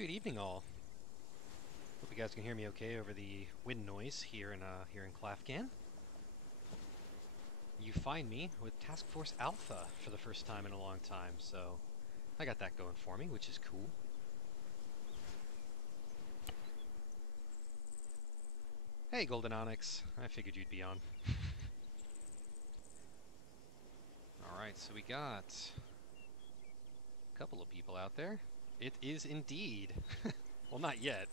Good evening, all. Hope you guys can hear me okay over the wind noise here in Klafgan. You find me with Task Force Alpha for the first time in a long time, so I got that going for me, which is cool. Hey, Golden Onyx. I figured you'd be on. Alright, so we got a couple of people out there. It is indeed. Well, not yet.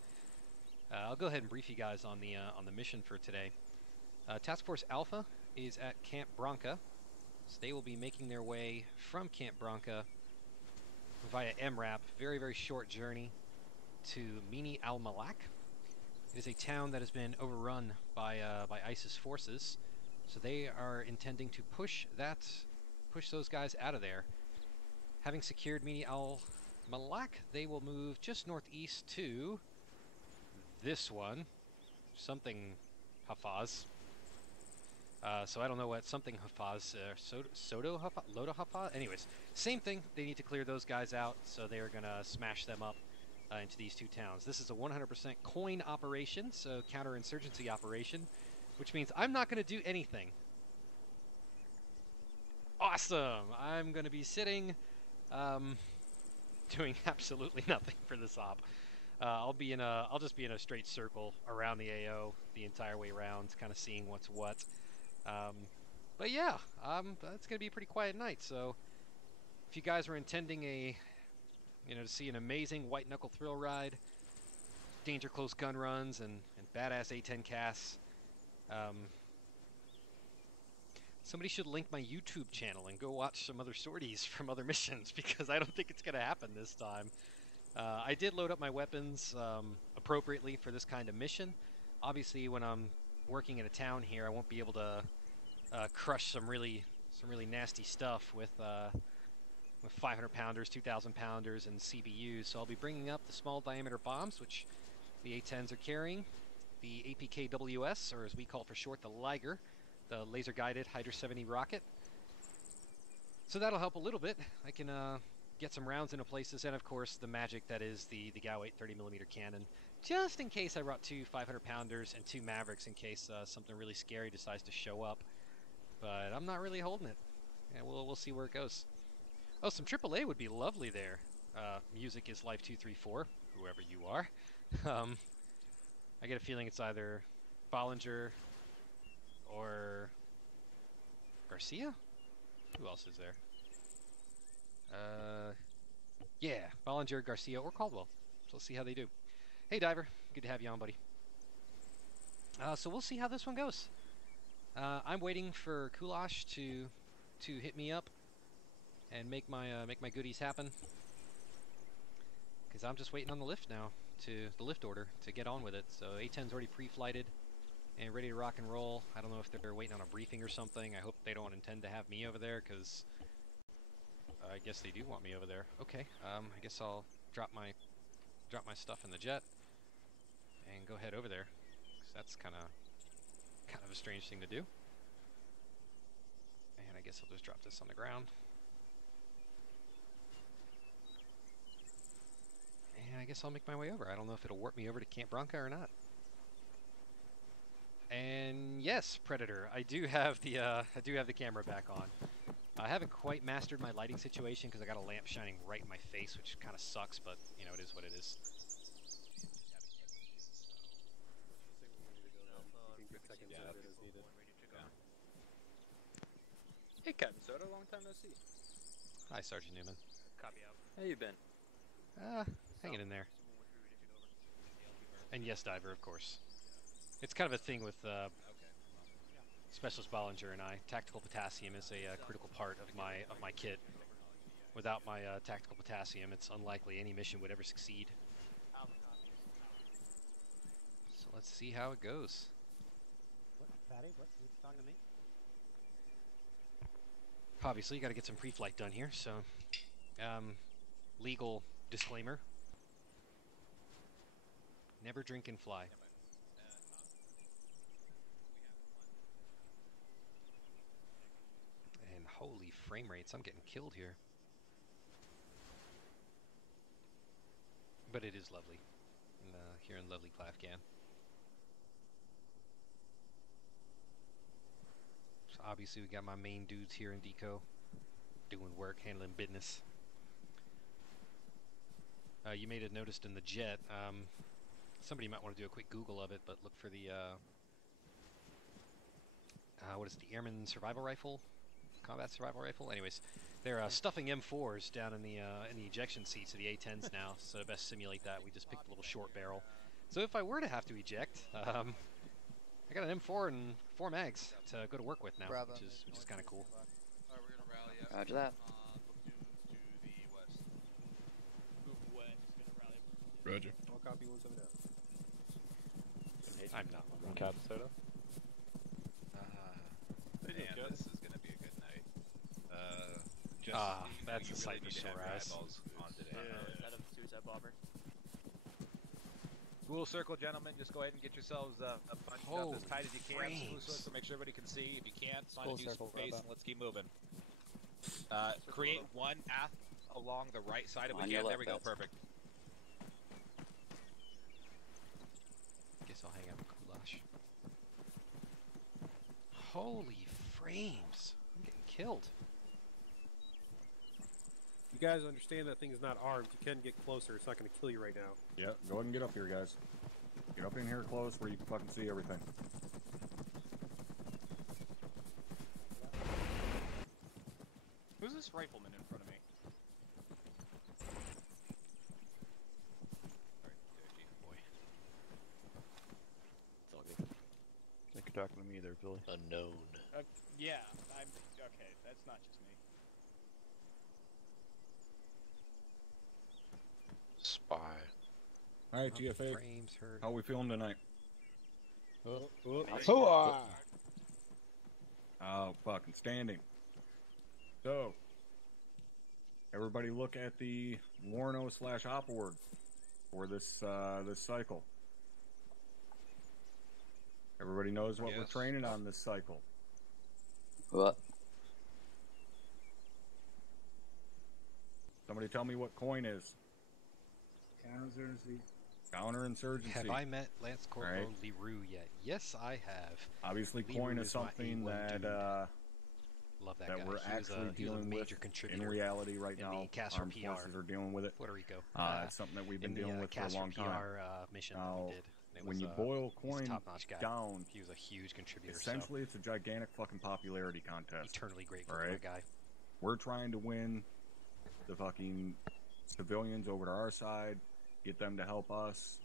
I'll go ahead and brief you guys on the mission for today. Task Force Alpha is at Camp Branca, so they will be making their way from Camp Branca via MRAP, very, very short journey to Mini al-Malak. It is a town that has been overrun by ISIS forces, so they are intending to push those guys out of there. Having secured Mini al-Malak, they will move just northeast to this one, something Hafaz. So I don't know what something Hafaz, Soto Hafaz, Loda Hafaz. Anyways, same thing. They need to clear those guys out, so they are gonna smash them up into these two towns. This is a 100% coin operation, so counterinsurgency operation, which means I'm not gonna do anything. Awesome! I'm gonna be sitting, doing absolutely nothing for this op. I'll just be in a straight circle around the AO the entire way around, kind of seeing what's what. But yeah, it's gonna be a pretty quiet night. So if you guys were intending to see an amazing white knuckle thrill ride, danger close gun runs, and badass A10 casts, somebody should link my YouTube channel and go watch some other sorties from other missions, because I don't think it's gonna happen this time. I did load up my weapons appropriately for this kind of mission. Obviously, when I'm working in a town here, I won't be able to crush some really nasty stuff with 500 pounders, 2,000 pounders, and CBUs. So I'll be bringing up the small diameter bombs, which the A10s are carrying, the APKWS, or as we call for short, the Liger, the laser guided Hydra 70 rocket. So that'll help a little bit. I can get some rounds into places, and of course the magic that is the GAU-8 30mm cannon, just in case I brought two 500 pounders and two Mavericks in case something really scary decides to show up. But I'm not really holding it. Yeah, we'll see where it goes. Oh, some AAA would be lovely there. Music is Life 234, whoever you are. I get a feeling it's either Bollinger or Garcia? Who else is there? Yeah, Bollinger, Garcia, or Caldwell. So let's see how they do. Hey, Diver. Good to have you on, buddy. So we'll see how this one goes. I'm waiting for Kulash to hit me up and make my goodies happen, because I'm just waiting on the lift now, the lift order, to get on with it. So A10's already pre-flighted and ready to rock and roll. I don't know if they're waiting on a briefing or something. I hope they don't intend to have me over there, because I guess they do want me over there. Okay, I guess I'll drop my stuff in the jet and go head over there, because that's kind of a strange thing to do. And I guess I'll just drop this on the ground. And I guess I'll make my way over. I don't know if it'll warp me over to Camp Branca or not. And yes, Predator, I do have the camera back on. I haven't quite mastered my lighting situation because I got a lamp shining right in my face, which kind of sucks, but you know, it is what it is. Hey, Captain Soda, long time no see. Hi, Sergeant Newman. Copy out. How you been? Hanging in there. And yes, Diver, of course. It's kind of a thing with Specialist Bollinger and I. Tactical potassium is a critical part of my kit. Without my tactical potassium, it's unlikely any mission would ever succeed. So let's see how it goes. What, Patty? What? You talking to me? Obviously, you got to get some pre-flight done here, so legal disclaimer: never drink and fly. And holy frame rates, I'm getting killed here. but it is lovely here in lovely Clafcan. So obviously we got my main dudes here in Deco doing work, handling business. You may have noticed in the jet, somebody might want to do a quick Google of it, but look for the, what is it, the Airman Survival Rifle? Combat Survival Rifle? Anyways, they're stuffing M4s down in the ejection seats of the A-10s now, so to best simulate that, we just picked a little short barrel. So if I were to have to eject, I got an M4 and 4 mags to go to work with now, Bravo. which is kind of cool. Alright, we're gonna rally up. Roger that. Platoons to the west. Move west, gonna rally. Roger. All copy 170. I'm not. Cap soda. Man, this is gonna be a good night. That's you a sight for need to sore have eyes. eyeballs on today. Is that a suicide bomber? School circle, gentlemen. Just go ahead and get yourselves bunched up as tight as you can. School frames. circle, make sure everybody can see. If you can't, find School a new circle, space brother. and let's keep moving. Create one path along the right side if On we your can. There left, we go. Betsy. Perfect. Guess I'll hang out with Goulash. Holy frames! I'm getting killed. You guys understand that thing is not armed. You can get closer. It's not going to kill you right now. Yeah, go ahead and get up here, guys. Get up in here close where you can fucking see everything. Who's this rifleman in front of me? Boy. Think you're talking to me there, Billy. Unknown. Yeah, I'm okay. That's not just me. Spy. Alright, Oh, GFA. frames hurt. How we feeling tonight? Oh, fucking standing. So, everybody look at the Warno/op org for this this cycle. Everybody knows what we're Yes. training on this cycle. What? Somebody tell me what coin is. Counterinsurgency. Have I met Lance Corporal Alright. Leroux yet? Yes, I have. Obviously, Leroux coin is is my something A1 that dude. Love that guy. we're He was actually he was a dealing major with in contributor reality right in now. the Castro Armed PR. forces are dealing with it. Puerto Rico. It's something that we've been in the dealing with for a Castro long PR time. mission Now, that we did. It when was, you boil he's a coin top-notch guy. down, He was a huge contributor. essentially it's a gigantic fucking popularity So contest. eternally grateful for Alright. that guy. We're trying to win the fucking civilians over to our side, get them to help us,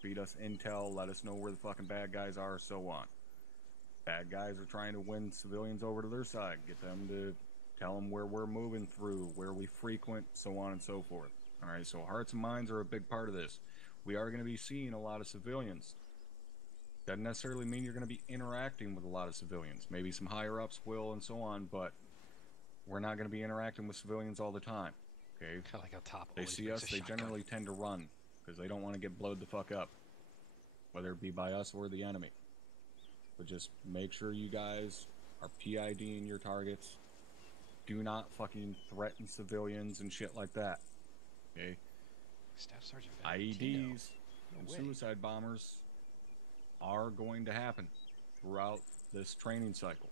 feed us intel, let us know where the fucking bad guys are, so on. Bad guys are trying to win civilians over to their side, get them to tell them where we're moving through, where we frequent, so on and so forth. Alright, so hearts and minds are a big part of this. We are going to be seeing a lot of civilians. Doesn't necessarily mean you're going to be interacting with a lot of civilians. Maybe some higher ups will and so on, but we're not going to be interacting with civilians all the time. Okay? Kind of like how Top They always see brings us, a they shotgun. generally tend to run because they don't want to get blowed the fuck up, whether it be by us or the enemy. But just make sure you guys are PIDing your targets. Do not fucking threaten civilians and shit like that. Okay? Staff Sergeant Valentino. IEDs and way. suicide bombers are going to happen throughout this training cycle.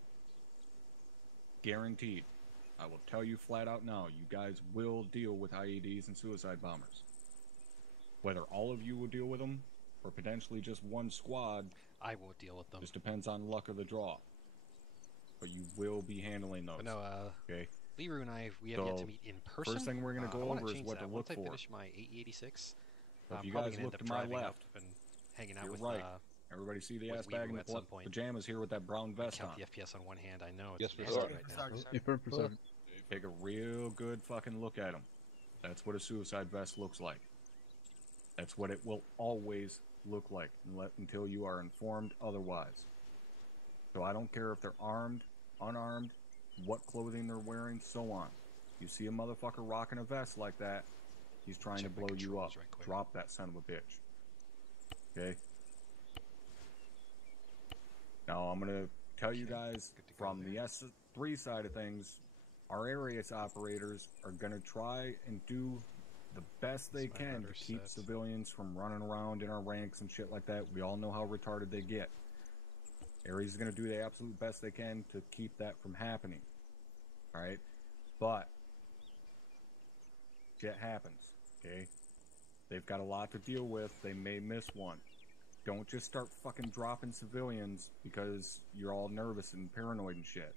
Guaranteed. I will tell you flat out now, you guys will deal with IEDs and suicide bombers. Whether all of you will deal with them, or potentially just one squad, I won't deal with them. just depends on luck of the draw. But you will be handling those. But no, okay? Leroux and I, we have yet So, to meet in person. first thing we're going to I go wanna over is change what that. to Once look I for. finish my 886, So if I'm you probably guys gonna look end up to my driving left, up and hanging out you're with right. Everybody see the with ass bag Leroux and at the some point. pajamas here with that brown vest count on. the FPS on one hand. I know Yes, it's for nasty sure. right now. Take a real good fucking look at them. That's what a suicide vest looks like. That's what it will always look like until you are informed otherwise. So I don't care if they're armed, unarmed, what clothing they're wearing, so on. You see a motherfucker rocking a vest like that, he's trying Check to my blow you up. controls right quick. Drop that son of a bitch. Okay? Now I'm going to tell you Okay, guys good to go from the S3 side of things, our areas operators are going to try and do the best they That's my can to rudder keep set. civilians from running around in our ranks and shit like that. We all know how retarded they get. Ares is going to do the absolute best they can to keep that from happening. Alright? But shit happens. Okay? They've got a lot to deal with. They may miss one. Don't just start fucking dropping civilians because you're all nervous and paranoid and shit.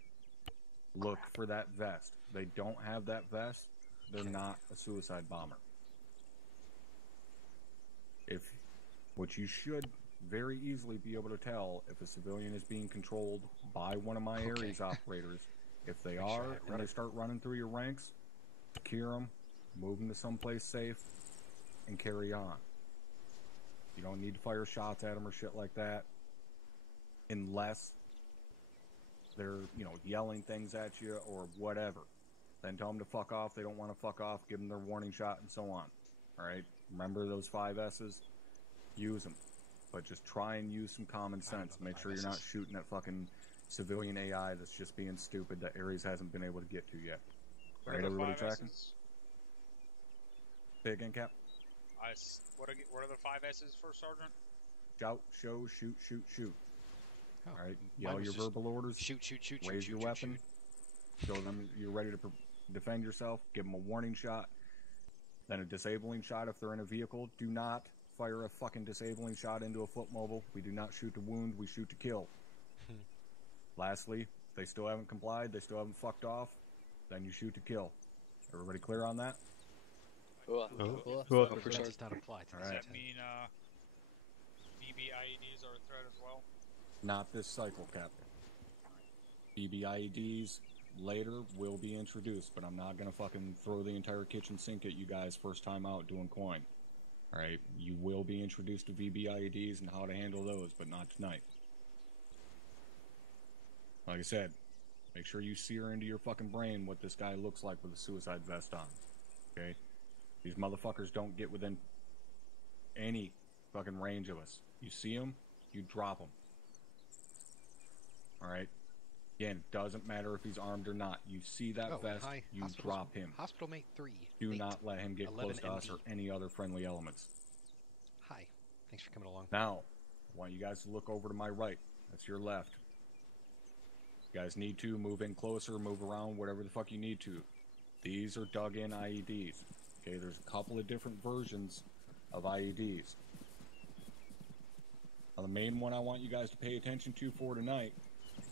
Look for that vest. They don't have that vest, they're not a suicide bomber. If what you should very easily be able to tell if a civilian is being controlled by one of my Ares operators, if they Make sure I are have and rudder. they start running through your ranks, secure them, move them to someplace safe, and carry on. You don't need to fire shots at them or shit like that unless they're, yelling things at you or whatever. Then tell them to fuck off. They don't want to fuck off. Give them their warning shot and so on. Alright? Remember those 5 S's? Use them. But just try and use some common sense. Make sure you're not shooting at fucking civilian AI that's just being stupid that Ares hasn't been able to get to yet. Alright, everybody tracking? Say again, Cap. What are the 5 S's for, Sergeant? Shout, show, shoot, shoot, shoot. Oh, Alright, mine yell was your just verbal orders. Shoot, shoot, shoot, Raise shoot, your shoot, weapon. Show them you're ready to defend yourself. Give them a warning shot. Then a disabling shot if they're in a vehicle. Do not fire a fucking disabling shot into a foot mobile. We do not shoot to wound. We shoot to kill. Lastly, if they still haven't complied, they still haven't fucked off, then you shoot to kill. Everybody clear on that? Cool. Cool. Go That for does Sergeant. not apply to All this right. Does that mean BB-IEDs are a threat as well? Not this cycle, Captain. BBIEDs later will be introduced, but I'm not going to fucking throw the entire kitchen sink at you guys first time out doing coin. Alright, you will be introduced to VBIEDs and how to handle those, but not tonight. Like I said, make sure you sear into your fucking brain what this guy looks like with a suicide vest on. Okay? These motherfuckers don't get within any fucking range of us. You see them, you drop them. Alright? Again, it doesn't matter if he's armed or not. You see that vest, you drop him. Hospital mate 3. Do not let him get close to us MD. or any other friendly elements. Hi. Thanks for coming along. Now, I want you guys to look over to my right. That's your left. You guys need to move in closer, move around, whatever the fuck you need to. These are dug-in IEDs. Okay, there's a couple of different versions of IEDs. Now, the main one I want you guys to pay attention to for tonight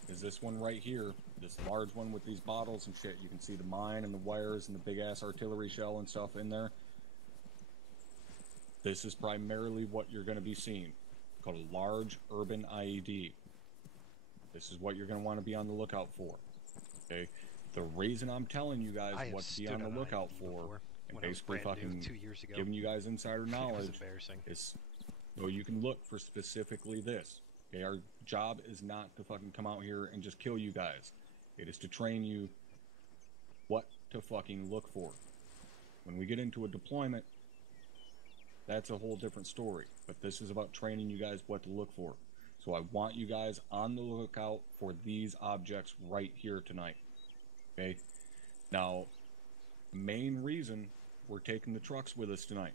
is this one right here. This large one with these bottles and shit. You can see the mine and the wires and the big-ass artillery shell and stuff in there. This is primarily what you're going to be seeing. Called a large urban IED. This is what you're going to want to be on the lookout for. Okay? The reason I'm telling you guys what to be on the lookout for, and basically fucking 2 years ago. giving you guys insider It was knowledge, embarrassing. is so you can look for specifically this. Okay? Our job is not to fucking come out here and just kill you guys. It is to train you what to fucking look for. When we get into a deployment, that's a whole different story. But this is about training you guys what to look for. So I want you guys on the lookout for these objects right here tonight. Okay? Now, the main reason we're taking the trucks with us tonight.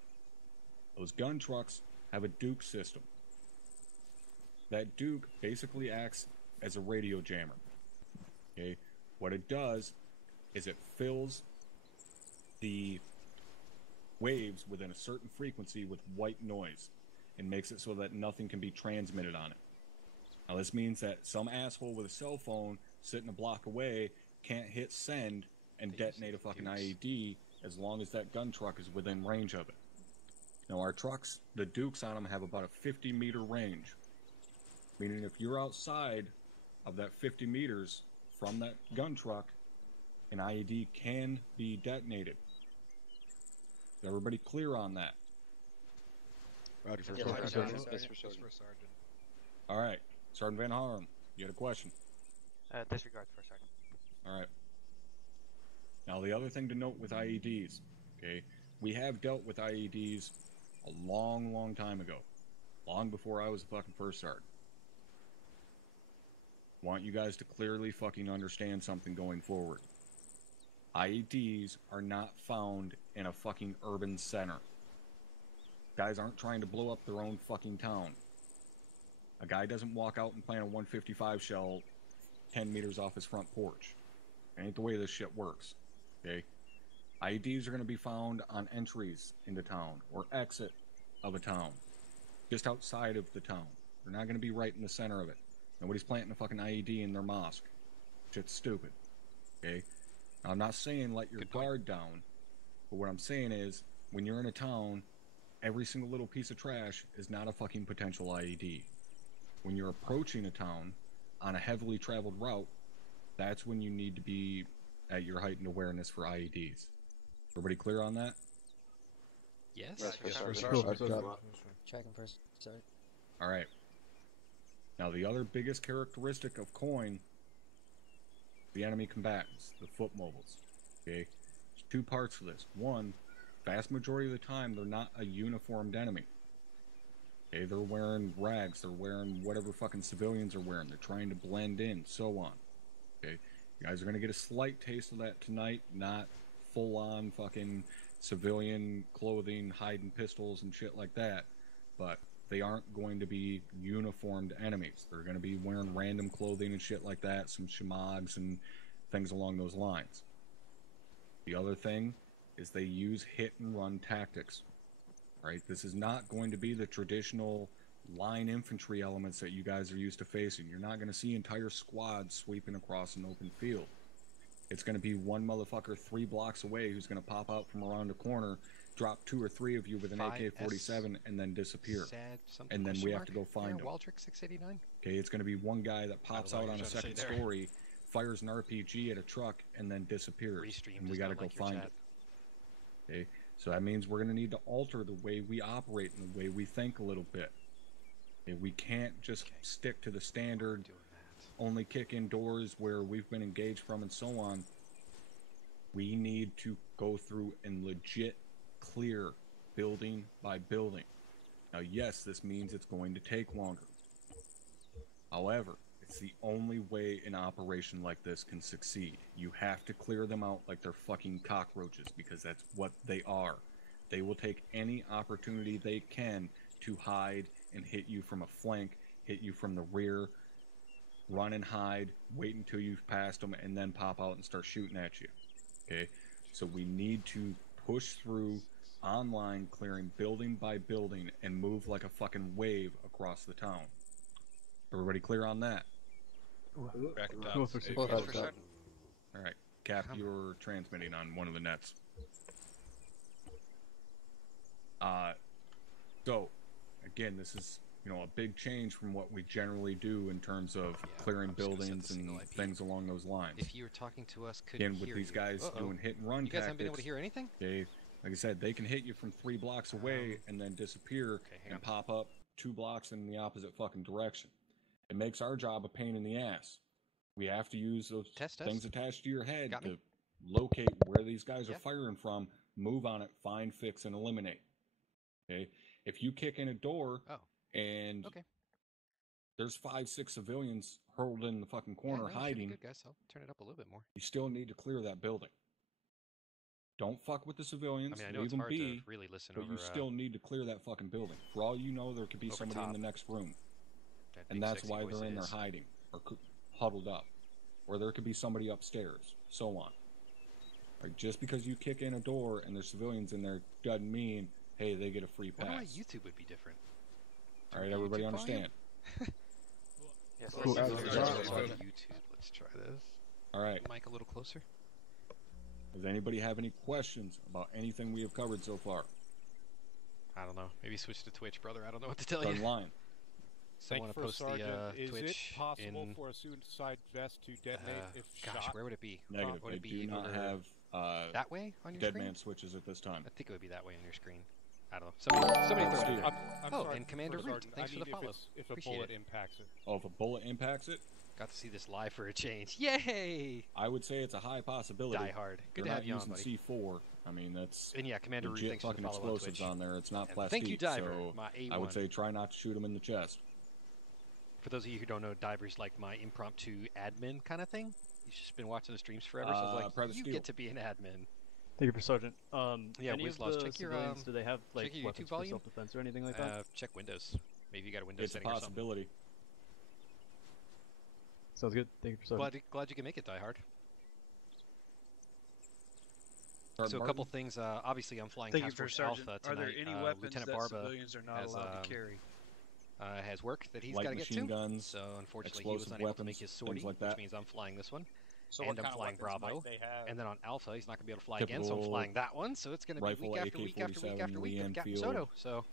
Those gun trucks have a Duke system. That Duke basically acts as a radio jammer. Okay? What it does is it fills the waves within a certain frequency with white noise and makes it so that nothing can be transmitted on it. Now this means that some asshole with a cell phone sitting a block away can't hit send and detonate a fucking IED as long as that gun truck is within range of it. Now our trucks, the Dukes on them have about a 50-meter range, meaning if you're outside of that 50 meters from that gun truck, an IED can be detonated. Is everybody clear on that? Roger for Yes, Sergeant. Sergeant. Yes, Just for for Sergeant. Sergeant. All right, Sergeant Van Harm, you had a question. Disregard for a second. All right. Now the other thing to note with IEDs, okay, we have dealt with IEDs a long, long time ago, long before I was a fucking first sergeant. Want you guys to clearly fucking understand something going forward. IEDs are not found in a fucking urban center. Guys aren't trying to blow up their own fucking town. A guy doesn't walk out and plant a 155 shell 10 meters off his front porch. It ain't the way this shit works. Okay? IEDs are going to be found on entries into town or exit of a town. Just outside of the town. They're not going to be right in the center of it. Nobody's planting a fucking IED in their mosque. Shit's stupid. Okay? Now, I'm not saying let your guard down, but what I'm saying is, when you're in a town, every single little piece of trash is not a fucking potential IED. When you're approaching a town on a heavily traveled route, that's when you need to be at your heightened awareness for IEDs. Everybody clear on that? Yes. Checking first. Sorry. All right. Now, the other biggest characteristic of coin, the enemy combatants, the foot mobiles. Okay? There's two parts to this. One, vast majority of the time, they're not a uniformed enemy. Okay? They're wearing rags. They're wearing whatever fucking civilians are wearing. They're trying to blend in, so on. Okay? You guys are going to get a slight taste of that tonight, not full-on fucking civilian clothing, hiding pistols and shit like that. But they aren't going to be uniformed enemies. They're going to be wearing random clothing and shit like that, some shemags and things along those lines. The other thing is they use hit-and-run tactics. Right? This is not going to be the traditional line infantry elements that you guys are used to facing. You're not going to see entire squads sweeping across an open field. It's going to be one motherfucker 3 blocks away who's going to pop out from around a corner, drop 2 or 3 of you with an AK-47, and then disappear. And then we have to go find him. Waldrick 689. Okay, it's going to be one guy that pops out on a second story, fires an RPG at a truck, and then disappears. And we got to go find him. Okay, so that means we're going to need to alter the way we operate and the way we think a little bit. Okay, we can't just stick to the standard only kick in doors where we've been engaged from and so on. We need to go through and legit clear building by building. Now, yes, this means it's going to take longer. However, it's the only way an operation like this can succeed. You have to clear them out like they're fucking cockroaches, because that's what they are. They will take any opportunity they can to hide and hit you from a flank, hit you from the rear, run and hide, wait until you've passed them, and then pop out and start shooting at you. Okay? So we need to push through online, clearing building by building, and move like a fucking wave across the town. Everybody clear on that? Alright, Cap, you're transmitting on one of the nets. So, again, this is, you know, a big change from what we generally do in terms of clearing buildings and things along those lines. If you were talking to us, couldn't Again, with these guys doing hit and run you guys haven't been able to hear anything? Okay, like I said, they can hit you from 3 blocks away and then disappear and pop up 2 blocks in the opposite fucking direction. It makes our job a pain in the ass. We have to use those things attached to your head to locate where these guys are firing from, move on it, find, fix, and eliminate. Okay? If you kick in a door and there's 5-6 civilians hurled in the fucking corner hiding, good, guys. I'll turn it up a little bit more. You still need to clear that building. Don't fuck with the civilians. I mean, I know leave it's them hard be, to really listen but over, you still need to clear that fucking building. For all you know, there could be somebody in the next room, and that's why they're in there hiding or huddled up, or there could be somebody upstairs, so on. Like, just because you kick in a door and there's civilians in there doesn't mean, hey, they get a free pass. I wonder why YouTube would be different. All right, everybody understand? Yes. Cool. YouTube. Let's try this. All right. Mic a little closer. Does anybody have any questions about anything we have covered so far? I don't know. Maybe switch to Twitch, brother. I don't know what to tell you. Online. Someone want to post Sergeant, the is Twitch it possible for a suicide vest to detonate if gosh, shot? where would it be? Negative. Would it They be do not have that way on your dead screen? man switches at this time. I think it would be that way on your screen. I don't know. Somebody throw it. I'm Oh, sorry and Commander Root, Sergeant, thanks for the follow. If a Appreciate bullet it. impacts it. Oh, if a bullet impacts it? Got to see this live for a change. Yay! I would say it's a high possibility. Die Hard. Good They're to have you on, not buddy. using C4. I mean, that's And yeah, Commander Root, legit thanks for the fucking follow on explosives Twitch. on there. It's not And plastic. thank you, Diver, so my A1. I would say try not to shoot him in the chest. For those of you who don't know, Diver's like my impromptu admin kind of thing. You've just been watching the streams forever, so I was like, Private you Steel. get to be an admin. Thank you for Sergeant. Yeah, any of Wizlaws, the check your, civilians, do they have like check your weapons YouTube for volume. self-defense or anything like that? Check Windows. Maybe you got a Windows It's a setting or something. possibility. Sounds good. Thank you for Sergeant. Glad you can make it, Die Hard. Sergeant So a Martin? couple things. Obviously, I'm flying Thank you Task for Force Sergeant. Alpha Are tonight. there any weapons Lieutenant that Barba civilians are not has, allowed to carry? Has work that he's Light got to get machine to. guns, So unfortunately, he was explosive unable to weapons, make his sortie, things like that. which means I'm flying this one. So And what I'm kind flying of weapons Bravo. might they have? And then on Alpha, he's not going to be able to fly again, so I'm Typical flying that one. So it's going to be rifle, week after week after week after AK-47, week with Captain Lee Soto. Enfield, So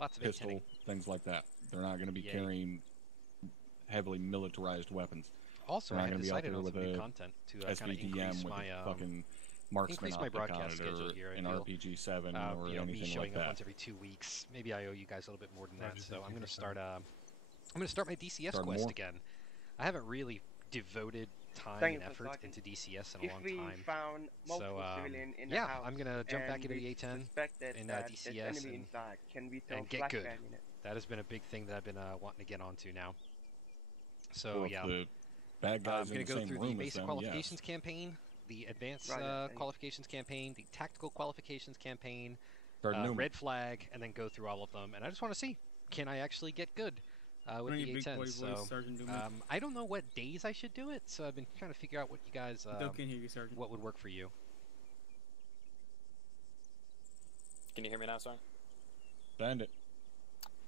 lots of pistol, hitting. things like that. They're not going to be Yay. carrying heavily militarized weapons. Also, They're I not had gonna be out decided there on with some new a content to kind of increase SVDM with my a fucking marksman increase my optic on broadcast it, schedule or here, I an feel. RPG-7 or you know, me anything showing like up that. once every 2 weeks. Maybe I owe you guys a little bit more than that. Roger, So thank I'm you going for to start. I'm going to start my DCS Start quest more? again. I haven't really devoted time Thank and you for effort talking. into DCS in a If long we time. found multiple So civilian in yeah, the house I'm going to jump back and into the we A10 suspected in that DCS there's enemy and inside, can we throw get good. flashbang in it? That has been a big thing that I've been wanting to get onto now. So Well, if yeah, the bad guys I'm going in to the go same through room the as basic them, qualifications yes. campaign, the advanced Right, thank you. qualifications campaign, the tactical qualifications campaign, Sergeant Newman. red flag, and then go through all of them. And I just want to see, can I actually get good with Bring the your big boy A10? So voice, Sergeant Newman. I don't know what days I should do it, so I've been trying to figure out what you guys, Don't can hear you, Sergeant. what would work for you. Can you hear me now, Sergeant? Send it.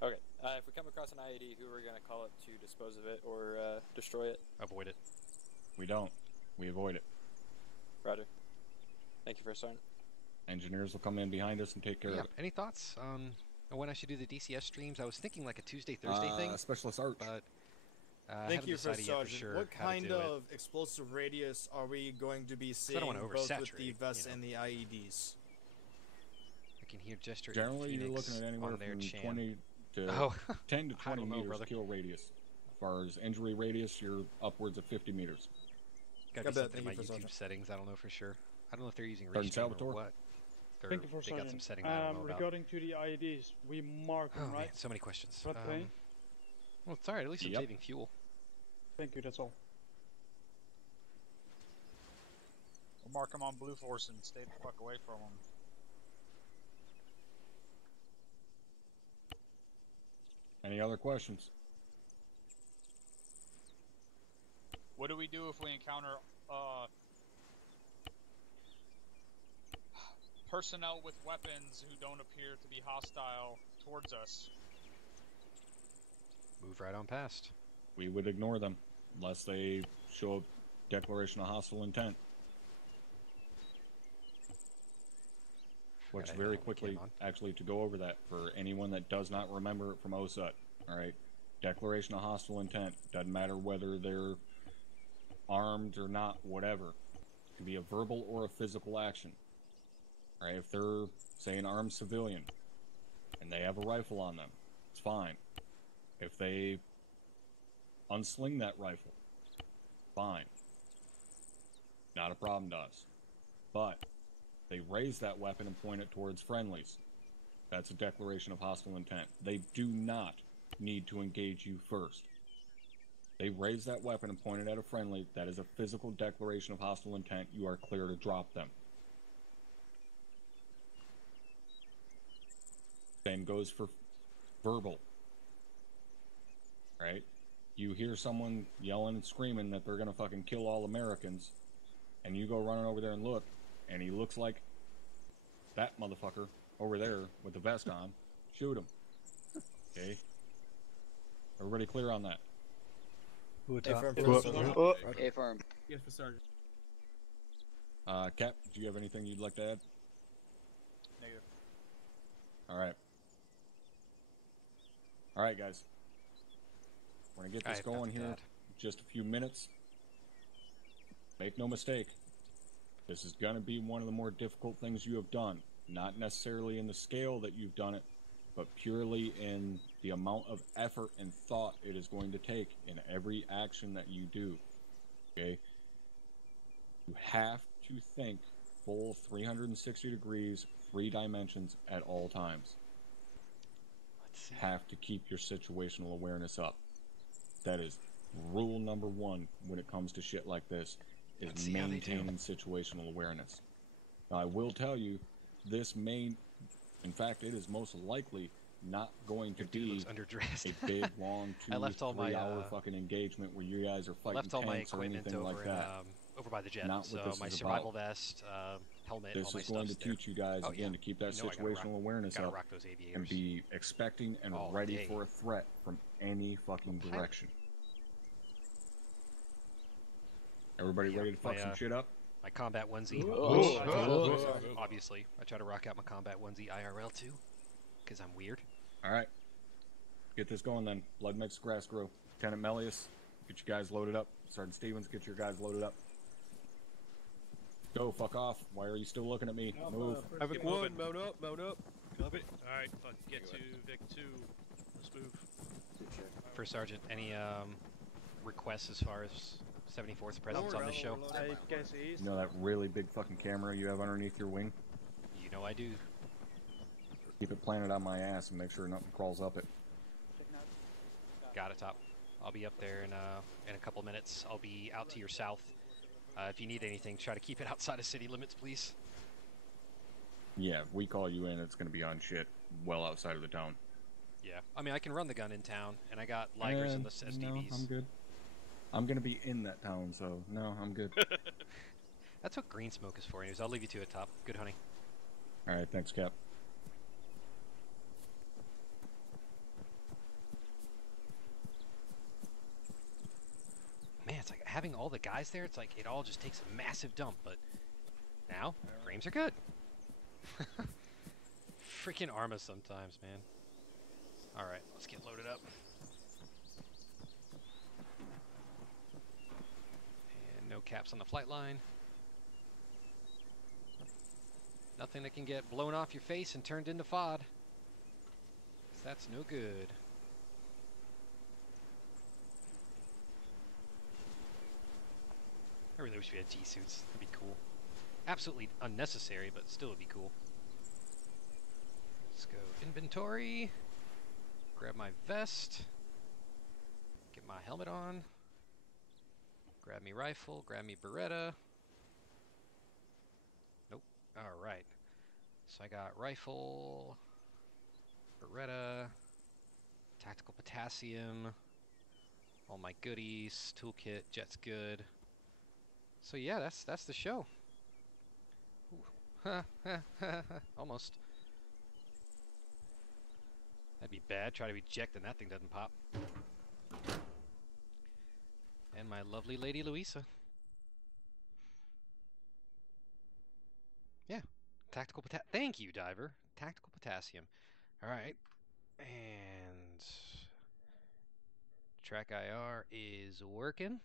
Okay. If we come across an IED, who are we going to call it to dispose of it or destroy it? Avoid it. We don't. We avoid it. Roger. Thank you, First Sergeant. Engineers will come in behind us and take care Yeah. of it. Any thoughts on when I should do the DCS streams? I was thinking like a Tuesday, Thursday thing, Specialist Arch. but I Thank haven't you, First decided yet for Sergeant. sure What how to kind do it. of explosive radius are we going to be I seeing don't wanna both with the oversaturate, vests you know. and the IEDs? I can hear gesture. Generally, you're Phoenix looking at anywhere on their from channel. 20 to Oh, 10 to I 20 don't know, meters brother. kill radius. As far as injury radius, you're upwards of 50 meters. Gotta I be bet. something in my Thank you, First YouTube Sergeant. settings. I don't know for sure. I don't know if they're using Sergeant Restream Salvatore? or what. Thank you for They got some Sergeant. setting that I don't know about. Regarding to the IEDs, we mark them, Oh right? man, so many questions. Red plane? Well, it's alright. At least I'm Yep. saving fuel. Thank you, that's all. We'll mark them on Blue Force and stay the fuck away from them. Any other questions? What do we do if we encounter personnel with weapons who don't appear to be hostile towards us? Move right on past. We would ignore them unless they show a declaration of hostile intent. Which Forgot I had very all the quickly, cam on. actually, to go over that for anyone that does not remember it from OSUT, all right? Declaration of hostile intent doesn't matter whether they're armed or not, whatever. It can be a verbal or a physical action. All right, if they're, say, an armed civilian and they have a rifle on them, it's fine. If they unsling that rifle, fine. Not a problem to us. But they raise that weapon and point it towards friendlies. That's a declaration of hostile intent. They do not need to engage you first. They raise that weapon and point it at a friendly. That is a physical declaration of hostile intent. You are clear to drop them. Same goes for verbal. Right? You hear someone yelling and screaming that they're gonna fucking kill all Americans, and you go running over there and look, and he looks like that motherfucker over there with the vest on, shoot him. Okay? Everybody clear on that? A firm. Yes, for Sergeant. Cap, do you have anything you'd like to add? Negative. Alright. Alright, guys. We're gonna get I this have going nothing to here in add. just a few minutes. Make no mistake. This is gonna be one of the more difficult things you have done. Not necessarily in the scale that you've done it, but purely in the amount of effort and thought it is going to take in every action that you do. Okay? You have to think full 360 degrees, 3 dimensions at all times. Let's see. Have to keep your situational awareness up. That is rule number one when it comes to shit like this is maintaining situational awareness. Now, I will tell you, this may, in fact, it is most likely not going to be a big, long, 2-3 hour fucking engagement where you guys are fighting tanks or anything like that. Over by the jet. Not what this my is survival about. vest, helmet, This all my is going to stuff's there. teach you guys, again, to keep that situational awareness up and be expecting and ready for a threat from any fucking direction. Everybody ready to fuck some shit up? My combat onesie. Obviously, I try to rock out my combat onesie IRL too, because I'm weird. All right, get this going then. Blood makes the grass grow. Lieutenant Melius, get you guys loaded up. Sergeant Stevens, get your guys loaded up. Go, fuck off. Why are you still looking at me? Move. Havoc 1, mount up, mount up. Copy. Alright, fucking get to Vic 2. Let's move. First Sergeant, any requests as far as 74th's presence on this show? I guess it is. You know that really big fucking camera you have underneath your wing? You know I do. Keep it planted on my ass and make sure nothing crawls up it. Got it, Top. I'll be up there in a couple minutes. I'll be out to your south. If you need anything, try to keep it outside of city limits, please. Yeah, if we call you in, it's going to be on shit well outside of the town. Yeah, I mean, I can run the gun in town, and I got Ligers and the SDVs. No, I'm good. I'm going to be in that town, so no, I'm good. That's what green smoke is for, anyways. I'll leave you to it, Top. Good hunting. All right, thanks, Cap. Man, it's like having all the guys there, it's like it all just takes a massive dump, but now, frames are good. Freaking ArmA sometimes, man. Alright, let's get loaded up. And no caps on the flight line. Nothing that can get blown off your face and turned into FOD. 'Cause that's no good. I really wish we had G-suits. That'd be cool. Absolutely unnecessary, but still would be cool. Let's go inventory. Grab my vest. Get my helmet on. Grab me rifle. Grab me Beretta. Nope. Alright. So I got rifle, Beretta, tactical potassium, all my goodies, toolkit, jet's good. So yeah, that's the show. Almost. That'd be bad. Try to eject and that thing doesn't pop. And my lovely lady Louisa. Yeah. Tactical potassium. Thank you, Diver. Tactical potassium. Alright. And track IR is working.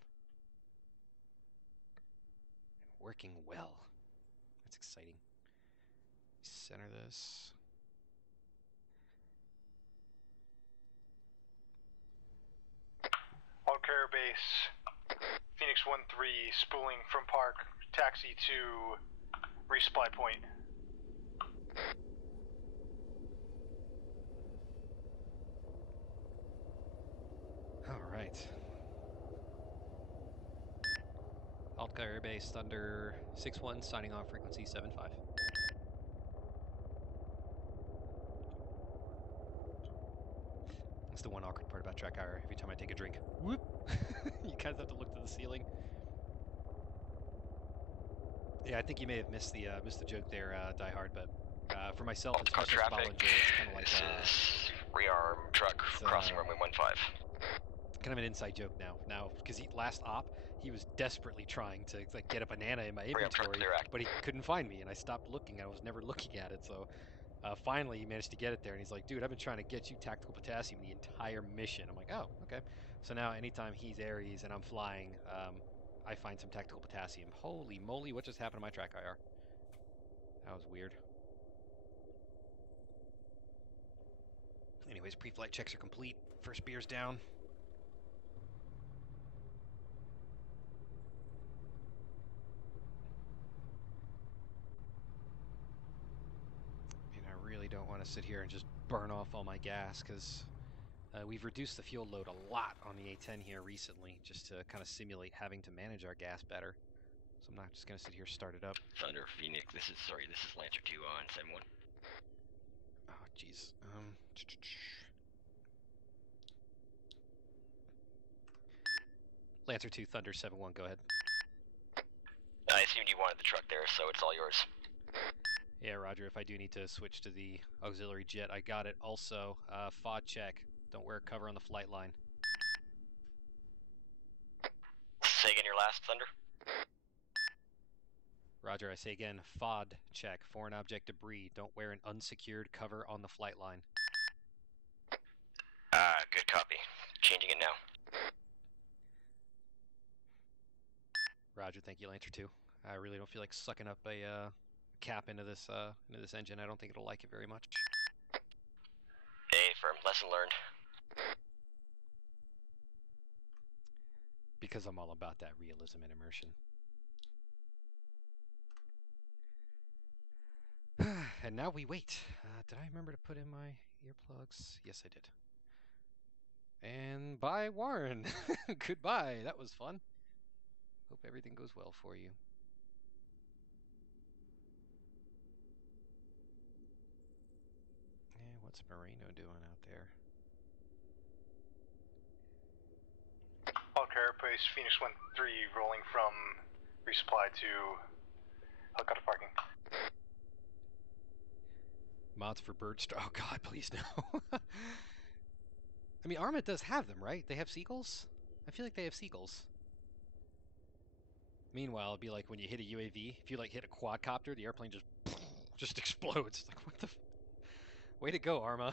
Working well. That's exciting. Center this. All carrier base. Phoenix 1-3 spooling from park. Taxi to resupply point. Alright. Alt carrier base Thunder 6-1 signing on frequency 7-5. That's the one awkward part about track IR. Every time I take a drink, whoop! You guys have to look to the ceiling. Yeah, I think you may have missed the joke there, Die Hard. But for myself, and Specialist Bollinger, it's kind of like rearm truck crossing runway 15. Kind of an inside joke now. Because last op, he was desperately trying to like get a banana in my inventory, but he couldn't find me, and I stopped looking. I was never looking at it, so finally he managed to get it there, and he's like, "Dude, I've been trying to get you tactical potassium the entire mission." I'm like, "Oh, okay." So now anytime he's Ares and I'm flying, I find some tactical potassium. Holy moly, what just happened to my track IR? That was weird. Anyways, pre-flight checks are complete. First beer's down. And I really don't want to sit here and just burn off all my gas, because We've reduced the fuel load a lot on the A10 here recently, just to kind of simulate having to manage our gas better. So I'm not just going to sit here start it up. Thunder, Phoenix, this is Lancer 2 on 7-1. Oh, jeez. Lancer 2, Thunder 7-1, go ahead. I assumed you wanted the truck there, so it's all yours. Yeah, roger. If I do need to switch to the auxiliary jet, I got it. Also, FOD check. Don't wear cover on the flight line. Say again your last, Thunder? Roger, I say again, FOD check. Foreign object debris. Don't wear an unsecured cover on the flight line. Good copy. Changing it now. Roger, thank you, Lancer 2. I really don't feel like sucking up a cap into this engine. I don't think it'll like it very much. Hey, firm. Lesson learned. Because I'm all about that realism and immersion. And now we wait. Did I remember to put in my earplugs? Yes, I did. And bye, Warren. Goodbye. That was fun. Hope everything goes well for you. Yeah, what's Moreno doing out there? All carapace, Phoenix 1-3 rolling from resupply to helicopter parking. Mods for Birdstrike. Oh god, please no. I mean, ArmA does have them, right? They have seagulls? I feel like they have seagulls. Meanwhile, it'd be like when you hit a UAV, if you like hit a quadcopter, the airplane just explodes. It's like, what the way to go, ArmA.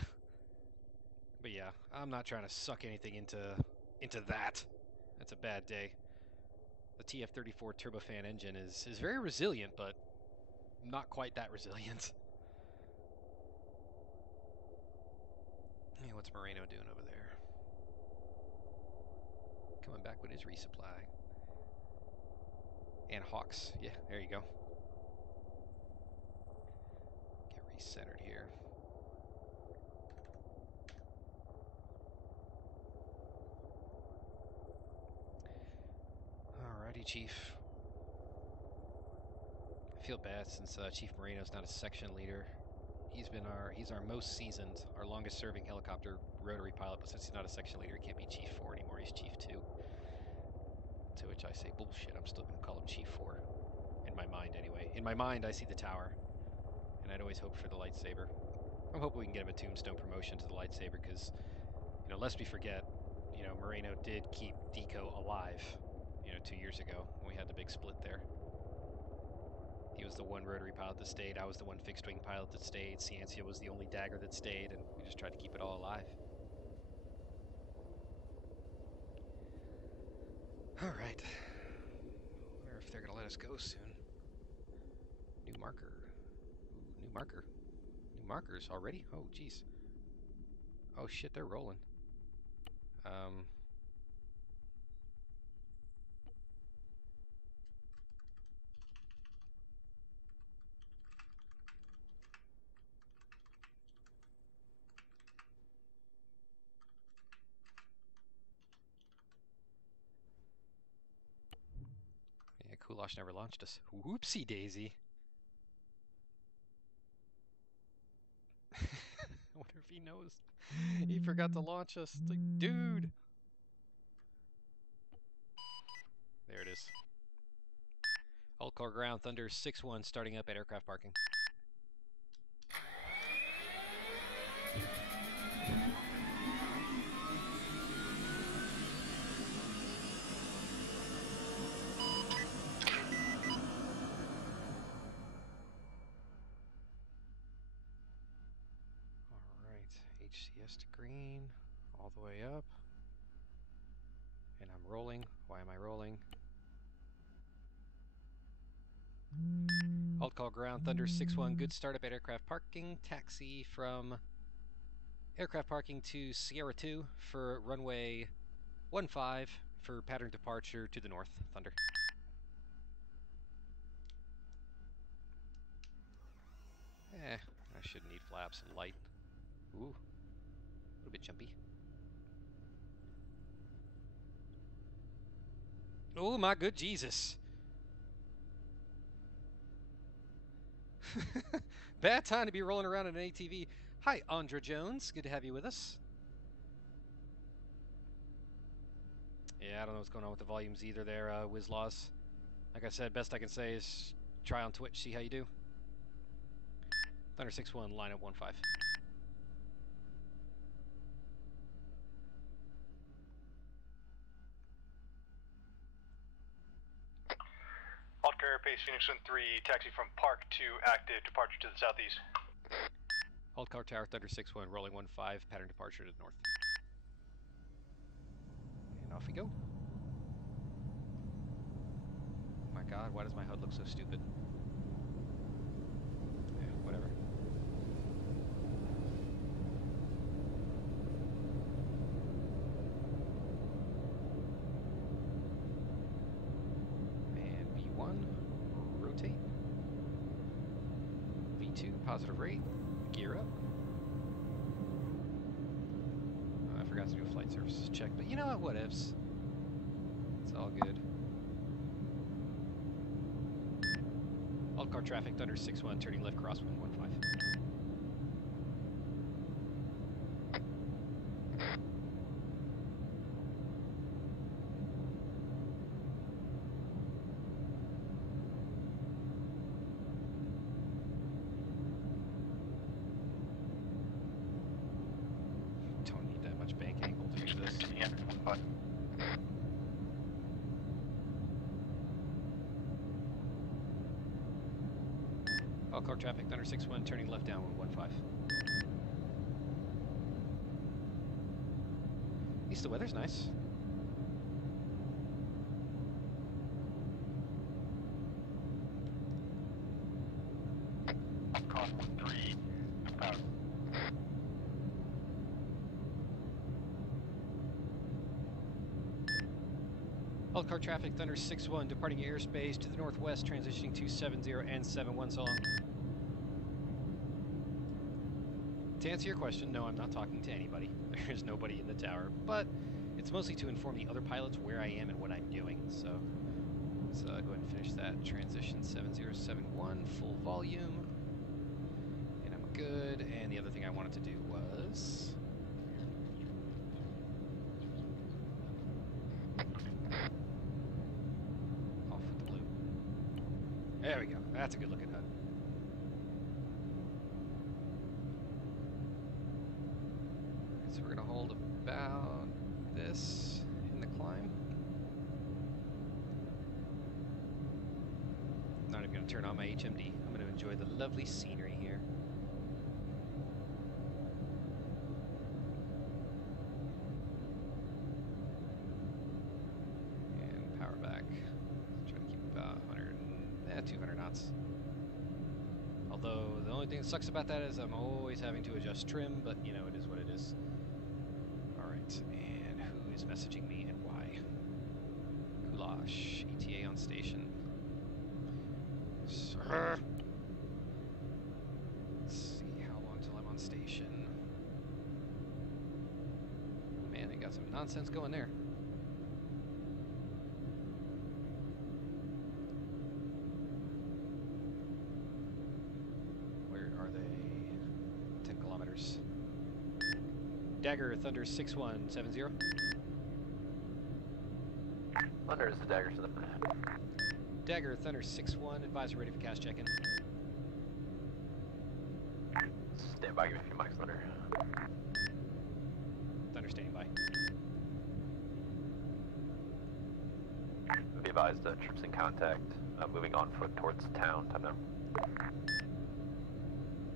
But yeah, I'm not trying to suck anything into that. That's a bad day. The TF-34 turbofan engine is very resilient, but not quite that resilient. Hey, what's Moreno doing over there? Coming back with his resupply. And Hawks. Yeah, there you go. Get recentered here. Alrighty, Chief. I feel bad since Chief Moreno's not a section leader. He's our most seasoned, our longest serving helicopter rotary pilot, but since he's not a section leader, he can't be Chief 4 anymore, he's Chief 2. To which I say, bullshit, I'm still gonna call him Chief 4. In my mind, anyway. In my mind, I see the tower. And I'd always hope for the lightsaber. I'm hoping we can get him a tombstone promotion to the lightsaber, because, lest we forget, Moreno did keep Deco alive, 2 years ago, when we had the big split there. He was the one rotary pilot that stayed, I was the one fixed-wing pilot that stayed, Ciancia was the only dagger that stayed, and we just tried to keep it all alive. Alright. Wonder if they're gonna let us go soon. New marker. Ooh, new marker. New markers already? Oh, jeez. Oh shit, they're rolling. Yeah, Kulash never launched us. Whoopsie daisy. I wonder if he knows. He forgot to launch us. It's like, dude! There it is. Alt core ground, Thunder 6-1, starting up at aircraft parking. HCS to green, all the way up. And I'm rolling. Why am I rolling? Alt call ground, Thunder 6-1, good startup at aircraft parking. Taxi from aircraft parking to Sierra 2 for runway 15 for pattern departure to the north, Thunder. I shouldn't need flaps and light. Ooh, a little bit jumpy. Oh my good Jesus. Bad time to be rolling around in an ATV. Hi, Andra Jones. Good to have you with us. Yeah, I don't know what's going on with the volumes either there, Wizlaws. Like I said, best I can say is try on Twitch, see how you do. Thunder 6-1, line up 1-5. Alt Carapace, Phoenix 1-3, taxi from Park to active, departure to the southeast. Hold car tower, Thunder 6-1, rolling 1-5, pattern departure to the north. And off we go. Oh my god, why does my HUD look so stupid? Yeah, whatever. And V1, rotate. V2, positive rate, gear up. Oh, I forgot to do a flight services check, but you know what, whatevs. It's all good. All car traffic, Thunder 6-1, turning left, crosswind 1-5. Don't need that much bank angle to do this. Yeah, but All car traffic, Thunder 6-1, turning left downwind 1-5. At least the weather's nice. cross 1-3, power. All car traffic, Thunder 6-1, departing airspace to the northwest, transitioning to 70 and 71 so long. To answer your question, no, I'm not talking to anybody. There's nobody in the tower, but it's mostly to inform the other pilots where I am and what I'm doing. So let's go ahead and finish that. Transition 7071, full volume. And I'm good. And the other thing I wanted to do was... off with the blue. There we go. That's a good looking HUD. So we're going to hold about this in the climb. Not even going to turn on my HMD. I'm going to enjoy the lovely scenery here. And power back. Try to keep about 200 knots. Although the only thing that sucks about that is I'm always having to adjust trim, but you know, it is what it is. Alright, and who is messaging me and why? Goulash, ETA on station. Sir! Let's see how long till I'm on station. Man, they got some nonsense going there. Where are they? 10 kilometers. Dagger, Thunder 6170. Thunder is the Dagger to the... Dagger, Thunder 61, advisor ready for cast check-in. Stand by, give me a few mics, Thunder. Thunder standing by. Be advised, troops in contact, moving on foot towards town. Time now.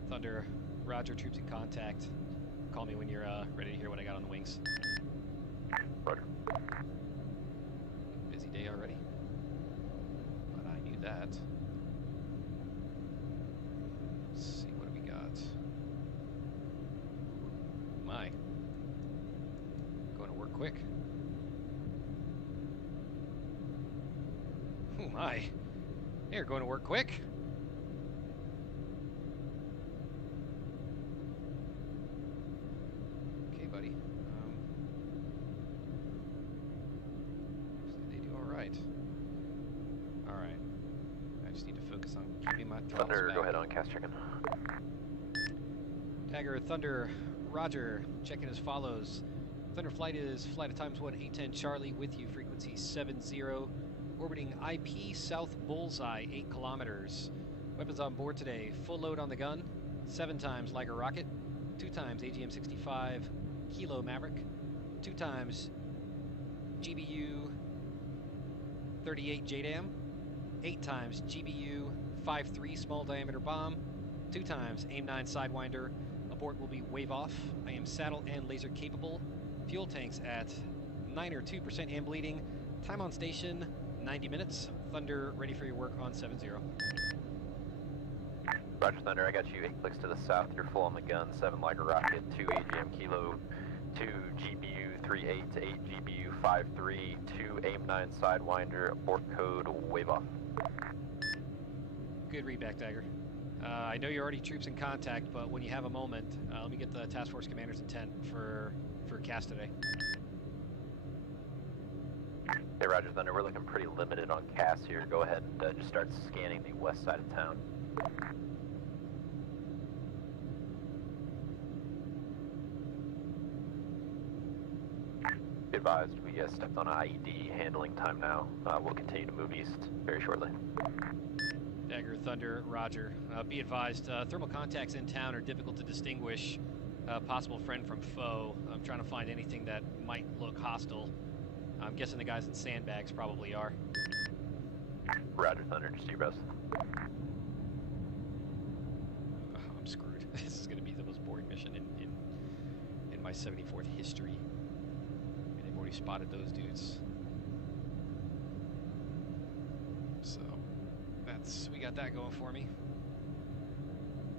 Thunder, roger, troops in contact. Call me when you're ready to hear what I got on the wings. Roger. Busy day already. But I knew that. Let's see, what do we got? My. Going to work quick. Oh my. They're going to work quick. Okay, buddy. They do all right. right. Alright. I just need to focus on keeping my throttles Thunder, back. go ahead on cast check-in. Dagger, Thunder, Roger, check-in as follows. Thunder flight is flight of times 1, 810 Charlie with you, frequency 70, orbiting IP South Bullseye, 8 kilometers. Weapons on board today, full load on the gun, 7 times Liger Rocket, 2 times AGM-65 Kilo Maverick, 2 times GBU 38 JDAM, 8 times GBU 53 small diameter bomb, 2 times AIM-9 Sidewinder. Abort will be wave off. I am saddle and laser capable. Fuel tanks at 9 or 2% and bleeding. Time on station 90 minutes. Thunder ready for your work on 70. Roger, Thunder, I got you 8 clicks to the south. You're full on the gun. 7 Liger Rocket, 2 AGM Kilo, 2 GBU 38 to 8 GBU 53, 2 AIM-9 Sidewinder. Abort code wave off. Good read back, Dagger. I know you're already troops in contact, but when you have a moment, let me get the task force commander's intent for cast today. Hey, Roger, Thunder, we're looking pretty limited on cast here. Go ahead and just start scanning the west side of town. Be advised, we stepped on an IED handling time now. We'll continue to move east very shortly. Dagger, Thunder, Roger. Be advised, thermal contacts in town are difficult to distinguish possible friend from foe. I'm trying to find anything that might look hostile. I'm guessing the guys in sandbags probably are. Roger, Thunder, just do your best. I'm screwed. This is going to be the most boring mission in my 74th history. And they've already spotted those dudes. So, we got that going for me.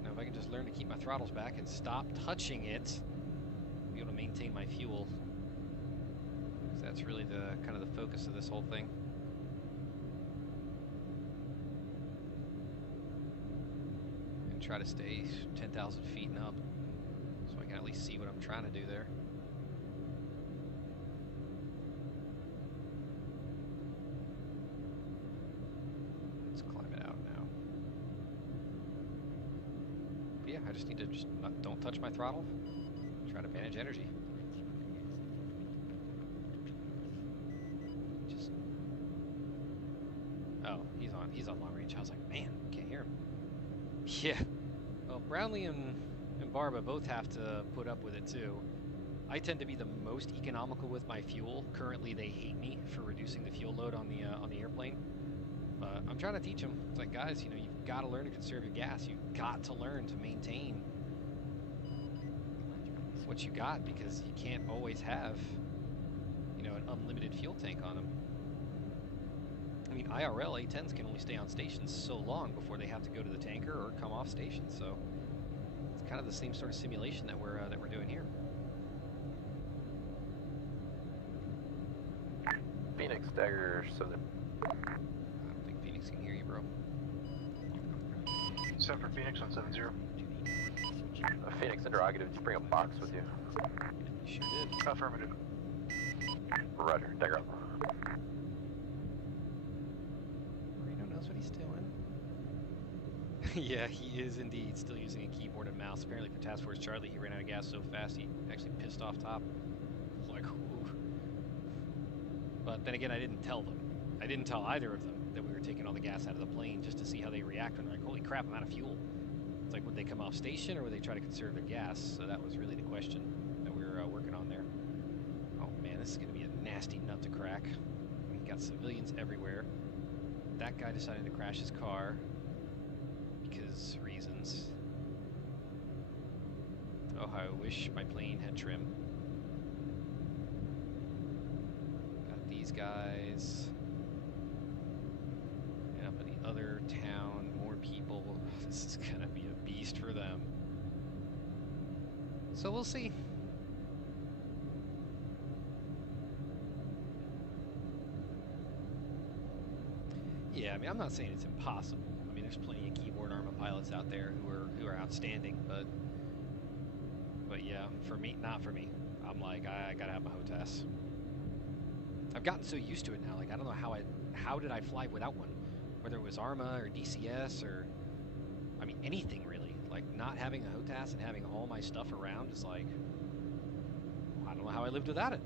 Now if I can just learn to keep my throttles back and stop touching it, I'll be able to maintain my fuel. Because that's really the kind of the focus of this whole thing. And try to stay 10,000 feet and up, so I can at least see what I'm trying to do there. I just need to don't touch my throttle. Try to manage energy. Just he's on long range. I was like, man, can't hear him. Yeah. Well, Brownlee and Barba both have to put up with it too. I tend to be the most economical with my fuel. Currently, they hate me for reducing the fuel load on the airplane. But I'm trying to teach them. It's like, guys, you know, you've got to learn to conserve your gas. You've got to learn to maintain what you got, because you can't always have, you know, an unlimited fuel tank on them. I mean, IRL A-10s can only stay on station so long before they have to go to the tanker or come off station. So it's kind of the same sort of simulation that we're doing here. Phoenix, Dagger, Southern. Phoenix can hear you, bro. 7 for Phoenix on 70. Phoenix, interrogative, did you bring a box with you? Sure did. Affirmative. Roger, Dagger up. Reno knows what he's doing. Yeah, he is indeed still using a keyboard and mouse. Apparently for Task Force Charlie, he ran out of gas so fast he actually pissed off top. Like, ooh. But then again, I didn't tell them. I didn't tell either of them that we were taking all the gas out of the plane just to see how they react when they're like, holy crap, I'm out of fuel. It's like, would they come off station or would they try to conserve their gas? So that was really the question that we were working on there. Oh man, this is going to be a nasty nut to crack. We've got civilians everywhere. That guy decided to crash his car because reasons. Oh, how I wish my plane had trim. Got these guys. And up in the other town, more people. This is gonna be a beast for them. So we'll see. Yeah, I mean, I'm not saying it's impossible. I mean, there's plenty of keyboard ArmA pilots out there who are outstanding, but yeah, for me, not for me. I'm like, I gotta have my HOTAS. I've gotten so used to it now. Like I don't know how did I fly without one, whether it was ArmA or DCS or, I mean anything really. Like not having a HOTAS and having all my stuff around is like, I don't know how I lived without it.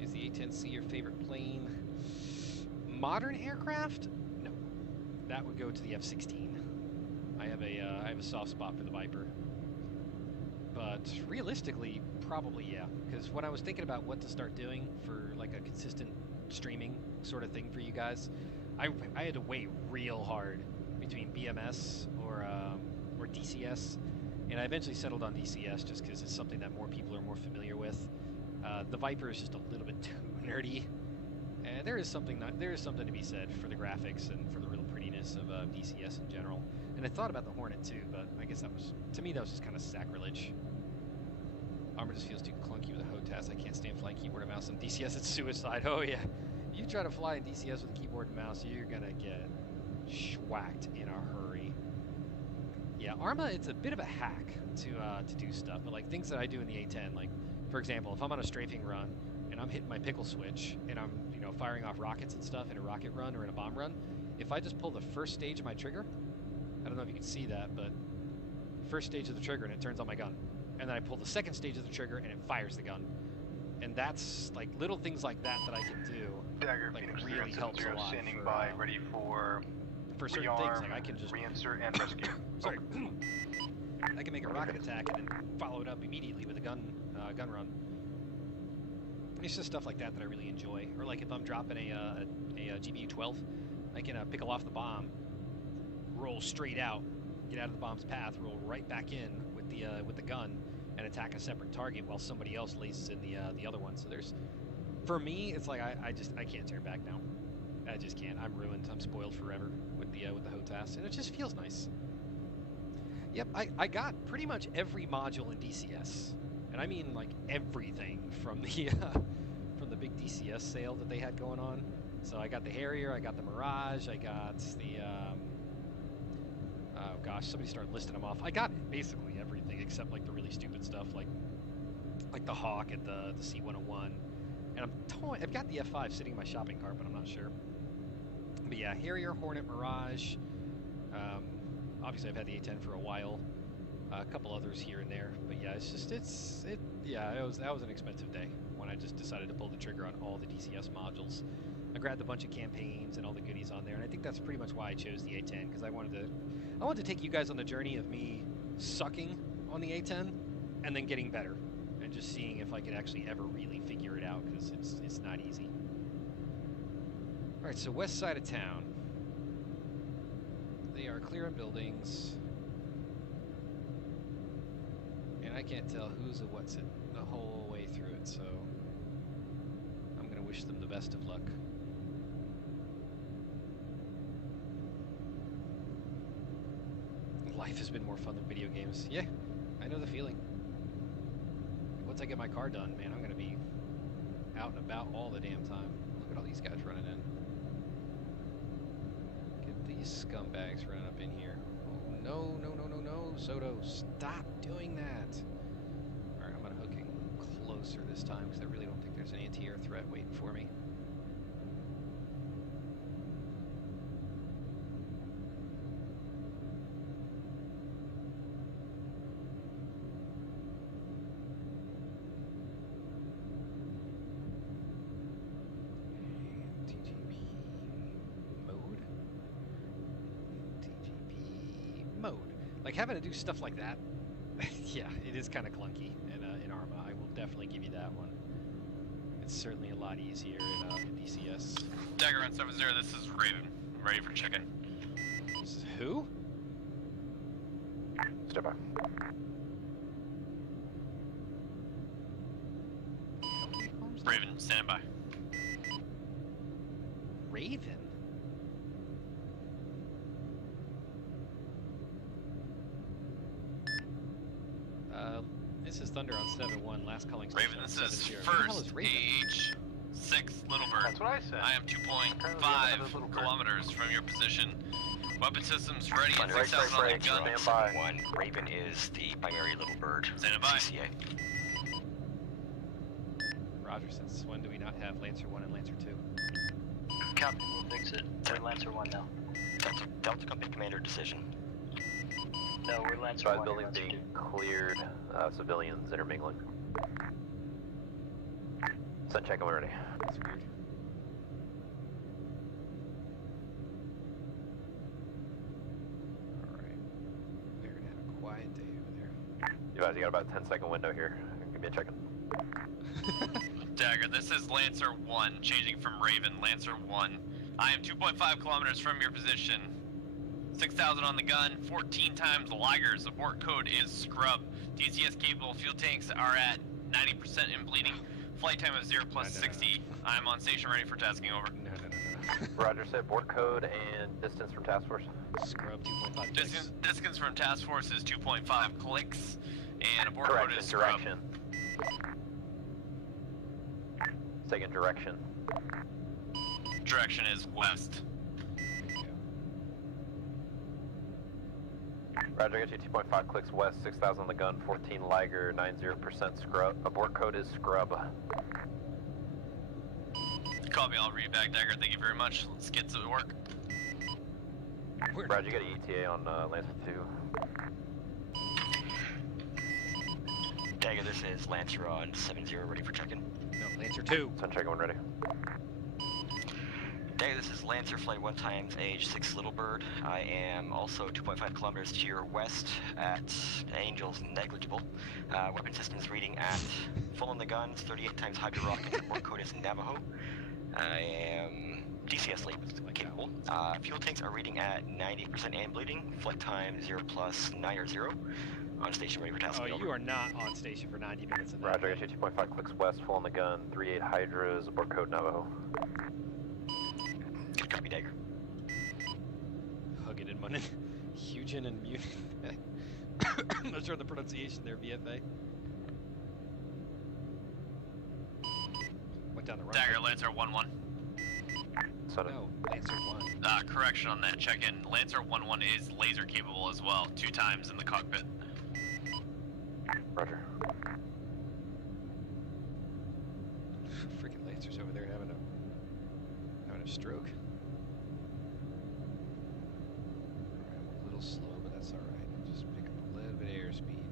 Is the A-10C your favorite plane? Modern aircraft? No, that would go to the F-16. I have a soft spot for the Viper. But realistically, probably yeah. Because when I was thinking about what to start doing for like a consistent streaming sort of thing for you guys, I had to weigh real hard between BMS or DCS, and I eventually settled on DCS just because it's something that more people are more familiar with. The Viper is just a little bit too nerdy, and there is something to be said for the graphics and for the real prettiness of DCS in general. And I thought about the Hornet too, but I guess to me that was just kind of sacrilege. ArmA just feels too clunky with a HOTAS. I can't stand flying keyboard and mouse in DCS. It's suicide. Oh yeah, you try to fly in DCS with a keyboard and mouse, you're gonna get schwacked in a hurry. Yeah, ArmA, it's a bit of a hack to do stuff, but like things that I do in the A-10, like for example, if I'm on a strafing run and I'm hitting my pickle switch and I'm firing off rockets and stuff in a rocket run or in a bomb run, if I just pull the first stage of my trigger, I don't know if you can see that, but first stage of the trigger and it turns on my gun. And then I pull the second stage of the trigger and it fires the gun. And that's like little things like that I can do. Dagger, like Phoenix really helps a lot. Standing by, ready for certain things. Like I can just reinsert and rescue. Sorry, I can make a rocket attack and then follow it up immediately with a gun run. It's just stuff like that I really enjoy. Or like if I'm dropping a GBU-12, I can pickle off the bomb, roll straight out, get out of the bomb's path, roll right back in with the gun, and attack a separate target while somebody else laces in the other one. So for me, it's like I can't turn back now. I just can't. I'm ruined. I'm spoiled forever with the HOTAS, and it just feels nice. Yep, I got pretty much every module in DCS, and I mean like everything from the big DCS sale that they had going on. So I got the Harrier, I got the Mirage, I got the oh gosh, somebody started listing them off. I got basically everything except like the really stupid stuff like the Hawk and the C-101, and I've got the F5 sitting in my shopping cart, but I'm not sure. But yeah, Harrier, Hornet, Mirage. Obviously, I've had the A-10 for a while. A couple others here and there, but yeah, that was an expensive day when I just decided to pull the trigger on all the DCS modules. I grabbed a bunch of campaigns and all the goodies on there, and I think that's pretty much why I chose the A-10, because I wanted to take you guys on the journey of me sucking on the A-10 and then getting better, and just seeing if I could actually ever really figure it out, because it's not easy. All right, so west side of town. They are clearing buildings. And I can't tell who's a what's it the whole way through it, so I'm going to wish them the best of luck. Life has been more fun than video games. Yeah, I know the feeling. Once I get my car done, man, I'm going to be out and about all the damn time. Look at all these guys running in. Scumbags running up in here. Oh, no, no, no, no, no. Soto, stop doing that. Alright, I'm going to hook in closer this time because I really don't think there's an anti-air threat waiting for me. Like having to do stuff like that, yeah, it is kind of clunky in ArmA. I will definitely give you that one. It's certainly a lot easier in DCS. Dagger on 7-0, this is Raven. I'm ready for chicken. This is who? Step by. Raven, stand by. Raven? This is Thunder on 7-1, last calling station. Raven, this is first AH 6 Little Bird. That's what I said. I am 2.5 kilometers from your position. Weapon systems ready and 6,000 on the gun. Stand by. Raven is the primary Little Bird. Stand by. CCA. Roger, since when do we not have Lancer 1 and Lancer 2? Copy, we'll fix it. We're Lancer 1 now. Delta Company Commander decision. No, we're Lancer 1. Buildings being cleared, civilians intermingling. Sun check, I'm ready. That's weird. Alright. We're gonna have a quiet day over there. You guys, you got about a 10-second window here. Give me a check-in. Dagger, this is Lancer 1, changing from Raven, Lancer 1. I am 2.5 kilometers from your position. 6,000 on the gun, 14 times Ligers. Abort code is Scrub. DCS capable fuel tanks are at 90% and bleeding. Flight time is 0 plus 60. I'm on station ready for tasking over. No. Roger, say abort code and distance from task force. Scrub 2.5 clicks. Distance from task force is 2.5 clicks. And abort Correction, code is Scrub. direction. Second direction. Direction is west. Roger, I got you 2.5 clicks west, 6,000 on the gun, 14 Liger, 90% scrub. Abort code is Scrub. Copy, I'll read back, Dagger. Thank you very much. Let's get to work. Roger, you got an ETA on Lancer 2. Dagger, this is Lancer on 7-0, ready for check-in. No, Lancer 2. Sun check, when ready. Dagger, this is Lancer Flight 1 times age 6 Little Bird. I am also 2.5 kilometers to your west at Angel's Negligible. Weapon systems reading at full on the guns, 38 times Hydro Rocket. Abort code is Navajo. I am DCS late capable. Fuel tanks are reading at 90% and bleeding. Flight time 0 plus 9 or 0. On station ready for task. Oh, you are not on station for 90 minutes. In Roger, I got you 2.5 clicks west, full on the gun, 38 Hydras, abort code Navajo. Good copy, Dagger. Huggin and Munin. Hugin and Munin. I'm not sure the pronunciation there, VFA. Went down the right. Dagger, Lancer 1-1. No, Lancer 1. Correction on that check-in. Lancer 1-1 is laser capable as well, 2 times in the cockpit. Roger. Freaking Lancers over there having a stroke. Alright, a little slow, but that's alright. Just pick up a little bit of airspeed.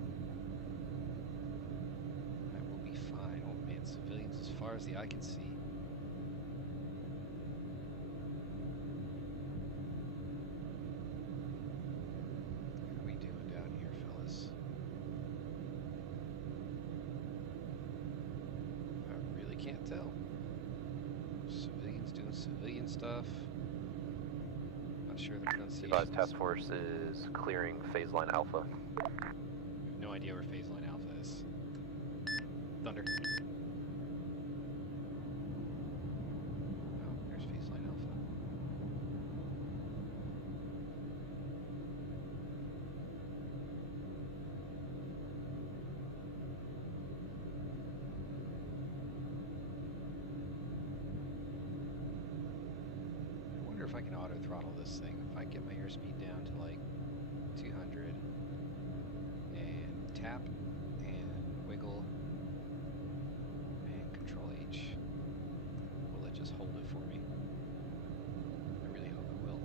I will be fine. Oh man, civilians as far as the eye can see. How are we doing down here, fellas? I really can't tell. Civilian stuff. Not sure the pronunciation. Advised task force is clearing phase line Alpha. No idea where phase line Alpha is. Thunder. Oh, there's phase line Alpha. If I can auto throttle this thing, if I get my airspeed down to like 200 and tap and wiggle and control H, will it just hold it for me? I really hope it will.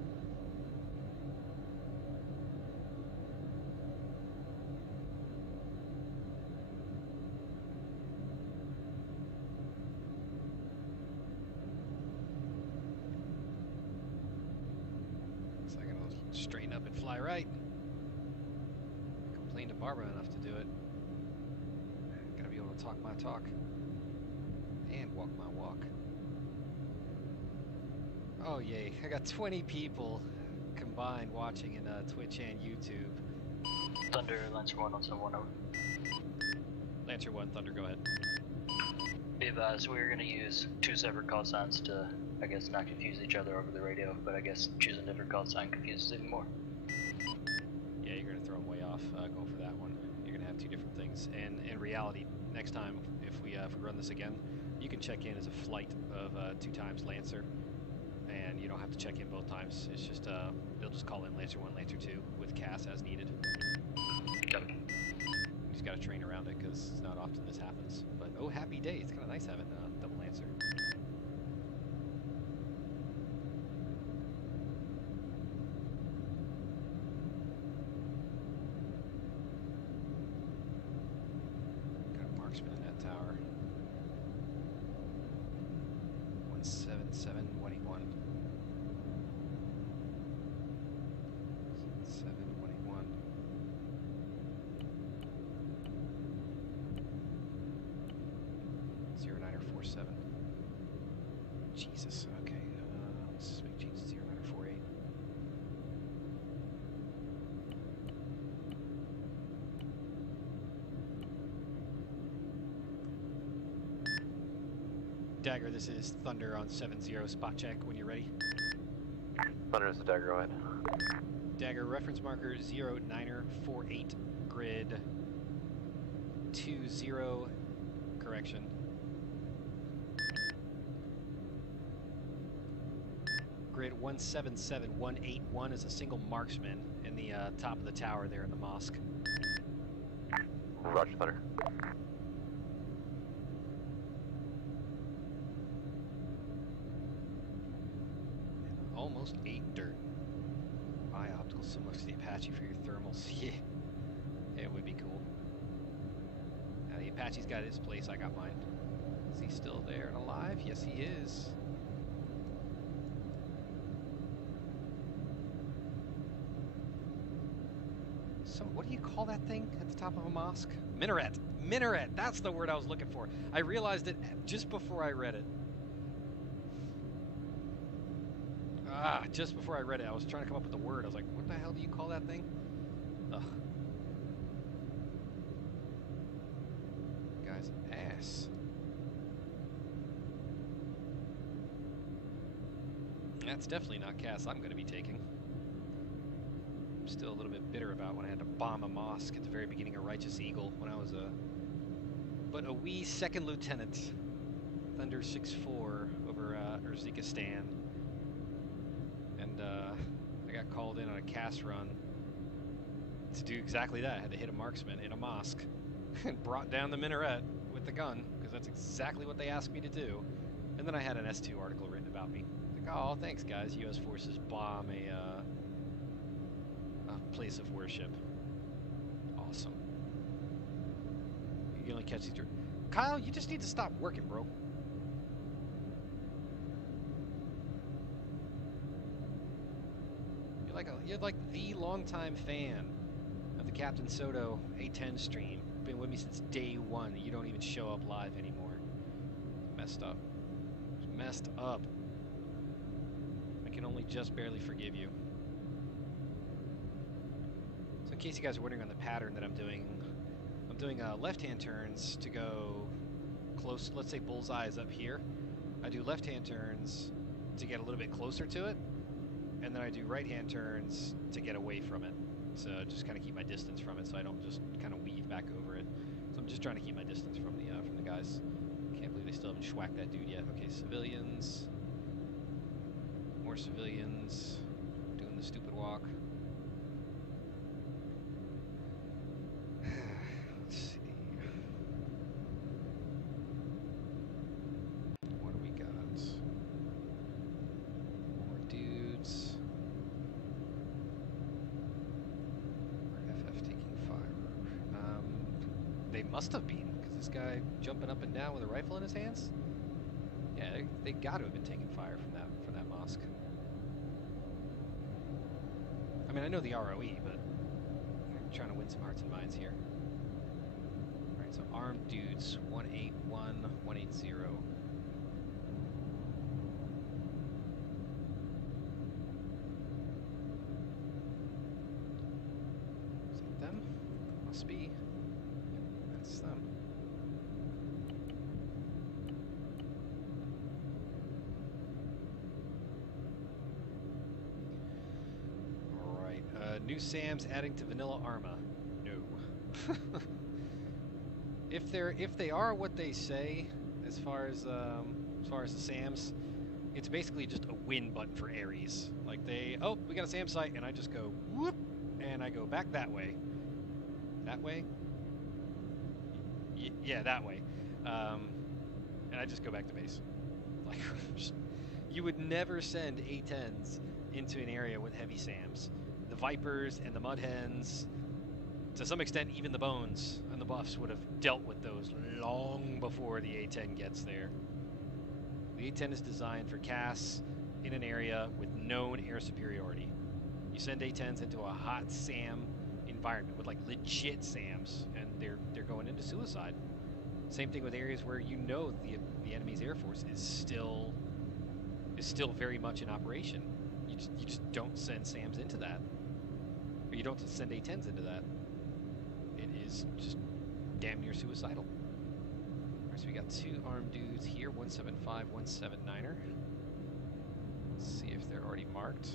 Straighten up and fly right. Complain to Barbara enough to do it. Gotta be able to talk my talk and walk my walk. Oh yay, I got 20 people combined watching in Twitch and YouTube. Thunder, Lancer 1 on 7-1 over. Lancer 1, Thunder, go ahead. Be advised, we're going to use 2 separate call signs to, I guess, not confuse each other over the radio, but I guess choosing a different call sign confuses even more. Yeah, you're going to throw them way off going for that one. You're going to have 2 different things. And in reality, next time, if we run this again, you can check in as a flight of 2 times Lancer, and you don't have to check in both times. It's just, they'll just call in Lancer 1, Lancer 2 with CAS as needed. Got it. You just got to train around it because it's not often this happens. But oh, happy day! It's kind of nice having a double Lancer. Got a marksman in that tower. 177, 181. 7, 181. Zero 9 or 47. Jesus. Okay. Let's make change 0 9 or 48. Dagger, this is Thunder on 7-0. Spot check when you're ready. Thunder is the Dagger, go ahead. Dagger, reference marker 0948, grid 20, correction. Grid 177181 is a single marksman in the top of the tower there in the mosque. Roger, Thunder. Almost 8 dirt. Buy optical similar to the Apache for your thermals. Yeah, it would be cool. Now the Apache's got his place, I got mine. Is he still there and alive? Yes, he is. So, what do you call that thing at the top of a mosque? Minaret. Minaret. That's the word I was looking for. I realized it just before I read it. Just before I read it, I was trying to come up with the word. I was like, what the hell do you call that thing? Ugh. Guy's an ass. That's definitely not Cass I'm going to be taking. I'm still a little bit bitter about when I had to bomb a mosque at the very beginning of Righteous Eagle when I was but a wee second lieutenant. Thunder 6-4 over Uzbekistan. And I got called in on a cast run to do exactly that. I had to hit a marksman in a mosque and brought down the minaret with the gun because that's exactly what they asked me to do. And then I had an S2 article written about me. Like, oh, thanks guys, U.S. forces bomb a place of worship. Awesome. You can only catch these. Kyle, you just need to stop working, bro. You're like the longtime fan of the Captain Soto A10 stream. Been with me since day one. You don't even show up live anymore. Messed up. It's messed up. I can only just barely forgive you. So in case you guys are wondering on the pattern that I'm doing left-hand turns to go close. Let's say bullseye is up here. I do left-hand turns to get a little bit closer to it. And then I do right-hand turns to get away from it. So just kind of keep my distance from it so I don't just kind of weave back over it. So I'm just trying to keep my distance from the guys. Can't believe they still haven't schwacked that dude yet. Okay, civilians. More civilians. Doing the stupid walk. Let's see. What do we got? More dudes. They must have been, because this guy jumping up and down with a rifle in his hands. Yeah, they got to have been taking fire from that mosque. I mean, I know the ROE, but I'm trying to win some hearts and minds here. All right, so armed dudes, 181, 180. Is that them? Must be. That's them. Alright, new SAMs adding to vanilla ArmA. No. If they are what they say, as far as the SAMs, it's basically just a win button for Ares. Like oh, we got a SAM site, and I just go whoop, and I go back that way. That way. Yeah, that way. And I just go back to base. Like, you would never send A-10s into an area with heavy SAMs. The Vipers and the Mudhens, to some extent even the Bones and the Buffs would have dealt with those long before the A-10 gets there. The A-10 is designed for CAS in an area with known air superiority. You send A-10s into a hot SAM environment with like legit SAMs, and they're going into suicide. Same thing with areas where you know the enemy's air force is still very much in operation. You just don't send SAMs into that, or you don't send A-10s into that. It is just damn near suicidal. Alright, so we got two armed dudes here, 175, 179er. Let's see if they're already marked.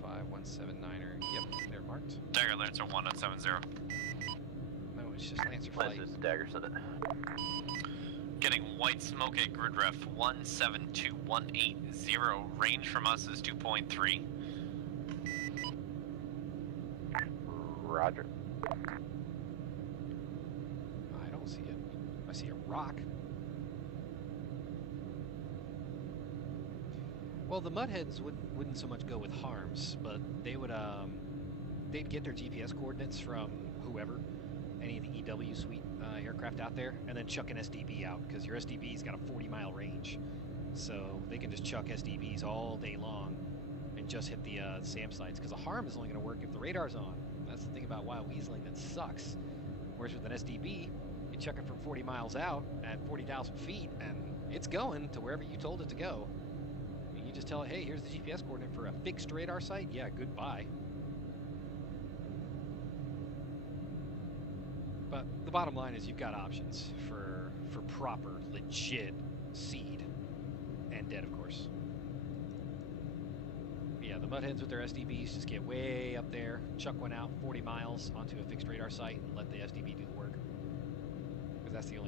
175, 179er. Yep, they're marked. Dagger Lancer 1070. No, it's just Lancer Flight. Lancer's Dagger said it. Getting white smoke at grid ref 172180. Range from us is 2.3. Roger. I don't see it. I see a rock. Well, the Mudheads wouldn't so much go with harms, but they would they'd get their GPS coordinates from whoever, any of the EW suite aircraft out there, and then chuck an SDB out, because your SDB's got a 40-mile range, so they can just chuck SDBs all day long and just hit the SAM sites, because a harm is only going to work if the radar's on. That's the thing about wild weaseling that sucks. Whereas with an SDB, you chuck it from 40 miles out at 40,000 feet, and it's going to wherever you told it to go. And you just tell it, hey, here's the GPS coordinate for a fixed radar site. Yeah, goodbye. But the bottom line is you've got options for proper, legit seed and dead, of course. But yeah, the Mudheads with their SDBs just get way up there, chuck one out 40 miles onto a fixed radar site, and let the SDB do the work. Because that's the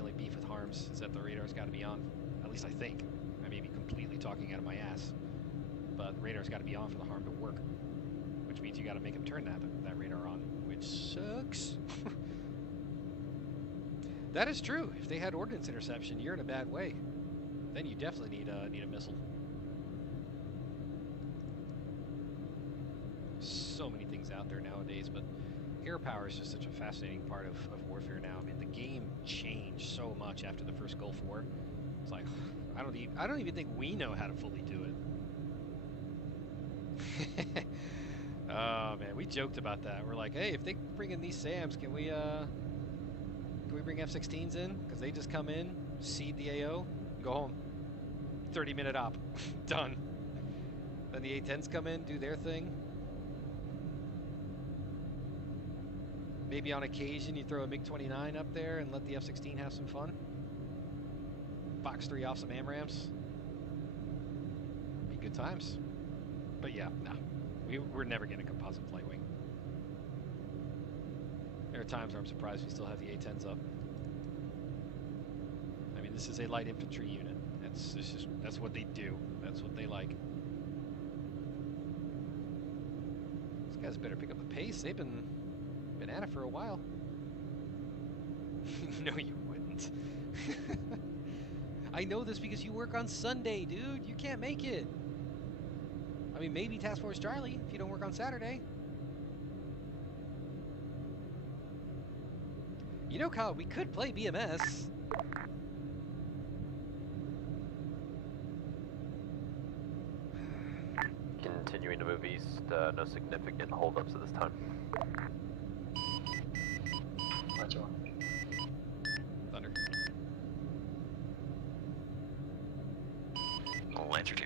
only beef with harms, is that the radar's got to be on. At least I think. I may be completely talking out of my ass, but the radar's got to be on for the harm to work, which means you got to make them turn that radar on, which sucks. That is true. If they had ordnance interception, you're in a bad way. Then you definitely need a missile. So many things out there nowadays, but air power is just such a fascinating part of warfare now. I mean, the game changed so much after the first Gulf War. It's like I don't even think we know how to fully do it. Oh man, we joked about that. We're like, hey, if they bring in these SAMs, can we bring F-16s in? Because they just come in, seed the AO, go home. 30-minute op. Done. Then the A-10s come in, do their thing. Maybe on occasion you throw a MiG-29 up there and let the F-16 have some fun. Box 3 off some AMRAAMs. Be good times. But yeah, no. We're never getting a composite flight wing. There are times where I'm surprised we still have the A-10s up. I mean, this is a light infantry unit. That's what they do. That's what they like. These guys better pick up the pace. They've been at it for a while. No, you wouldn't. I know this because you work on Sunday, dude. You can't make it. I mean, maybe Task Force Charlie if you don't work on Saturday. You know, Kyle, we could play BMS. Continuing to move east, no significant holdups at this time. Thunder. Lancer 2.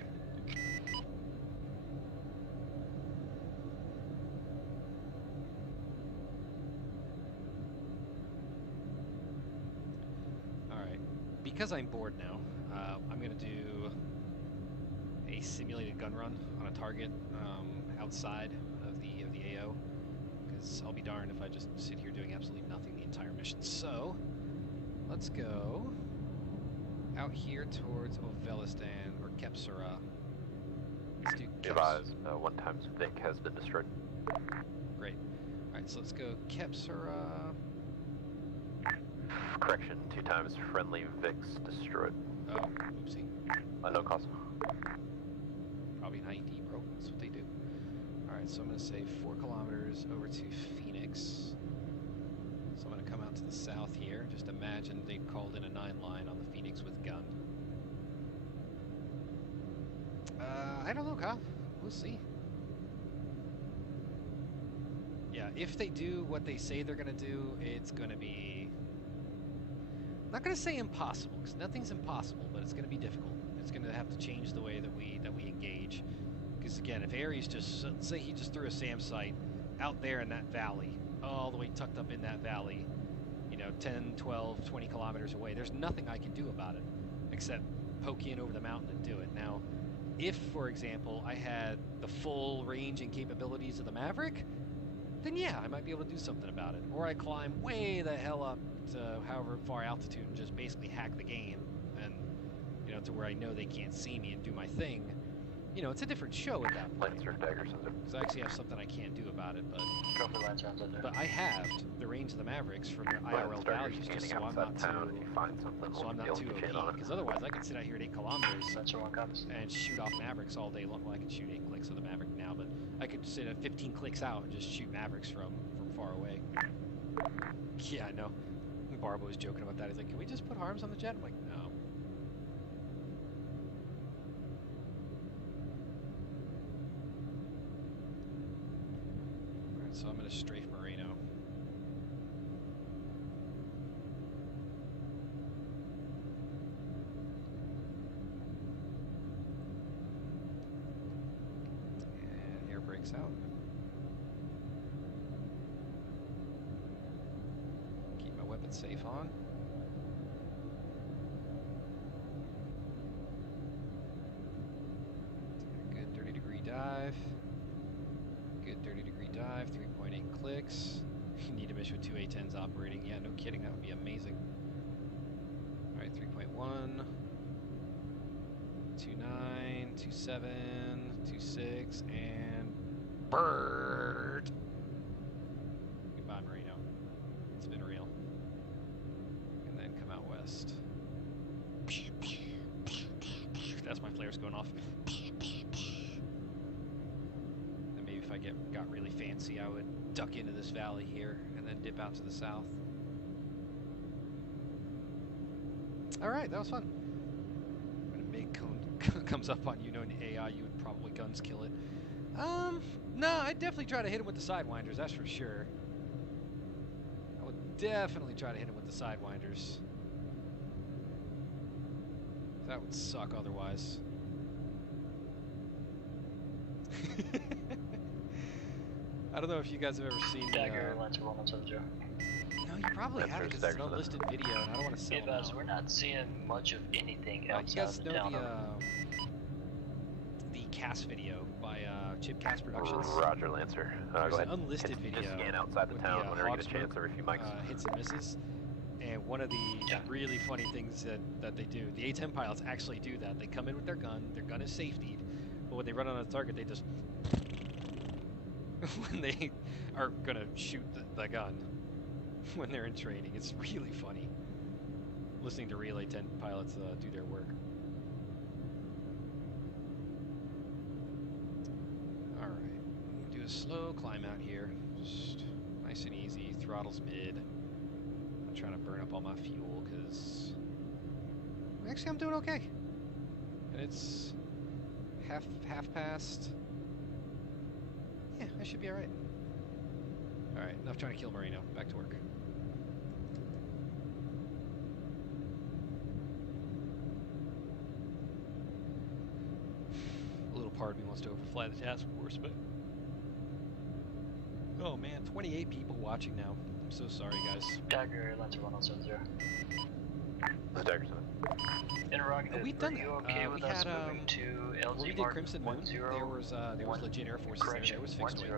Alright. Because I'm bored now, I'm going to do a simulated gun run on a target outside of the AO. Because I'll be darned if I just sit here doing absolutely nothing the entire mission. So, let's go out here towards Ovelistan or Kepsara. Let's do Advise, 1 times Vic has been destroyed. Great. Alright, so let's go Kepsara. Correction, 2 times friendly VIX destroyed. Oh, oopsie. Unknown cause. Probably an IED, bro. That's what they do. Alright, so I'm going to say 4 kilometers over to Phoenix. So I'm going to come out to the south here. Just imagine they called in a 9 line on the Phoenix with gun. I don't know, Kyle. We'll see. Yeah, if they do what they say they're going to do, it's going to be... I'm not going to say impossible, because nothing's impossible, but it's going to be difficult. It's going to have to change the way that we engage. Because again, if Ares just, say he just threw a SAM site out there in that valley, all the way tucked up in that valley, you know, 10, 12, 20 kilometers away, there's nothing I can do about it, except poke in over the mountain and do it. Now, if, for example, I had the full range and capabilities of the Maverick, then yeah, I might be able to do something about it. Or I climb way the hell up to however far altitude and just basically hack the game, and you know, to where I know they can't see me and do my thing. You know, it's a different show at that point. Because I actually have something I can't do about it, but I halved the range of the Mavericks from their IRL values just so I'm not too OP. Because otherwise I could sit out here at 8 kilometers and shoot off Mavericks all day long. Well, I can shoot 8 clicks of the Maverick now, but I could sit at 15 clicks out and just shoot Mavericks from far away. Yeah, I know. Barbo was joking about that. He's like, can we just put harms on the jet? I'm like, no. Alright, so I'm going to strafe Moreno. And air brakes out. Safe on. Good 30-degree dive. Good 30-degree dive. 3.8 clicks. You need a mission with 2 A-10s operating. Yeah, no kidding. That would be amazing. All right, 3.1. 2.9. 2.7. 2.6. And bird. Goodbye, Marino. It's been real. West. That's my flares going off. And maybe if I got really fancy, I would duck into this valley here and then dip out to the south. Alright, that was fun. When a MiG comes up on you, knowing the AI, you would probably guns kill it. No, I'd definitely try to hit him with the Sidewinders, that's for sure. I would definitely try to hit him with the Sidewinders. That would suck otherwise. I don't know if you guys have ever seen Dagger, Lancer 117. No, you probably haven't because it's an unlisted video and I don't want to sell it out. We're not seeing much of anything else. You guys know the Cass video by Chip Cass Productions? Roger, Lancer. There's an unlisted video just scan outside the town whenever you get a chance or a few mics. Hits and misses. And one of the really funny things that they do, the A-10 pilots actually do that. They come in with their gun is safetied, but when they run on a target, they just when they are gonna shoot the gun when they're in training. It's really funny listening to real A-10 pilots do their work. All right, do a slow climb out here, just nice and easy. Throttle's mid. I'm trying to burn up all my fuel because actually I'm doing okay. And it's half past. Yeah, I should be alright. Alright, enough trying to kill Marino. Back to work. A little part of me wants to overfly the task force, but oh man, 28 people watching now. I'm so sorry, guys. Dagger, Lancer 1070. Dagger 7. Interrogative, we've done that. Okay We had, when we did Crimson Moon, there was legit Air Forces there. There was fixed wing.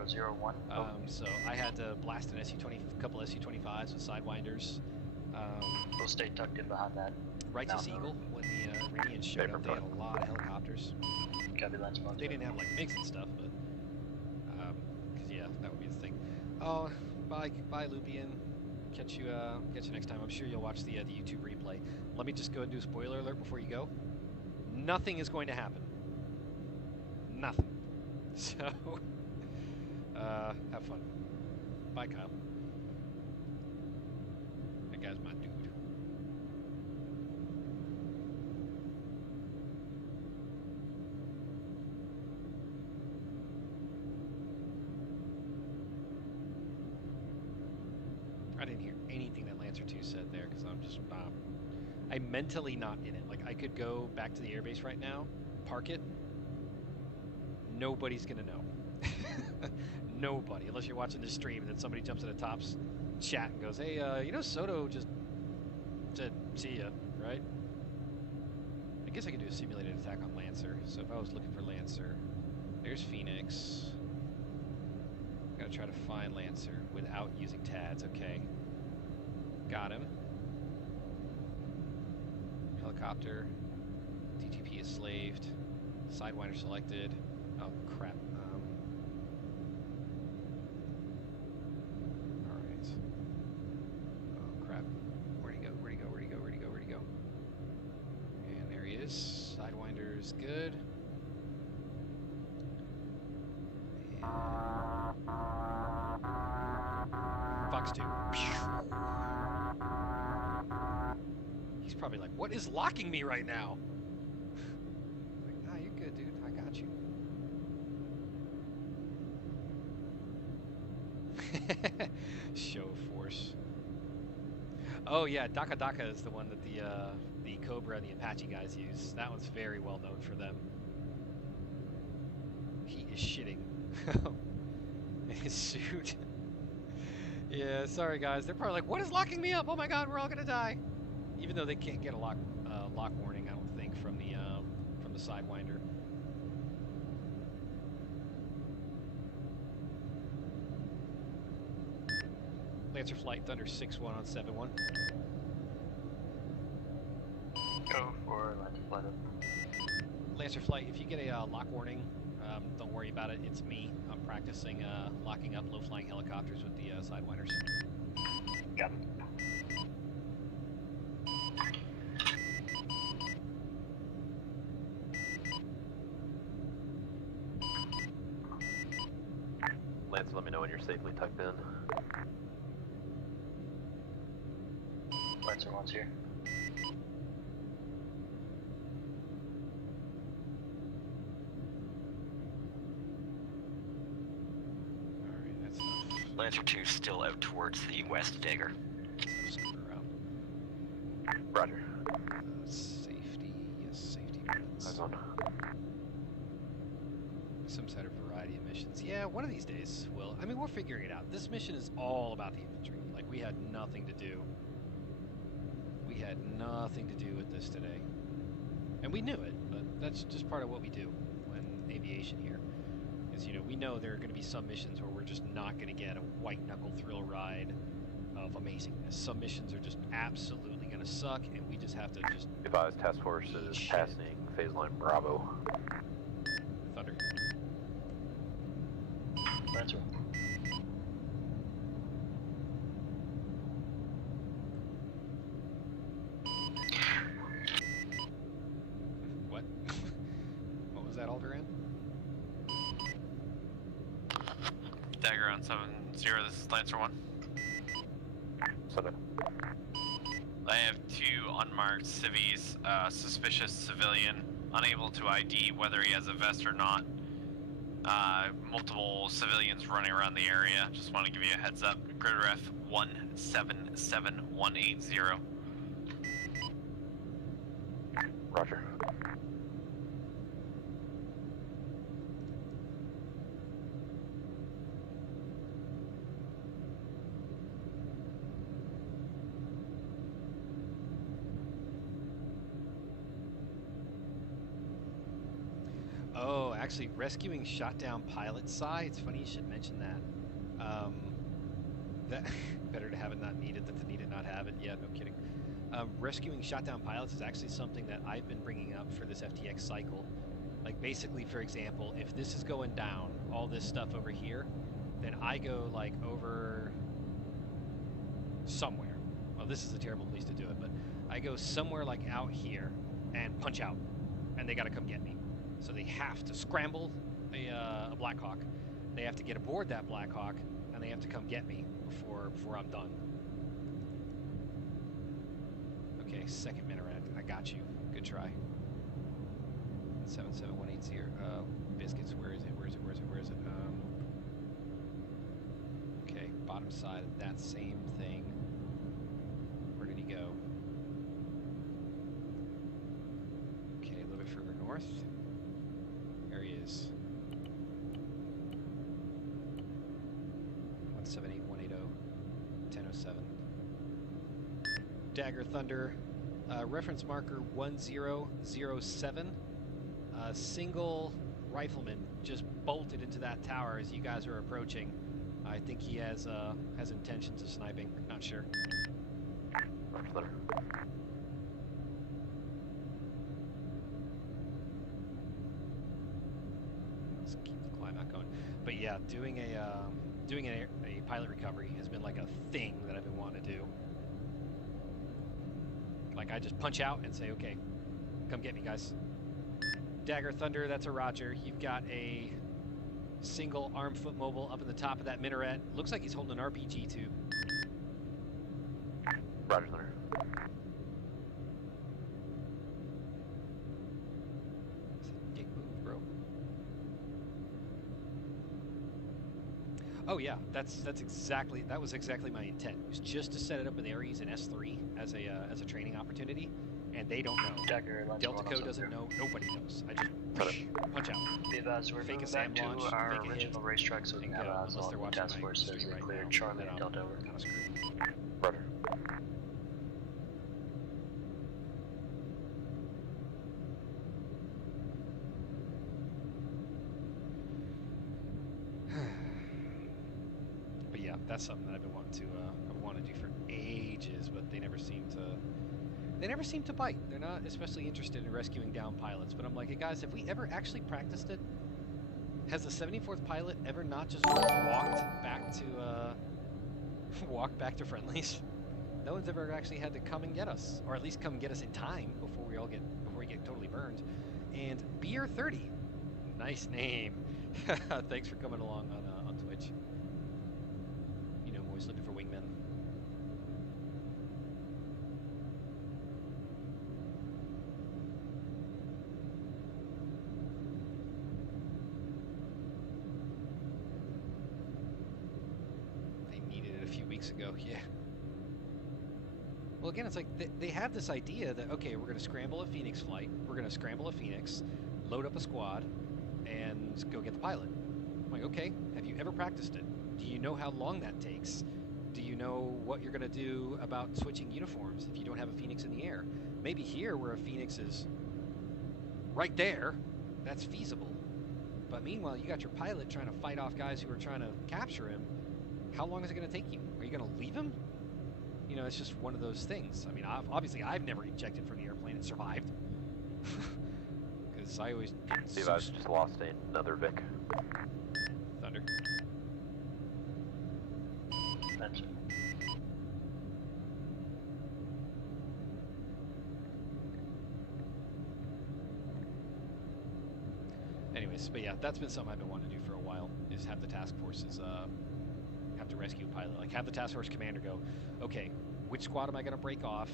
So I had to blast an couple SU-25s with Sidewinders. We'll stay tucked in behind that. Righteous Eagle, when the Iranians showed up, they had a lot of helicopters. They didn't have like MiGs and stuff, but cause yeah, that would be the thing. Oh, bye Lupian. Catch you next time. I'm sure you'll watch the YouTube replay. Let me just go and do a spoiler alert before you go. Nothing is going to happen. Nothing. So, have fun. Bye, Kyle. That guy's my dude. I didn't hear anything that Lancer 2 said there because I'm just I'm mentally not in it. Like, I could go back to the airbase right now, park it. Nobody's gonna know. Nobody, unless you're watching this stream and then somebody jumps in the Top's chat and goes, "Hey, you know Soto just said see ya," right? I guess I could do a simulated attack on Lancer. So if I was looking for Lancer, there's Phoenix. Gotta try to find Lancer without using TADS. Okay. Got him. Helicopter. DTP is slaved. Sidewinder selected. Oh, crap. Alright. Oh, crap. Where'd he go? Where'd he go? Where'd he go? Where'd he go? Where'd he go? And there he is. Sidewinder's good. Fox 2. He's probably like, what is locking me right now? Like, nah, you're good, dude. I got you. Show of force. Oh yeah, Daka Daka is the one that the Cobra and the Apache guys use. That one's very well known for them. He is shitting in his suit. Yeah, sorry guys. They're probably like, what is locking me up? Oh my god, we're all gonna die. Even though they can't get a lock warning, I don't think, from the Sidewinder. Lancer Flight, Thunder 6-1 on 7-1. Go for Lancer Flight. Lancer Flight, if you get a lock warning, don't worry about it. It's me. I'm practicing locking up low-flying helicopters with the Sidewinders. Got it. Lance, let me know when you're safely tucked in. Lancer 1's here. Alright, that's enough. Lancer 2 still out towards the west dagger. Roger. Safety, yes, safety buttons. Some sort of variety of missions. Yeah, one of these days, Will. I mean, we're figuring it out. This mission is all about the infantry. Like, we had nothing to do. We had nothing to do with this today. And we knew it, but that's just part of what we do in aviation here. Is, you know, we know there are going to be some missions where we're just not going to get a white-knuckle thrill ride of amazingness. Some missions are just absolutely going to suck, and we just have to just... Advised task force is passing phase line Bravo. Thunder. Lancer. What? What was that, Alderan? Dagger on 7-0, this is Lancer 1. 7. I have 2 unmarked civies, suspicious civilian, unable to ID whether he has a vest or not. Multiple civilians running around the area. Just want to give you a heads up. Grid ref 177180. Roger. Oh, actually, rescuing shot down pilot Psy. It's funny you should mention that. That better to have it not needed than to need it not have it. Yeah, no kidding. Rescuing shot down pilots is actually something that I've been bringing up for this FTX cycle. Like, basically, for example, if this is going down, all this stuff over here, then I go like over somewhere. Well, this is a terrible place to do it, but I go somewhere like out here and punch out, and they got to come get me. So they have to scramble a Blackhawk. They have to get aboard that Blackhawk, and they have to come get me before I'm done. Okay, second minaret. I got you. Good try. 77180. Biscuits. Where is it? Where is it? Where is it? Where is it? Okay, bottom side of that same thing. Where did he go? Okay, a little bit further north. There he is. 178, 180, 1007. Dagger Thunder. Reference marker 1007. A single rifleman just bolted into that tower as you guys are approaching. I think he has intentions of sniping. Not sure. Let's keep the climb out going. But yeah, doing a pilot recovery has been like a thing that I've been wanting to do. Like I just punch out and say, okay, come get me, guys. Dagger Thunder, that's a roger. You've got a single arm foot mobile up in the top of that minaret. Looks like he's holding an RPG too. Roger, Thunder. Dick move, bro. Oh yeah, that was exactly my intent. It was just to set it up with Ares and S3 as a training opportunity, and they don't know. Delta Code doesn't know. Nobody knows. I just punch out. We're Fake a moving SAM back launch, to our fake a hit, original racetrack, so we and can have go, eyes unless they're on the watching task my force as stream they right clear now, Charlie then and I'm Delta over. kind of screwed. Roger. But yeah, that's something that I've been wanting to do for ages, but they never seem to bite. They're not especially interested in rescuing down pilots. But I'm like, hey guys, have we ever actually practiced it? Has the 74th pilot ever not just walked back to friendlies? No one's ever actually had to come and get us, or at least come get us in time before we get totally burned. And Beer 30, nice name. Thanks for coming along on Twitch. You know, I'm always looking for wingmen. They needed it a few weeks ago, yeah. Well, again, it's like they have this idea that, okay, we're going to scramble a Phoenix flight, we're going to scramble a Phoenix, load up a squad, and go get the pilot. I'm like, okay, have you ever practiced it? Do you know how long that takes? Do you know what you're going to do about switching uniforms if you don't have a Phoenix in the air? Maybe here, where a Phoenix is right there, that's feasible. But meanwhile, you got your pilot trying to fight off guys who are trying to capture him. How long is it going to take you? Are you going to leave him? You know, it's just one of those things. I mean, obviously, I've never ejected from the airplane and survived. Because I always... Steve, I just lost another Vic. Thunder. That's it. Anyways, but yeah, that's been something I've been wanting to do for a while, is have the task forces have to rescue a pilot. Like, have the task force commander go, okay, which squad am I going to break off?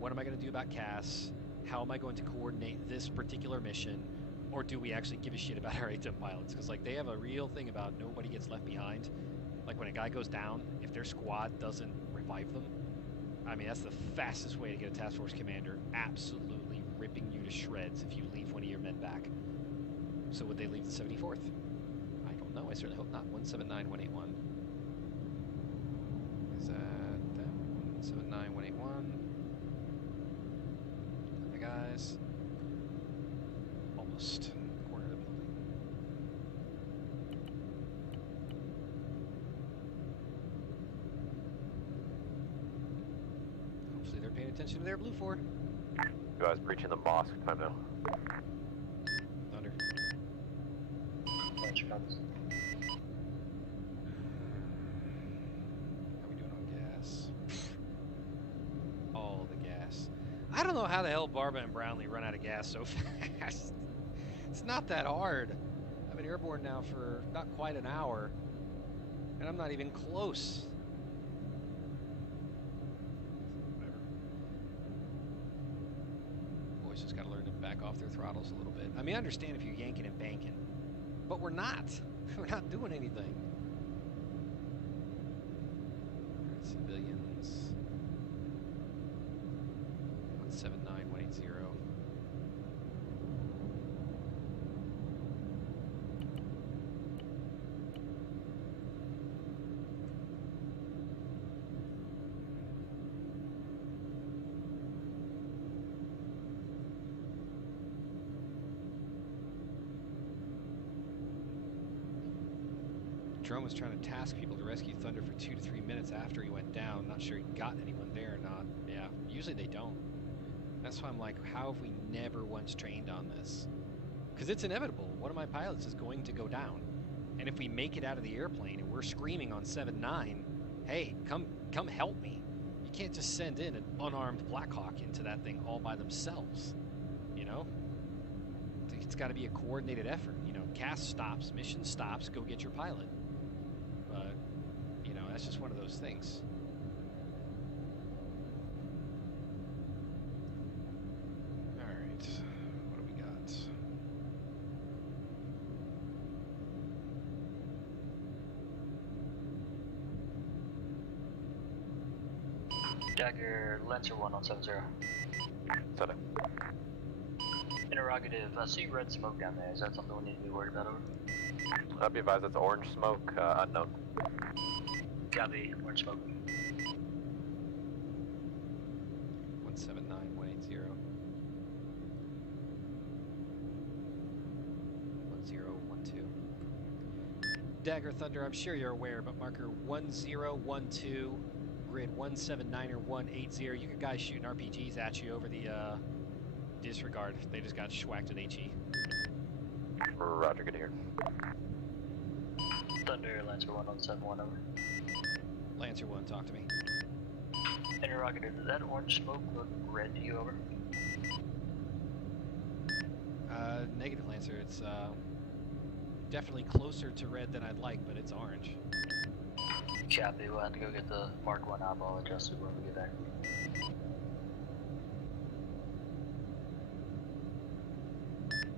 What am I going to do about CAS? How am I going to coordinate this particular mission? Or do we actually give a shit about our ATEM pilots? Because, like, they have a real thing about nobody gets left behind. Like, when a guy goes down, if their squad doesn't revive them, I mean, that's the fastest way to get a task force commander absolutely ripping you to shreds if you leave one of your men back. So would they leave the 74th? I don't know. I certainly hope not. 179, 181. Is that them? 179, 181. The guys. Almost. Corner of the building. Hopefully they're paying attention to their blue 4. You guys breaching the mosque. Time now. Thunder. Launch comes. How are we doing on gas? I don't know how the hell Barba and Brownlee run out of gas so fast. It's not that hard. I've been airborne now for not quite an hour, and I'm not even close. Whatever. Boys just got to learn to back off their throttles a little bit. I mean, I understand if you're yanking and banking, but we're not. We're not doing anything. All right, civilians. 179, 180. Drone was trying to task people to rescue Thunder for 2 to 3 minutes after he went down. Not sure he got anyone there or not. Yeah, usually they don't. That's why I'm like, how have we never once trained on this? Because it's inevitable. One of my pilots is going to go down. And if we make it out of the airplane and we're screaming on 7-9, hey, come help me. You can't just send in an unarmed Blackhawk into that thing all by themselves. You know? It's got to be a coordinated effort. You know, cast stops, mission stops, go get your pilot. But, you know, that's just one of those things. All right, what do we got? Dagger, Lancer 1 on 70. Setting. Interrogative, I see red smoke down there. Is that something we need to be worried about? Over? I'll be advised that's orange smoke, unknown. Copy, orange smoke. 179, 180. 1012. Dagger Thunder, I'm sure you're aware, but marker 1012, grid 179 or 180. You got guys shooting RPGs at you over the disregard. They just got schwacked at HE. Roger, good to hear. Thunder, Lancer 1 on 71, over. Lancer 1, talk to me. Interrogative, does that orange smoke look red to you, over? Negative, Lancer. It's definitely closer to red than I'd like, but it's orange. Copy, we'll have to go get the Mark 1 eyeball adjusted when we get back.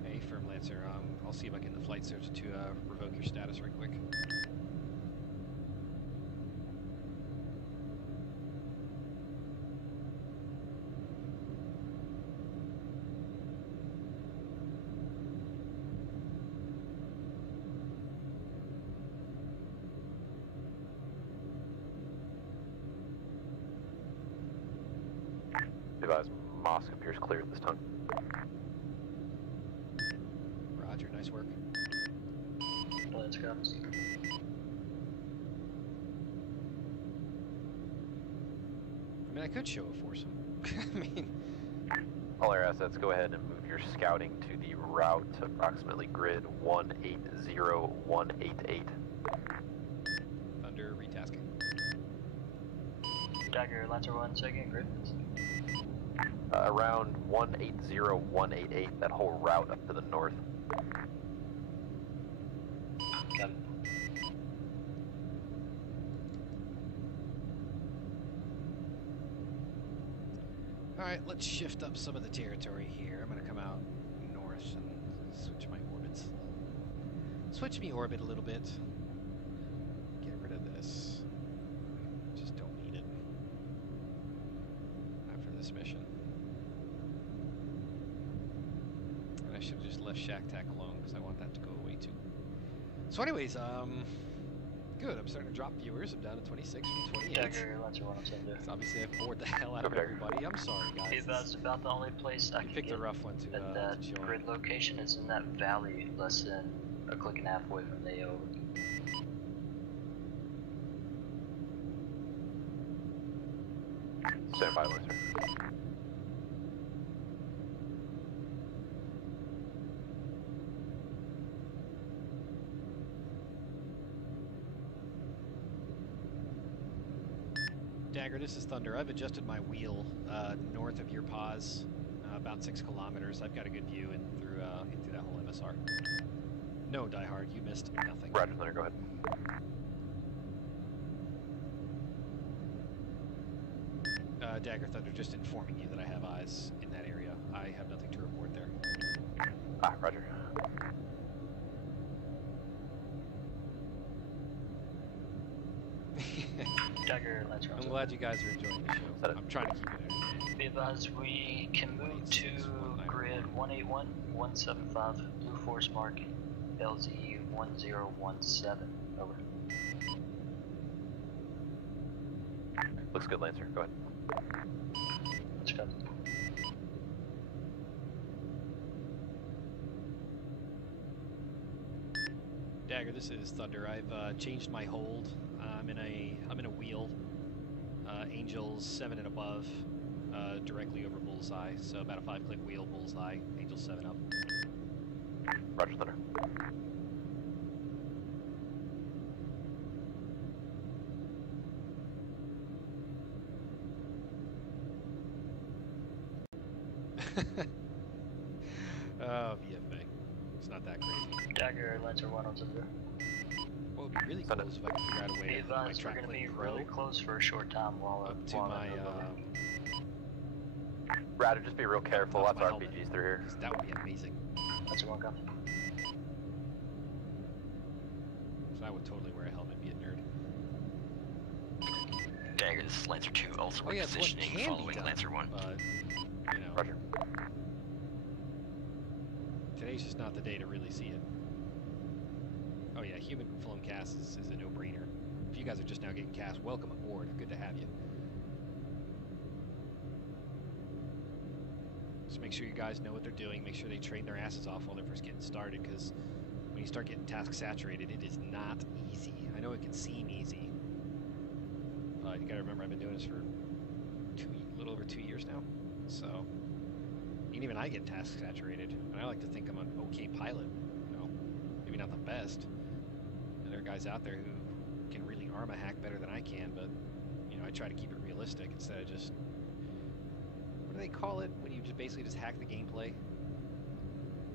Hey, firm Lancer. I'll see if I can get the flight search to revoke your status right quick. Advise, Mosque appears clear at this time. Roger, nice work. Lance comes. I mean, I could show a foursome. I mean... All air assets, go ahead and move your scouting to the route, approximately grid 180188. Thunder, retasking. Dagger, Lancer 1, second, grid. Around 180188, that whole route up to the north. Got it. Alright, let's shift up some of the territory here. I'm going to come out north and switch my orbits. Switch me orbit a little bit. Get rid of this. Just don't need it. Not for this mission. And I should have just left Shack Tack alone because I want that to go away too. So anyways, good. I'm starting to drop viewers. I'm down to 26 from 28. Dagger, Lancer 1 on 72. So obviously I've bored the hell out of everybody. I'm sorry, guys. That's about the only place I You can picked get a rough one to that show. grid location is in that valley less than a click and a half away from the AO. Stand by, Lancer. Dagger Dagger, this is Thunder. I've adjusted my wheel north of your pause, about 6 kilometers. I've got a good view in through that whole MSR. No, Die Hard, you missed nothing. Roger, Thunder, go ahead. Dagger, Thunder, just informing you that I have eyes in that area. I have nothing to report there. Roger. Dagger, let's run. I'm glad you guys are enjoying the show. I'm trying to keep it entertaining. Be advised, we can move to grid 181-175, Blue Force Mark, LZ 1017. Over. Looks good, Lancer. Go ahead. Let's go. Dagger, this is Thunder. I've changed my hold. I'm in a wheel. Angels 7 and above, directly over bullseye. So about a 5-click wheel, bullseye. Angels 7 up. Roger, Thunder. Oh, VFA. It's not that crazy. Dagger, Lancer 102. What would be really cool is if I could figure out a way Be to advised, we're going to be really close for a short time while up to my Roger, just be real careful. Lots of RPGs through here. That would be amazing. That's a welcome. So I would totally wear a helmet, be a nerd. Dagger, this is Lancer 2, also repositioning following Lancer 1. But, you know, Roger. Today's just not the day to really see it. Oh yeah, human flown cast is a no-brainer. If you guys are just now getting cast, welcome aboard. Good to have you. Just make sure you guys know what they're doing. Make sure they train their asses off while they're first getting started, because when you start getting task saturated, it is not easy. I know it can seem easy, but you gotta remember I've been doing this for a little over 2 years now. So, and even I get task saturated, and I like to think I'm an okay pilot. You know, maybe not the best. And there are guys out there who can really ArmA hack better than I can, but you know, I try to keep it realistic instead of just, what do they call it when you just basically just hack the gameplay?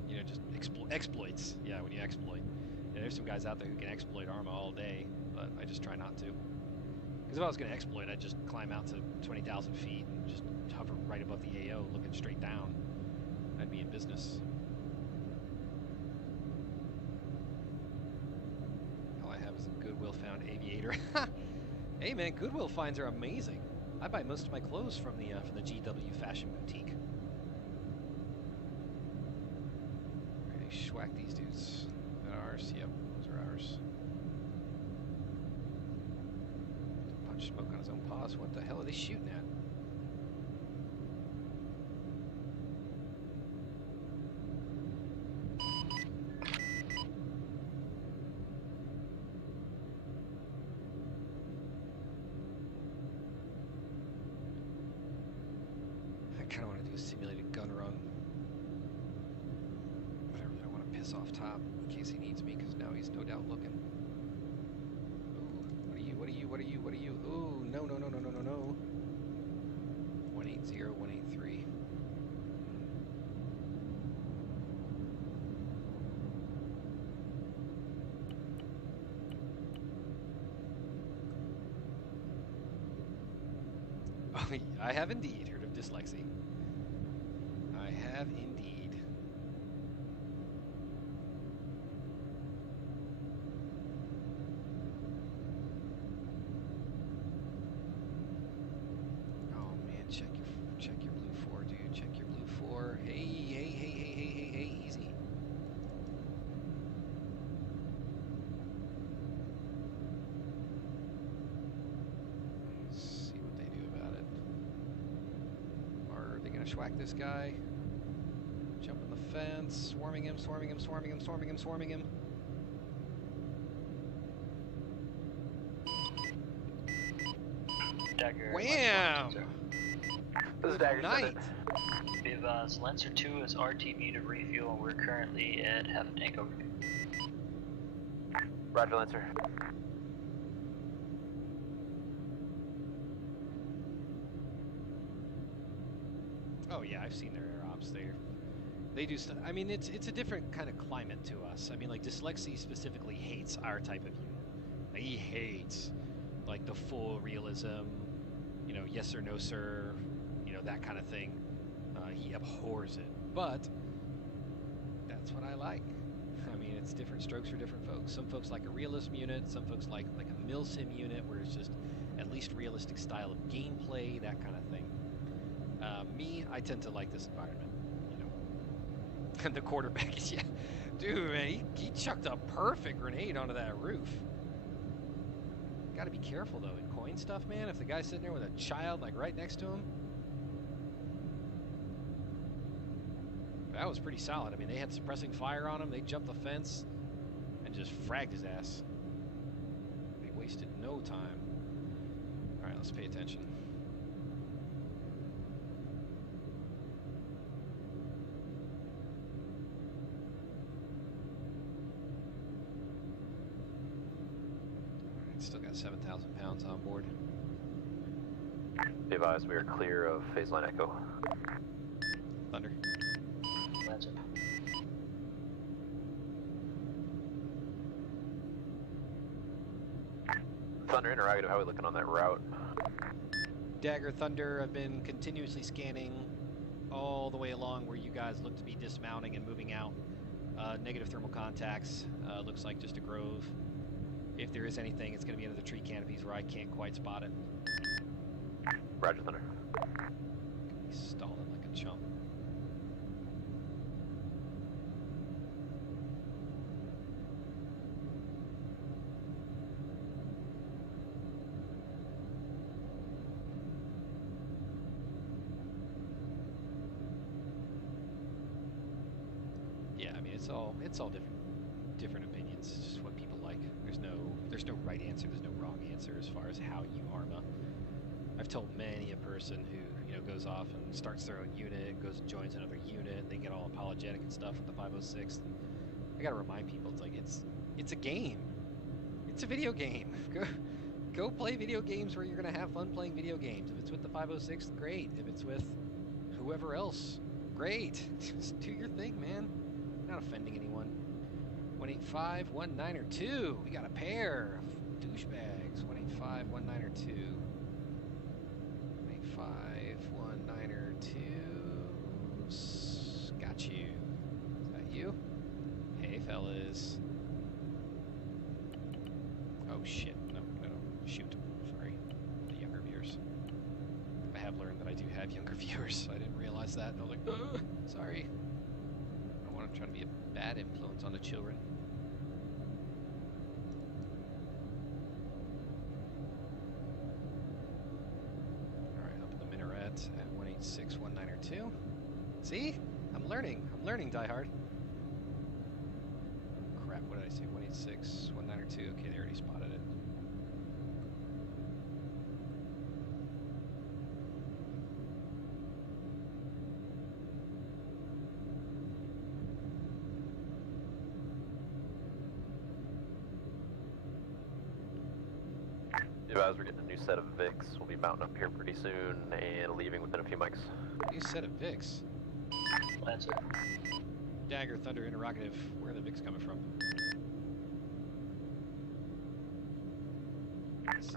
You know, just exploits. Yeah, when you exploit. Yeah, there's some guys out there who can exploit ArmA all day, but I just try not to. Because if I was going to exploit, I'd just climb out to 20,000 feet and just hover right above the AO, looking straight down. I'd be in business. All I have is a Goodwill found aviator. Hey man, Goodwill finds are amazing. I buy most of my clothes from the GW Fashion Boutique. Ready to schwack these dudes. They're ours. Yep, those are ours. Punch smoke on his own paws. What the hell are they shooting at? I kind of want to do a simulated gun run. But I really don't want to piss off Top in case he needs me, because now he's no doubt looking. Ooh, what are you? Ooh, no. 180, 183. Oh, I have indeed heard of dyslexia. I have indeed. Oh man, check your blue 4, dude. Check your blue 4. Hey, easy. See what they do about it. Are they gonna schwack this guy? Jumping the fence, swarming him. Dagger. Wham! This is Dagger. Night. Be advised, Lancer 2 is RTB to refuel, and we're currently at half a tank over. Roger, Lancer. Oh yeah, I've seen their air ops. They do stuff. I mean, it's a different kind of climate to us. I mean, like Dyslexie specifically hates our type of unit. Like, he hates like the full realism, you know, yes or no sir, you know, that kind of thing. He abhors it. But that's what I like. I mean, it's different strokes for different folks. Some folks like a realism unit. Some folks like a milsim unit, where it's just at least realistic style of gameplay, that kind of thing. Me, I tend to like this environment. And the quarterback is, yeah, dude, man, he chucked a perfect grenade onto that roof. Got to be careful though in coin stuff, man. If the guy's sitting there with a child like right next to him, that was pretty solid. I mean, they had suppressing fire on him. They jumped the fence and just fragged his ass. They wasted no time. All right, let's pay attention. Still got 7,000 pounds on board. Be advised, we are clear of phase line echo. Thunder. Lancer. Thunder, interrogative, how are we looking on that route? Dagger, Thunder, I've been continuously scanning all the way along where you guys look to be dismounting and moving out. Negative thermal contacts. Looks like just a grove. If there is anything, it's going to be under the tree canopies where I can't quite spot it. Roger, Thunder. He's stalling like a chump. Yeah, I mean, it's all different opinions. It's just what people like. There's no right answer. There's no wrong answer as far as how you ArmA. I've told many a person who, you know, goes off and starts their own unit, goes and joins another unit, and they get all apologetic and stuff with the 506. I gotta remind people, it's like it's a game. It's a video game. Go play video games where you're gonna have fun playing video games. If it's with the 506, great. If it's with whoever else, great. Just do your thing, man. Not offending anyone. 185, 19 or 2. We got a pair of douchebags. 185, 19 or 2. 185, 19 or 2. Got you. Is that you? Hey, fellas. Oh, shit. No. Shoot. Sorry. The younger viewers. I have learned that I do have younger viewers. I didn't realize that. I was like, sorry. I don't want to try to be a bad influence on the children. At 186, 19 or 2. See? I'm learning, Die Hard. Crap, what did I say? 186, 19 or 2. Okay, they already spotted it. As we're getting a new set of VICs, we'll be mounting up here pretty soon and leaving within a few mics. New set of VICs? Lancer. Dagger, Thunder, interrogative. Where are the VICs coming from?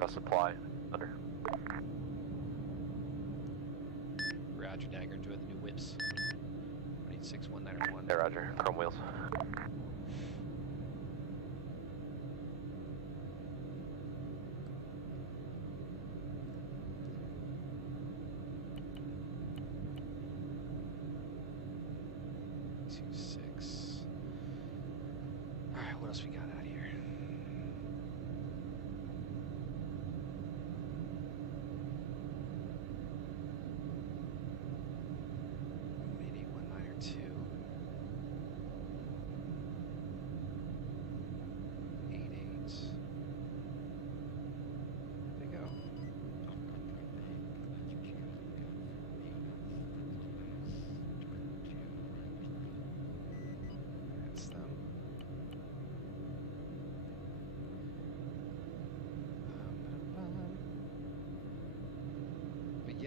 Supply, Thunder. Roger, Dagger, enjoy the new whips. 186, 19 or 1. Hey, Roger. Chrome wheels. What else we got out here? Maybe 19 or 2. 88s. Where'd they go? That's them.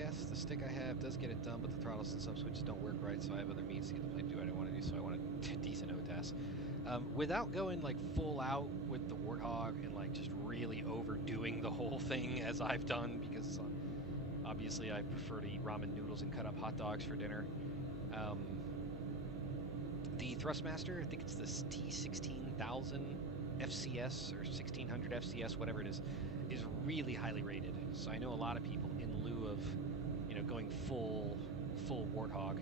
guess. The stick I have does get it done, but the throttles and sub switches don't work right, so I have other means to get the plane to do what I want to do, so I want a decent OTAS. Without going like full out with the Warthog and like just really overdoing the whole thing as I've done, because obviously I prefer to eat ramen noodles and cut up hot dogs for dinner. The Thrustmaster, I think it's this T16000 FCS or 1600 FCS, whatever it is really highly rated. So I know a lot of people, in lieu of, you know, going full Warthog,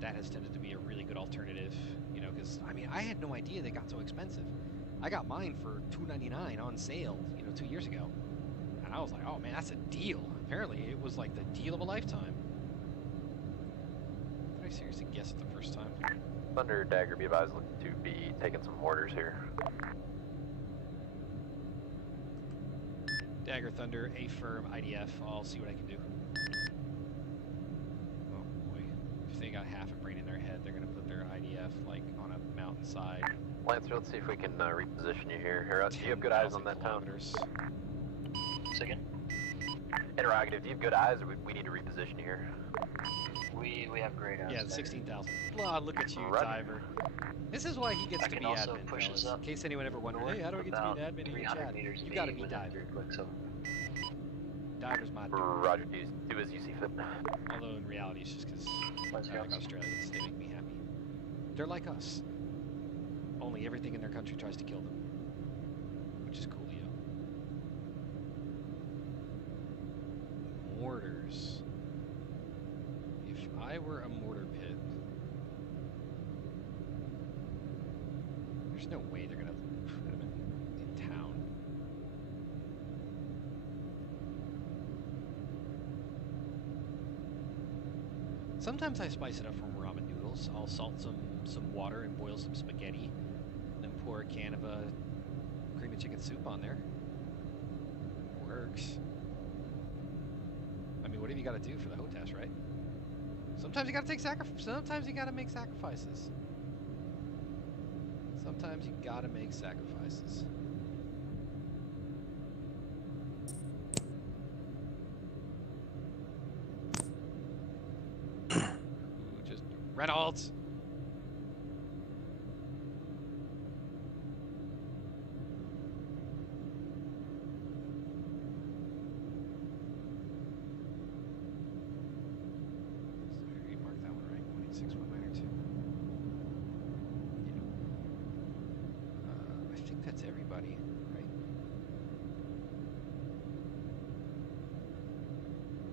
that has tended to be a really good alternative. You know, because I mean, I had no idea they got so expensive. I got mine for $299 on sale, you know, 2 years ago, and I was like, oh man, that's a deal. Apparently, it was like the deal of a lifetime. Did I seriously guess it the first time? Thunder Dagger, be advised to be taking some orders here. Dagger, Thunder, A firm, IDF. I'll see what I can do. Oh boy, if they got half a brain in their head, they're gonna put their IDF like on a mountainside. Lancer, let's see if we can reposition you here. Do you have good eyes on that town? Second. Interrogative, do you have good eyes, or we need to reposition you here? We have great eyes. Yeah, 16,000. Blah, look at you, Diver. This is why he gets to be admin, fellas. In case anyone ever wondered, hey, how do I get to be an admin in your chat? You gotta be Diver. Diver's my dude. Roger, do as you see fit. Although in reality, it's just because I like Australians. They make me happy. They're like us. Only everything in their country tries to kill them. Which is coolio. Mortars. If I were a mortar pit, there's no way they're gonna put them in town. Sometimes I spice it up from ramen noodles. I'll salt some water and boil some spaghetti, then pour a can of cream and chicken soup on there. Works. I mean, what have you got to do for the HOTAS, right? Sometimes you got to take Sometimes you got to make sacrifices. Sometimes you got to make sacrifices. Ooh, just Reynolds.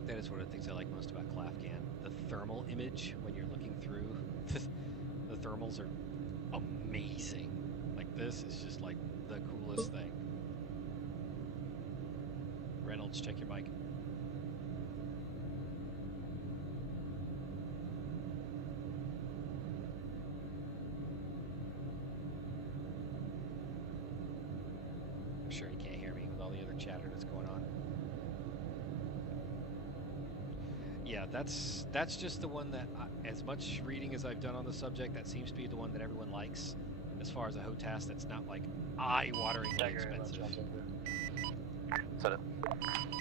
That is one of the things I like most about Clafgan. The thermal image when you're looking through, the thermals are amazing. Like this is just like the coolest thing. Reynolds, check your mic. I'm sure he can't hear me with all the other chatter that's going on. Yeah, that's just the one that, as much reading as I've done on the subject, that seems to be the one that everyone likes, as far as a HOTAS that's not like eye-wateringly expensive. Set it.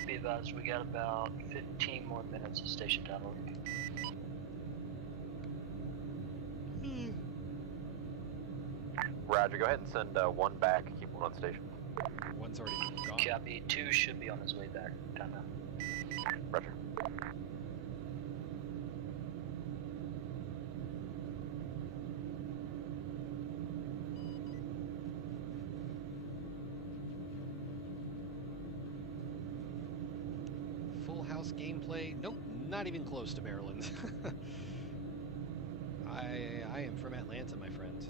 Be advised, we got about 15 more minutes of station time. Roger, go ahead and send one back, keep one on station. One's already gone. Copy, 2 should be on his way back. Time out. Roger. Full house gameplay? Nope, not even close to Maryland. I am from Atlanta, my friend.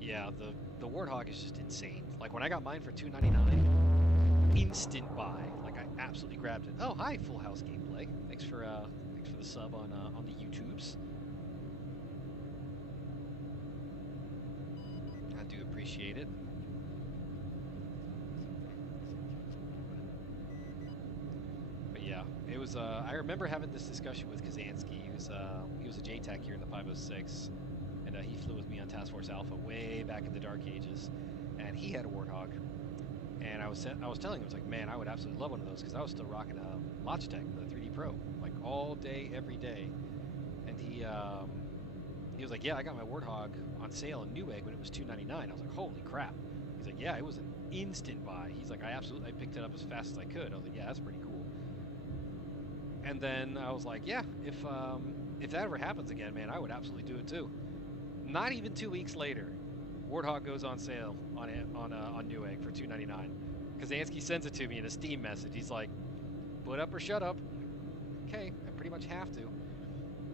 Yeah, the Warthog is just insane. Like when I got mine for $299, instant buy. Like I absolutely grabbed it. Oh, hi, Full House Gameplay. Thanks for the sub on the YouTubes. I do appreciate it. But yeah, it was. I remember having this discussion with Kazansky. He was a JTAC here in the 506. And he flew with me on Task Force Alpha way back in the Dark Ages, and he had a Warthog, And I was telling him, I was like, man, I would absolutely love one of those because I was still rocking a Logitech, the 3D Pro, like all day, every day. And he was like, yeah, I got my Warthog on sale in Newegg when it was $2.99. I was like, holy crap. He's like, yeah, it was an instant buy. He's like, I picked it up as fast as I could. I was like, yeah, that's pretty cool. And then I was like, yeah, if that ever happens again, man, I would absolutely do it too. Not even 2 weeks later, Warthog goes on sale on Newegg for $2.99. Kazansky sends it to me in a Steam message. He's like, put up or shut up. Okay, I pretty much have to.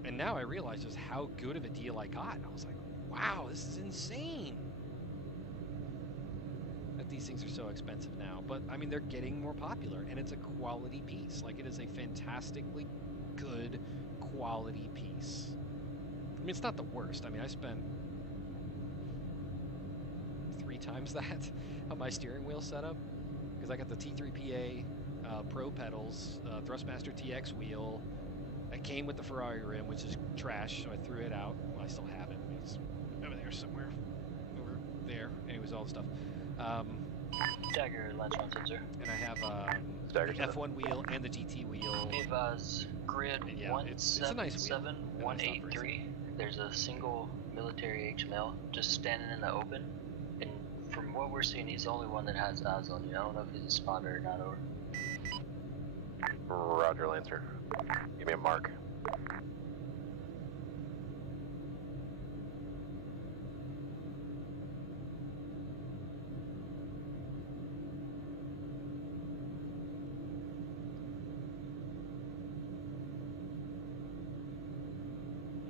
And now I realize just how good of a deal I got. And I was like, wow, this is insane. That these things are so expensive now. But, I mean, they're getting more popular, and it's a quality piece. Like, it is a fantastically good quality piece. I mean, it's not the worst. I mean, I spent 3 times that on my steering wheel setup because I got the T3PA Pro pedals, Thrustmaster TX wheel. That came with the Ferrari rim, which is trash, so I threw it out. Well, I still have it. It's over there somewhere. Over there. Anyways, all the stuff. Dagger, Lance 170. And I have the F1 wheel and the GT wheel. Vivaz grid yeah, it's a nice wheel. 173. There's a single military HML just standing in the open. And from what we're seeing, he's the only one that has eyes on you. I don't know if he's a spotter or not, over. Roger, Lancer. Give me a mark.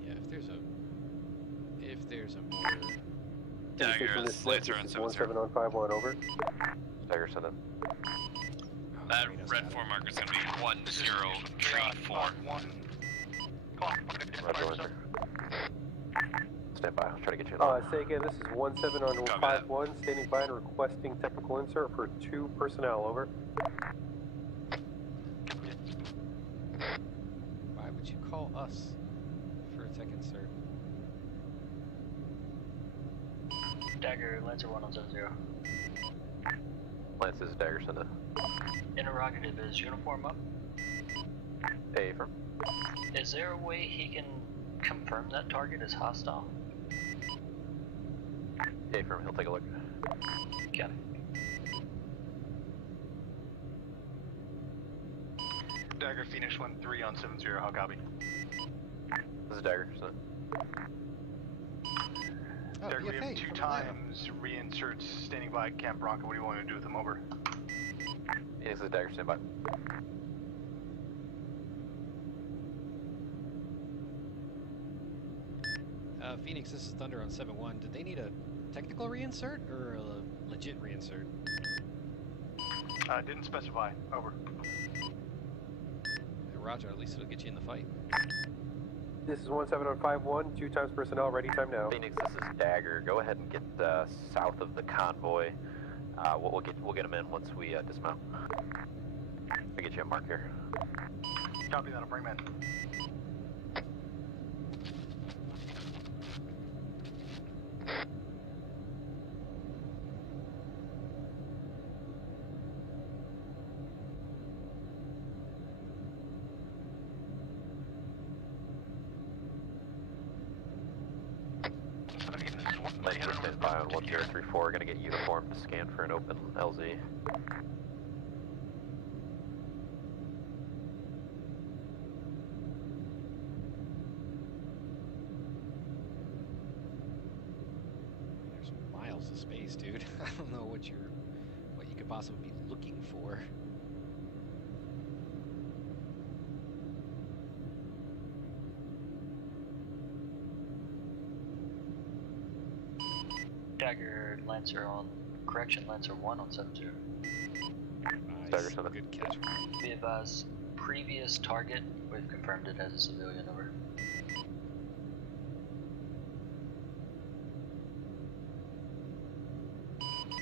Yeah, if there's a more... Dagger, Lancer on 17151 over. Dagger, send it. That red 4 marker is going to be 1034. Roger, Lancer. Stand by, I'll try to get you. Say again, this is 17151, standing by and requesting technical insert for 2 personnel, over. Why would you call us for a tech insert? Dagger, Lancer 1070. Lance, this is Dagger, send it. Interrogative, is uniform up? Hey, firm. Is there a way he can confirm that target is hostile? Hey, firm, he'll take a look. Okay. Dagger, Phoenix 1-3 on 70, how copy? This is Dagger, send it. Dagger, we have 2 times reinserts standing by Camp Bronco. What do you want to do with them, over? Phoenix, this is Dagger, stand by. Phoenix, this is Thunder on 7-1. Did they need a technical reinsert or a legit reinsert? Didn't specify. Over. Roger, at least it'll get you in the fight. This is 17151, 2 times personnel, ready time now. Phoenix, this is Dagger. Go ahead and get south of the convoy. We'll get them in once we dismount. We'll get you a mark here. Copy that, I'll bring them in. Lancer, stand by on 1034. Gonna get uniform to scan for an open LZ. There's miles of space, dude. I don't know what you could possibly be looking for. Dagger, Lancer on correction, Lancer 1 on 70. Nice. Good catch. Be advised, previous target, we've confirmed it as a civilian, over.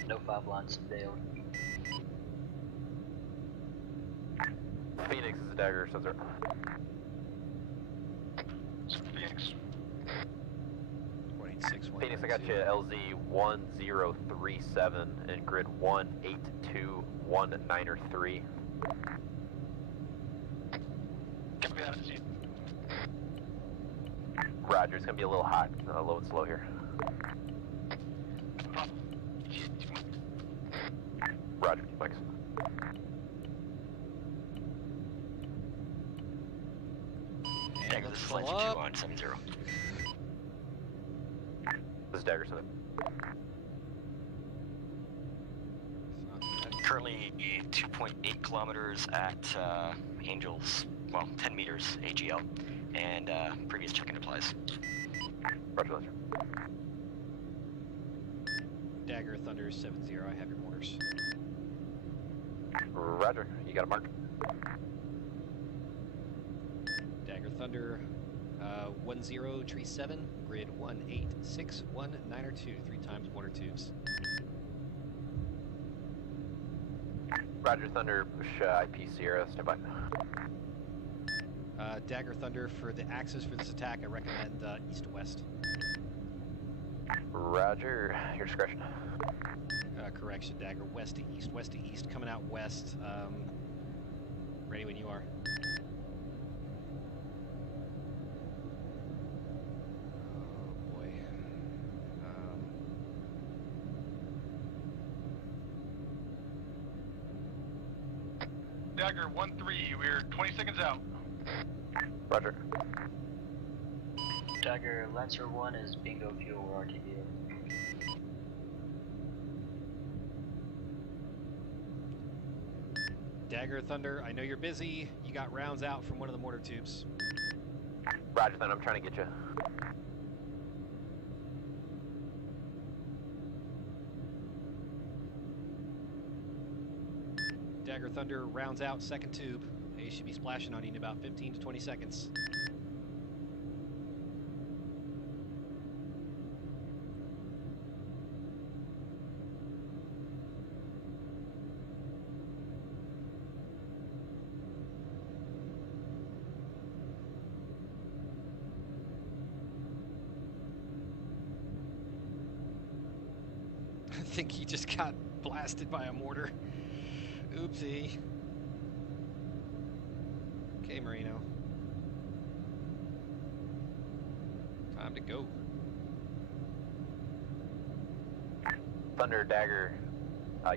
No 5 lines today, over. Phoenix is a Dagger, sensor. Phoenix. Phoenix, I got you LZ 1037 and grid 182. 219er3. Roger, it's gonna be a little hot, low and slow here. Roger, Mike's. Dagger, this is Lancer 2 on 70. This is Dagger 7. Currently 2.8 kilometers at Angels, well, 10 meters AGL, and previous check-in applies. Roger, Roger. Dagger Thunder 7-0, I have your orders. Roger, you got a mark? Dagger Thunder 10 tree 7, grid 18619 2, 3 times water tubes. Roger, Thunder, push IP Sierra, stand by. Dagger Thunder, for the axis for this attack, I recommend east-west. Roger, your discretion. Correction, Dagger, west to east, coming out west. Ready when you are. Oh boy. Dagger 1-3, we're 20 seconds out. Roger. Dagger, Lancer 1 is bingo fuel or RTB. Dagger Thunder, I know you're busy. You got rounds out from one of the mortar tubes. Roger, then I'm trying to get you. Dagger Thunder, rounds out, second tube. They should be splashing on you in about 15 to 20 seconds. I think he just got blasted by a mortar. Oopsie. Okay, Marino. Time to go. Thunder, Dagger,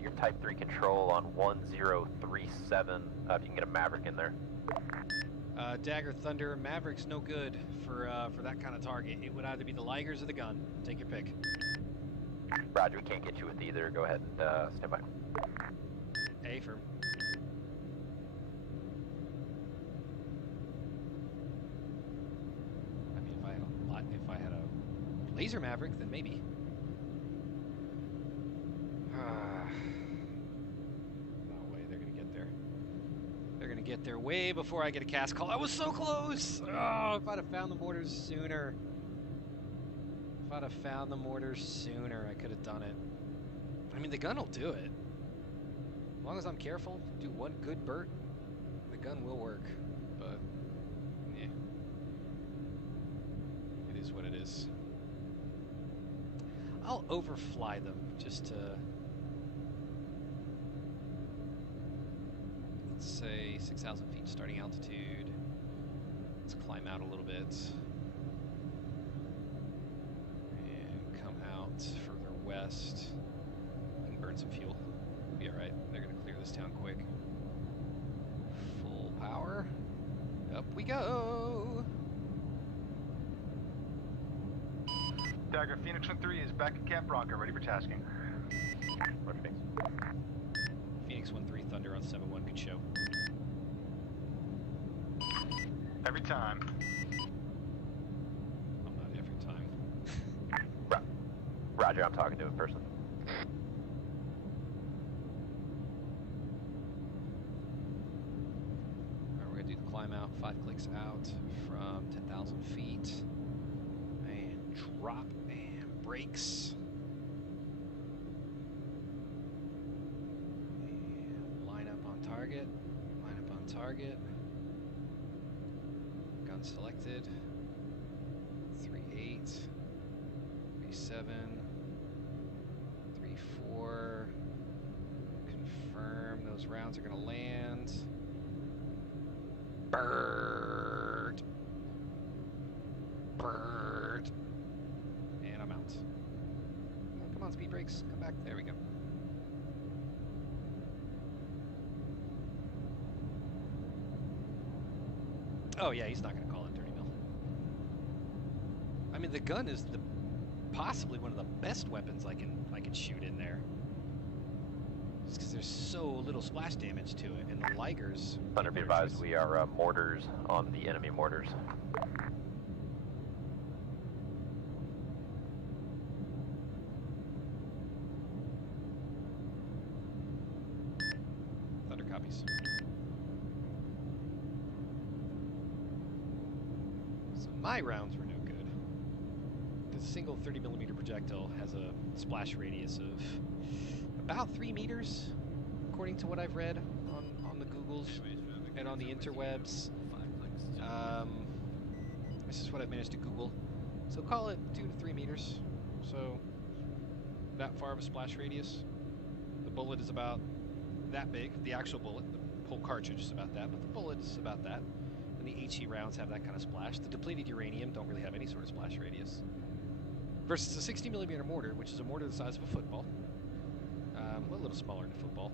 your Type 3 control on 1037, if you can get a Maverick in there. Dagger Thunder, Maverick's no good for that kind of target. It would either be the Ligers or the gun. Take your pick. Roger, we can't get you with either. Go ahead and stand by. A firm. I mean, if I had a laser Maverick, then maybe. No way, they're gonna get there. They're gonna get there way before I get a cast call. I was so close! Oh, if I'd have found the mortars sooner. If I'd have found the mortars sooner, I could have done it. I mean, the gun will do it. As long as I'm careful, do one good burst, the gun will work. But, yeah. It is what it is. I'll overfly them just to... Let's say 6,000 feet starting altitude. Let's climb out a little bit. And come out further west. We can burn some fuel. We'll be alright. They're going to clear this town quick. Full power. Up we go! Dagger, Phoenix 1-3 is back at Camp Bronco, ready for tasking. Roger, thanks. Phoenix 1-3, Thunder on 7-1, good show. Every time. I'm not every time. Roger, I'm talking to a person. Alright, we're going to do the climb out, 5 clicks out from 10,000 feet. And drop and brakes. And line up on target. Line up on target. Gun selected. 3-8. 3-7. 3-4. rounds are going to land. Bird. Bird. And I'm out. Oh, come on, speed brakes. Come back. There we go. Oh, yeah, he's not going to call it 30 mil. I mean, the gun is possibly one of the best weapons I can shoot in there. Just because there's so little splash damage to it, and the Ligers... Thunder, be advised, we are mortars on the enemy mortars. Thunder copies. So my rounds were no good. Because a single 30mm projectile has a splash radius of about 3 meters, according to what I've read on the Googles and on the interwebs. This is what I've managed to Google. So call it 2 to 3 meters. So that far of a splash radius. The bullet is about that big. The actual bullet, the whole cartridge is about that, but the bullet is about that. And the HE rounds have that kind of splash. The depleted uranium don't really have any sort of splash radius. Versus a 60mm mortar, which is a mortar the size of a football. A little smaller than a football.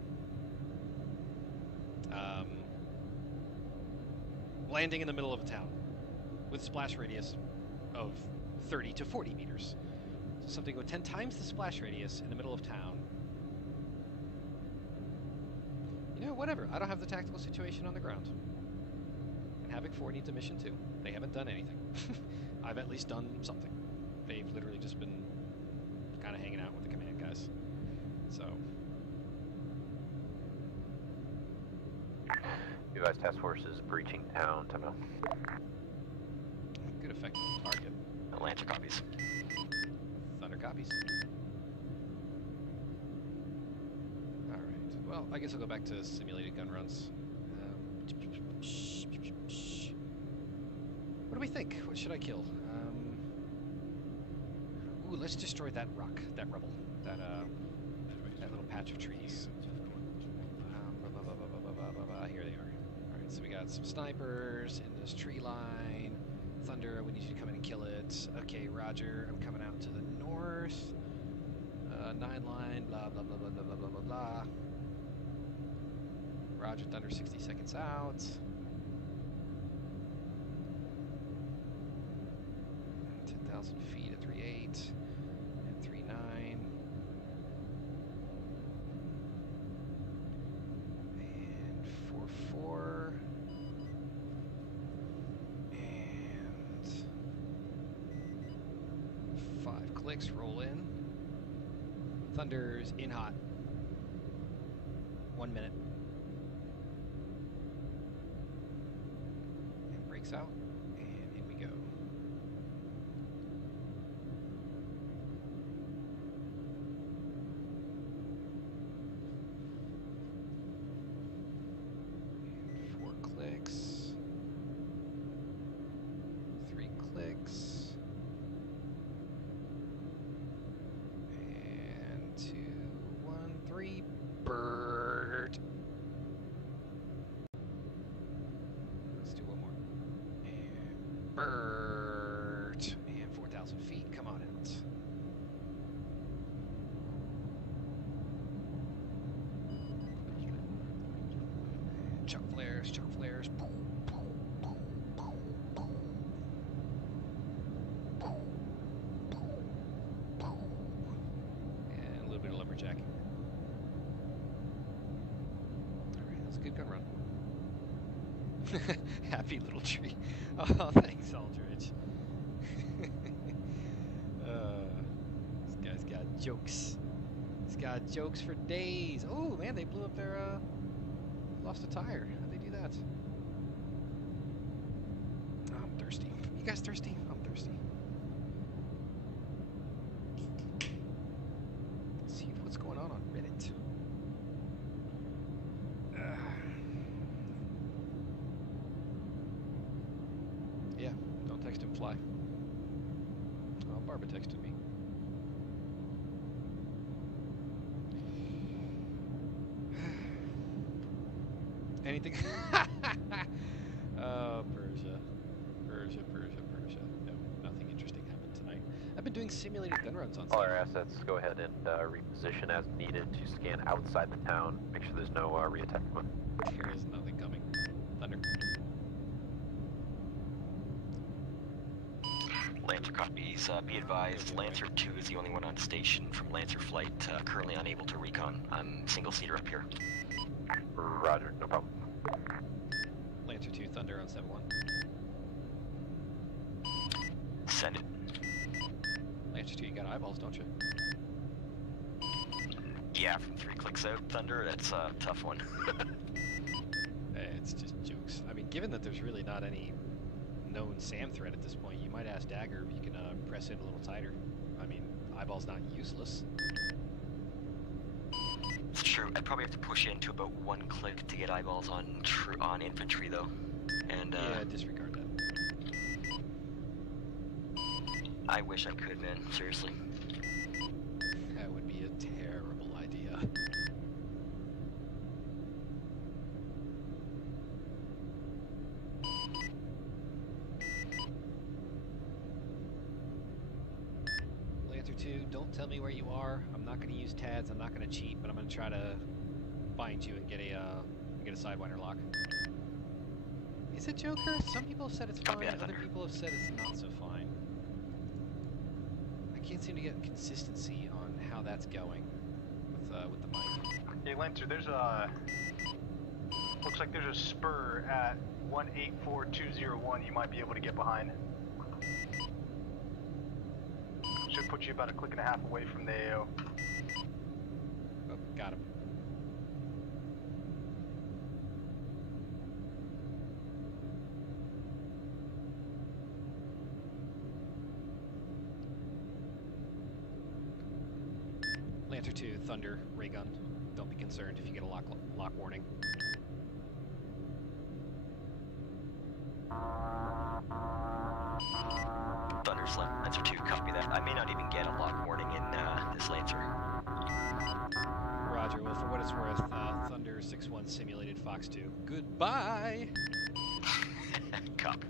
Landing in the middle of a town with splash radius of 30 to 40 meters. So something with 10 times the splash radius in the middle of town. You know, whatever. I don't have the tactical situation on the ground. And Havoc 4 needs a mission too. They haven't done anything. I've at least done something. They've literally just been kind of hanging out with the command guys. So... U.S. Task Force is breaching town, Timo. Good effect on target. Atlanta copies. Thunder copies. Alright, well, I guess I'll go back to simulated gun runs. What do we think? What should I kill? Ooh, let's destroy that rock, that rubble, that little patch of trees. Here they are. Alright, so we got some snipers in this tree line. Thunder, we need you to come in and kill it. Okay, Roger, I'm coming out to the north. 9 line, blah, blah, blah, blah, blah, blah, blah, blah, blah. Roger, Thunder, 60 seconds out. 10,000 feet at 3.8 and 3.9. And 4.4. And 5 clicks, roll in. Thunder's in hot. 1 minute. And breaks out. And in we go. And 4 clicks. 3 clicks. And 2, 1, 3. Bird. Let's do one more. And bird. And 4,000 feet. Come on out. And chuck flares, chuck flares. And a little bit of lumberjacking. Alright, that's a good gun run. Happy little tree. Oh, thanks, Aldridge. This guy's got jokes. He's got jokes for days. Oh, man, they blew up their, lost a tire. How'd they do that? Oh, I'm thirsty. You guys thirsty? I'm thirsty. Let's see what's going on Reddit. Yeah, don't text him fly. Oh, Barbara texted me. anything? Oh, Persia. No, nothing interesting happened tonight. I've been doing simulated gun runs on All our assets, go ahead and reposition as needed to scan outside the town. Make sure there's no reattachment. There is nothing coming. Thunder. Lancer copies. Be advised, Lancer 2 is the only one on station from Lancer flight, currently unable to recon. I'm single-seater up here. Roger, no problem. Lancer 2, Thunder on 7-1. Send it. Lancer 2, you got eyeballs, don't you? Yeah, from 3 clicks out, Thunder, that's a tough one. Hey, it's just jokes. I mean, given that there's really not any known SAM threat at this point, you might ask Dagger if you can press in a little tighter. I mean, eyeball's not useless. It's true. I'd probably have to push into about 1 click to get eyeballs on infantry, though. And yeah, disregard that. I wish I could, man. Seriously. That would be a terrible idea. Lancer 2, don't tell me where you are. I'm not going to use TADs. I'm not going to cheat, but I'm going to try to find you and get a Sidewinder lock. Is it Joker? Some people have said it's fine. Other people have said it's not so fine. I can't seem to get consistency on how that's going with the mic. Hey Lancer, there's a looks like there's a spur at 184201 you might be able to get behind. Should put you about a click and a half away from the AO. Oh, got him. Lancer 2, Thunder, ray gun. Don't be concerned if you get a lock warning. Thunder's Lancer 2, copy that. I may not even get a lock warning in this Lancer. Roger, well, for what it's worth, Thunder 6-1 simulated Fox 2. Goodbye! Copy.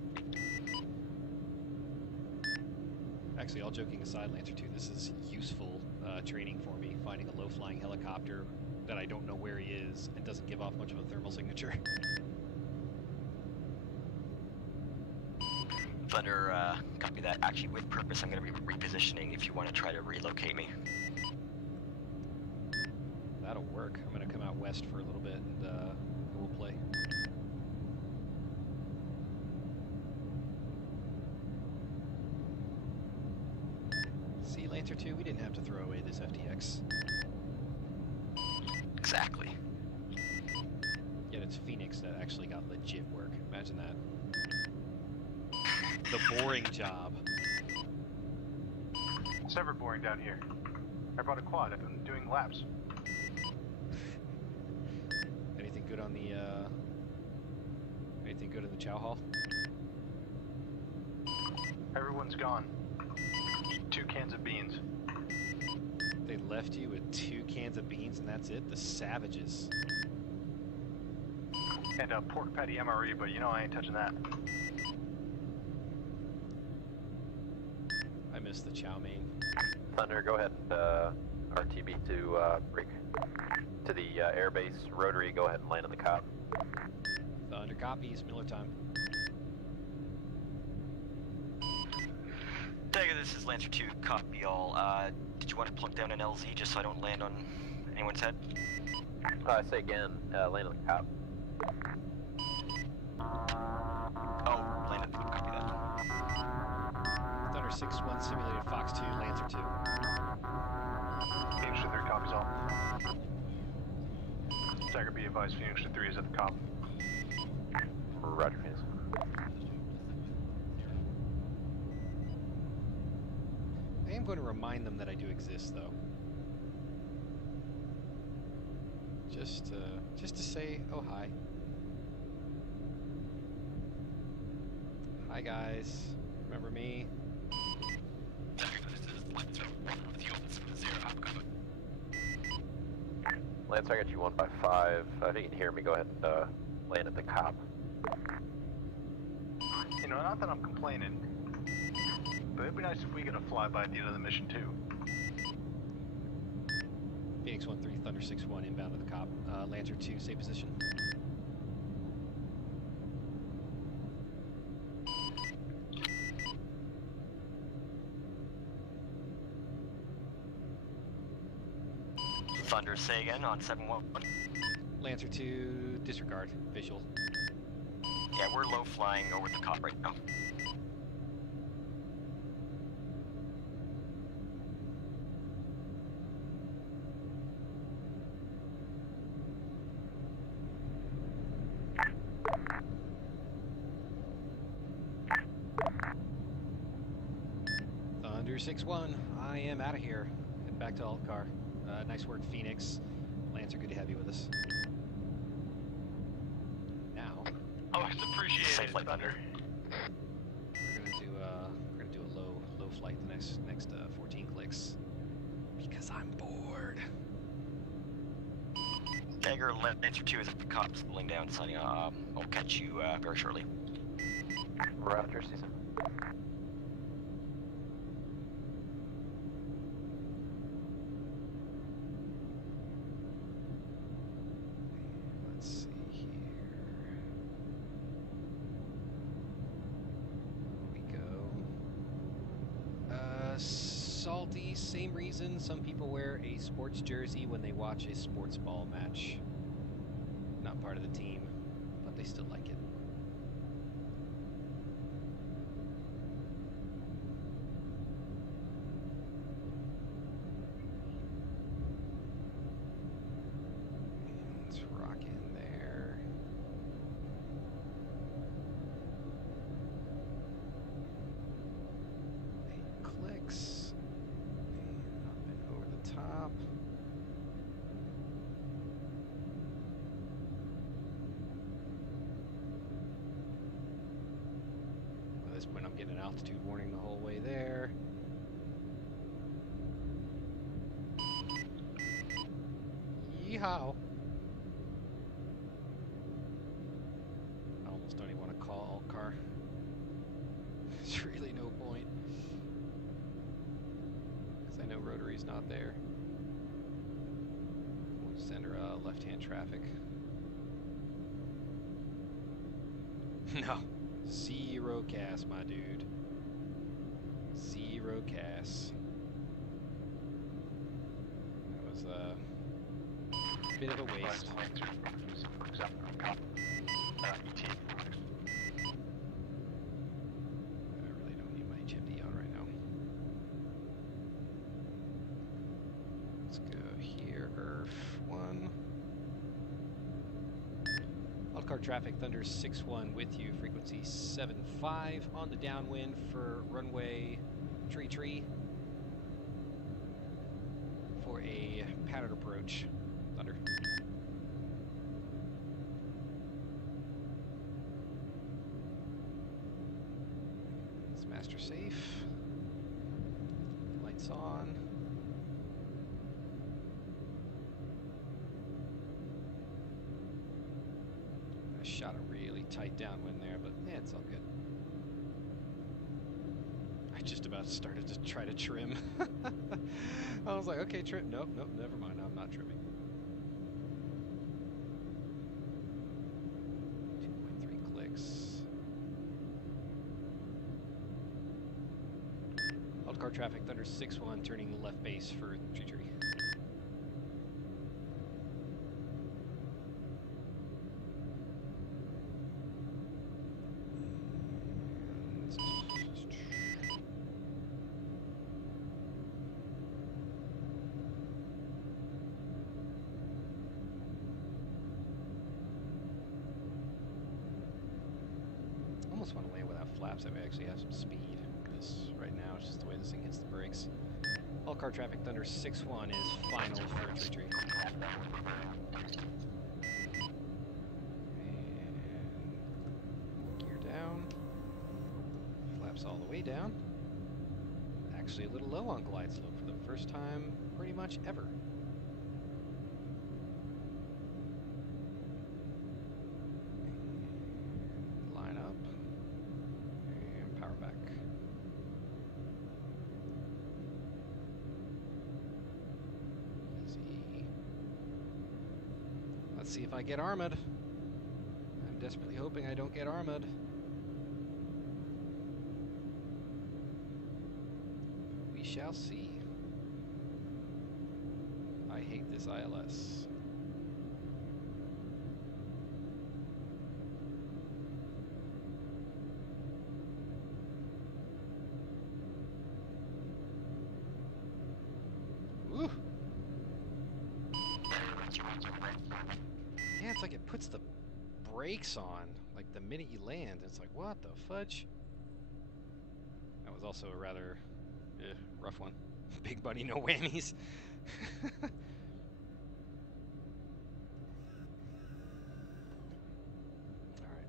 Actually, all joking aside, Lancer 2, this is useful training for me, finding a low-flying helicopter that I don't know where he is and doesn't give off much of a thermal signature. Thunder, copy that. Actually, with purpose, I'm going to be repositioning if you want to try to relocate me. That'll work. I'm going to come out west for a little bit and we'll play. See, Lancer 2, we didn't have to throw away this FTX. Exactly. Yet it's Phoenix that actually got legit work. Imagine that. The boring job. It's never boring down here. I brought a quad. I've been doing laps. Anything good on the anything good in the chow hall? Everyone's gone. Eat 2 cans of beans. They left you with 2 cans of beans and that's it? The savages. And a pork patty MRE, but you know I ain't touching that. I miss the chow mein. Thunder, go ahead and RTB to break to the airbase rotary. Go ahead and land on the cop. Thunder copies, Miller time. Dagger, this is Lancer 2, copy all. Did you want to plunk down an LZ just so I don't land on anyone's head? Say again, land on the cop. Oh, landed, copy that. Thunder 6-1 simulated Fox 2, Lancer 2. Phoenix 3 copies all. Dagger, be advised, Phoenix 3 is at the cop. Roger, Phoenix. I am going to remind them that I do exist, though. Just to say, oh hi. Hi guys, remember me? Lance, I got you 1 by 5. If you can hear me, go ahead and complain at the cop. You know, not that I'm complaining, but it'd be nice if we get a flyby at the end of the mission too. Phoenix 1-3, Thunder 6-1, inbound to the cop. Lancer 2, stay position. Thunder, say again on 7-1. Lancer 2, disregard, visual. Yeah, we're low flying over the cop right now. Thunder 6-1, I am out of here. Head back to alt car. Nice work, Phoenix. Lancer, good to have you with us. Now, always appreciate Safe flight, Thunder. We're gonna do a low flight the next 14 clicks because I'm bored. Dagger, Lancer 2 is the cops pulling down, Sonny. I'll catch you very shortly. Roger, Season. Let's see here. Here we go. Salty, same reason some people wear a sports jersey when they watch a sports ball match. Not part of the team, but they still like it. Let's rock in there. Clicks. And up and over the top. At this point, I'm getting an altitude warning the whole way there. Yeehaw! I almost don't even want to call alt car. There's really no point. Because I know Rotary's not there. We'll send her left-hand traffic. No. Zero CAS, my dude. Zero CAS. That was a bit of a waste. I really don't need my HMD on right now. Let's go here, ERF1. Car traffic, Thunder 6-1 with you, frequency 7-5 on the downwind for runway tree for a pattern approach, Thunder. It's master safe, lights on. Shot a really tight downwind there, but yeah, it's all good. I just about started to try to trim. I was like, okay, trim. Nope, never mind. I'm not trimming. 2.3 clicks. Alt car traffic, Thunder 6-1, turning left base for tree. Almost want to land without flaps that we actually have some speed, because right now it's just the way this thing hits the brakes. All car traffic, Thunder 6-1 is final for tree. And gear down. Flaps all the way down. Actually a little low on glide slope for the first time pretty much ever. see if I get armored. I'm desperately hoping I don't get armored. We shall see. I hate this ILS. Woo! Yeah, it's like it puts the brakes on, like the minute you land. It's like, what the fudge? That was also a rather rough one. Big buddy, no whammies. Alright,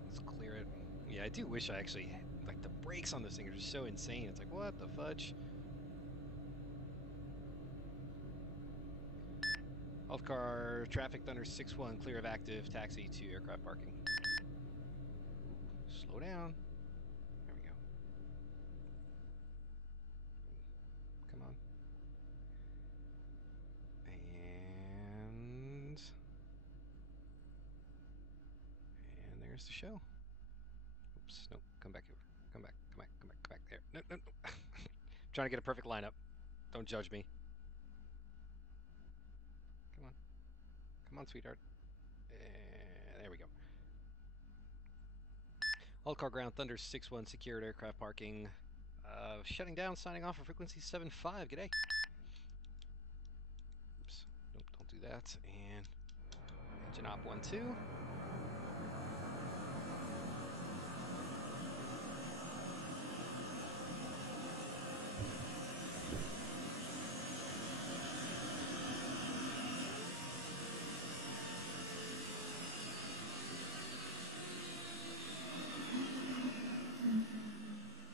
let's clear it. Yeah, I do wish I actually, like, the brakes on this thing are just so insane. It's like, what the fudge? Health car, traffic thunder 6-1, clear of active, taxi to aircraft parking. Slow down. There we go. Come on. And there's the show. Oops, nope, come back here. Come back, come back, come back, come back there. No, no, no. I'm trying to get a perfect lineup. Don't judge me. Come on. Come on, sweetheart. There we go. All car ground, Thunder 6-1, secured aircraft parking. Shutting down, signing off for frequency 7-5. G'day. Oops. Nope, don't do that. And engine op 1-2.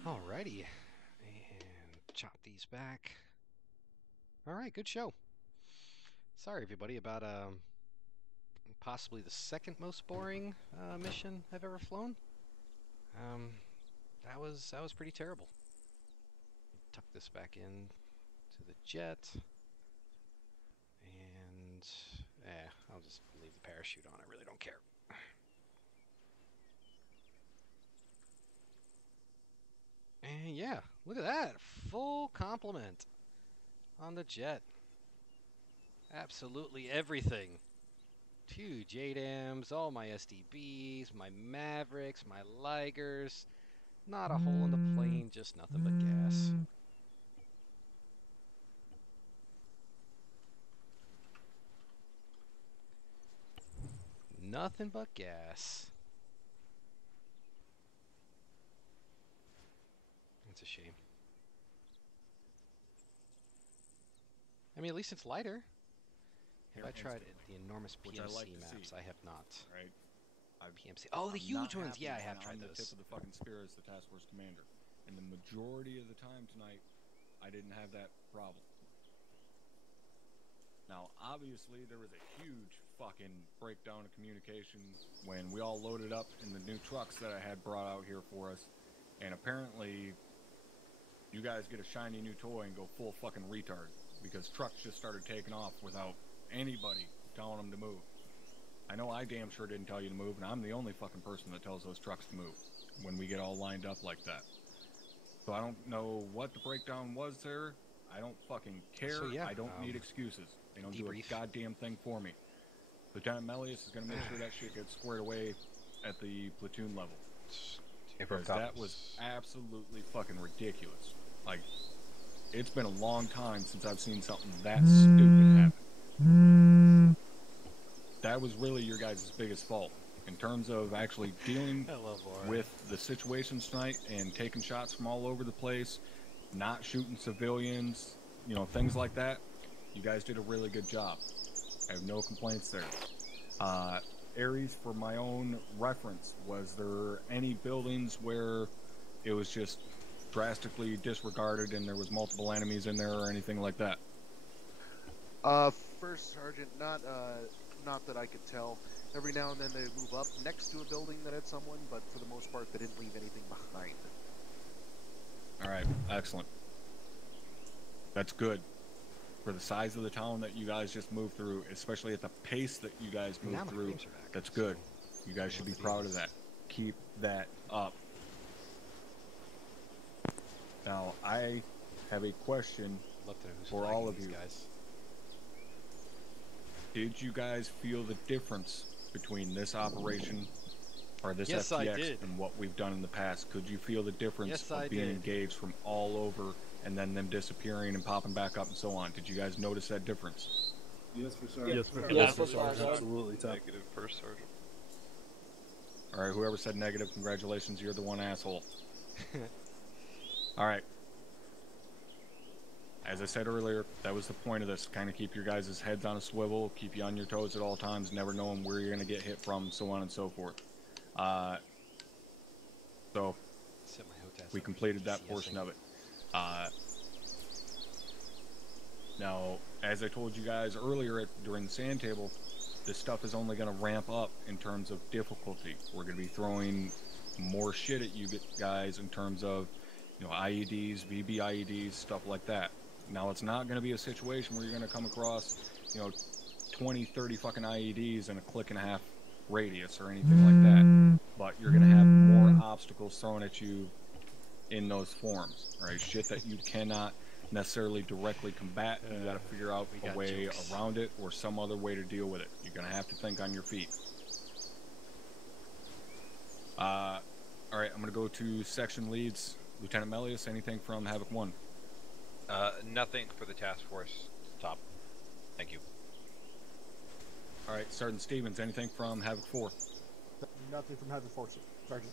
Alrighty, and chop these back. Alright, good show. Sorry everybody about possibly the second most boring mission I've ever flown. That was pretty terrible. Tuck this back in to the jet, and I'll just leave the parachute on. I really don't care. And yeah, look at that. Full complement on the jet. Absolutely everything. 2 JDAMs, all my SDBs, my Mavericks, my Ligers. Not a hole in the plane, just nothing but gas. Nothing but gas. It's a shame. I mean, at least it's lighter. Have I tried the enormous PMC maps? I have not. Right. PMC. Oh, the huge ones. Yeah, I have tried those. I'm the tip of the fucking spear as the task force commander, and the majority of the time tonight, I didn't have that problem. Now, obviously, there was a huge fucking breakdown of communication when we all loaded up in the new trucks that I had brought out here for us, and apparently, you guys get a shiny new toy and go full fucking retard, because trucks just started taking off without anybody telling them to move. I know I damn sure didn't tell you to move, and I'm the only fucking person that tells those trucks to move when we get all lined up like that. So I don't know what the breakdown was there. I don't fucking care. So, yeah, I don't need excuses. They don't do a goddamn thing for me. Lieutenant Melius is going to make sure that shit gets squared away at the platoon level. Because that was absolutely fucking ridiculous. Like, it's been a long time since I've seen something that stupid happen. That was really your guys' biggest fault. In terms of actually dealing with the situations tonight and taking shots from all over the place, not shooting civilians, you know, things like that, you guys did a really good job. I have no complaints there. Aries, for my own reference, was there any buildings where it was just drastically disregarded and there was multiple enemies in there or anything like that? First Sergeant, not that I could tell. Every now and then they move up next to a building that had someone, but for the most part they didn't leave anything behind. Alright, excellent. That's good. for the size of the town that you guys just moved through, especially at the pace that you guys moved through, that's good. You guys should be proud of that. Keep that up. Now, I have a question for all of you. Guys. Did you guys feel the difference between this operation or this FTX and what we've done in the past? Could you feel the difference of being engaged from all over and then them disappearing and popping back up and so on? Did you guys notice that difference? Yes, for Sergeant. Yes, for Sergeant. Absolutely. Negative first, Sergeant. All right, whoever said negative, congratulations, you're the one asshole. All right. As I said earlier, that was the point of this. Kind of keep your guys' heads on a swivel, keep you on your toes at all times, never knowing where you're going to get hit from, so on and so forth. So, we completed that portion of it. Now, as I told you guys earlier during the sand table, this stuff is only going to ramp up in terms of difficulty. We're going to be throwing more shit at you guys in terms of, you know, IEDs, VB IEDs, stuff like that. Now, it's not going to be a situation where you're going to come across, you know, 20, 30 fucking IEDs in a click and a half radius or anything like that. But you're going to have more obstacles thrown at you in those forms, right? Shit that you cannot necessarily directly combat. You got to figure out a way around it or some other way to deal with it. You're going to have to think on your feet. All right, I'm going to go to section leads. Lieutenant Melius, anything from Havoc 1? Nothing for the task force. Top. Thank you. All right, Sergeant Stevens, anything from Havoc 4? Nothing from Havoc 4, Sergeant.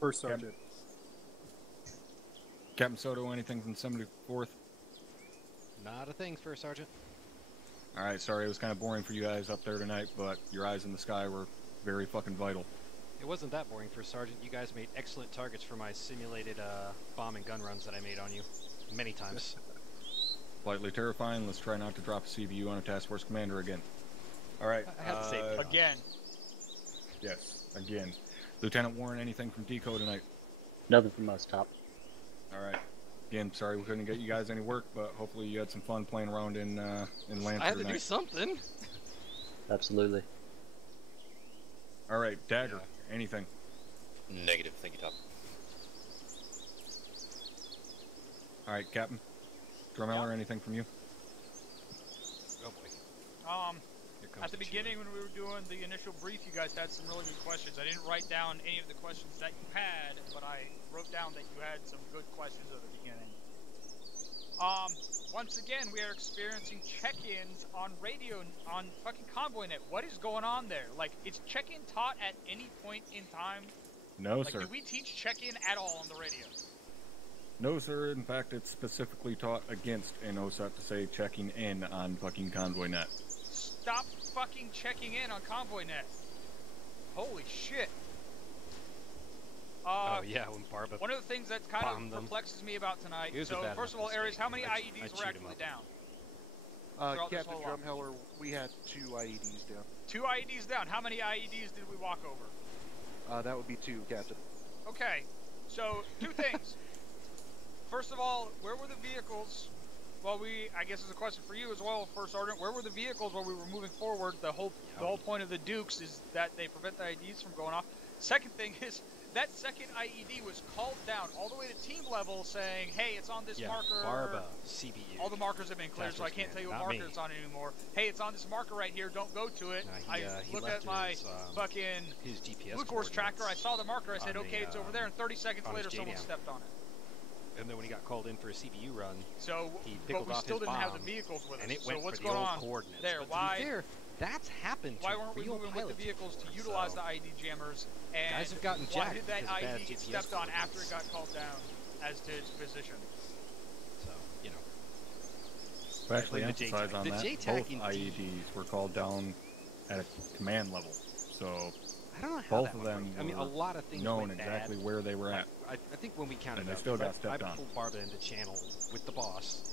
First Sergeant. Captain Soto, anything from 74th? Not a thing, First Sergeant. All right, sorry, it was kind of boring for you guys up there tonight, but your eyes in the sky were very fucking vital. It wasn't that boring, First Sergeant. You guys made excellent targets for my simulated bomb and gun runs that I made on you many times. Slightly terrifying. Let's try not to drop a CBU on a task force commander again. All right. I had to say again. Yes, again. Lieutenant Warren, anything from DECO tonight? Nothing from us, Top. All right. Again, sorry we couldn't get you guys any work, but hopefully you had some fun playing around in Lancer I had to tonight. do something. Absolutely. All right, Dagger, anything? Negative, thank you, Top. All right, Captain. Drumeller, anything from you? Oh boy. At the beginning when we were doing the initial brief, you guys had some really good questions. I didn't write down any of the questions that you had, but I wrote down that you had some good questions at the beginning. Once again, we are experiencing check-ins on radio, on fucking ConvoyNet. What is going on there? Like, is check-in taught at any point in time? No, like, sir. Do we teach check-in at all on the radio? No, sir. In fact, it's specifically taught against in OSUT to say checking in on fucking ConvoyNet. Stop fucking checking in on ConvoyNet. Holy shit. Oh yeah, when Barba one of the things that kind of perplexes me about tonight. So first of all, Aries, how many IEDs were actually down? Captain Drumheller, we had 2 IEDs down. 2 IEDs down. How many IEDs did we walk over? That would be 2, Captain. Okay, so 2 things. First of all, where were the vehicles? Well, I guess it's a question for you as well, First Sergeant. Where were the vehicles while we were moving forward? The whole point of the Dukes is that they prevent the IEDs from going off. Second thing is, that second IED was called down all the way to team level saying, hey, it's on this marker. Barba, CBU. All the markers have been cleared, so I can't tell you what marker it's on anymore. Hey, it's on this marker right here. Don't go to it. I looked at my fucking his GPS Blue Course tracker. I saw the marker. I said, okay, it's over there. And 30 seconds later, someone stepped on it. And then when he got called in for a CBU run, but we still didn't have the vehicles with us. And it so went what's for the going old on coordinates. there? But Why? To be fair, that's happened to why weren't we moving with the pilot vehicles to utilize the ID jammers? And guys have gotten why jacked did that because of bad ID get GPS stepped on coordinates. after it got called down as to its position? So, you know. To actually emphasize on that, both IEDs were called down at a command level. So I don't know how both of them I mean, a lot of things known went exactly bad. where they were at. I think when we counted And they up, still got I stepped on. pulled Barba into channel with the boss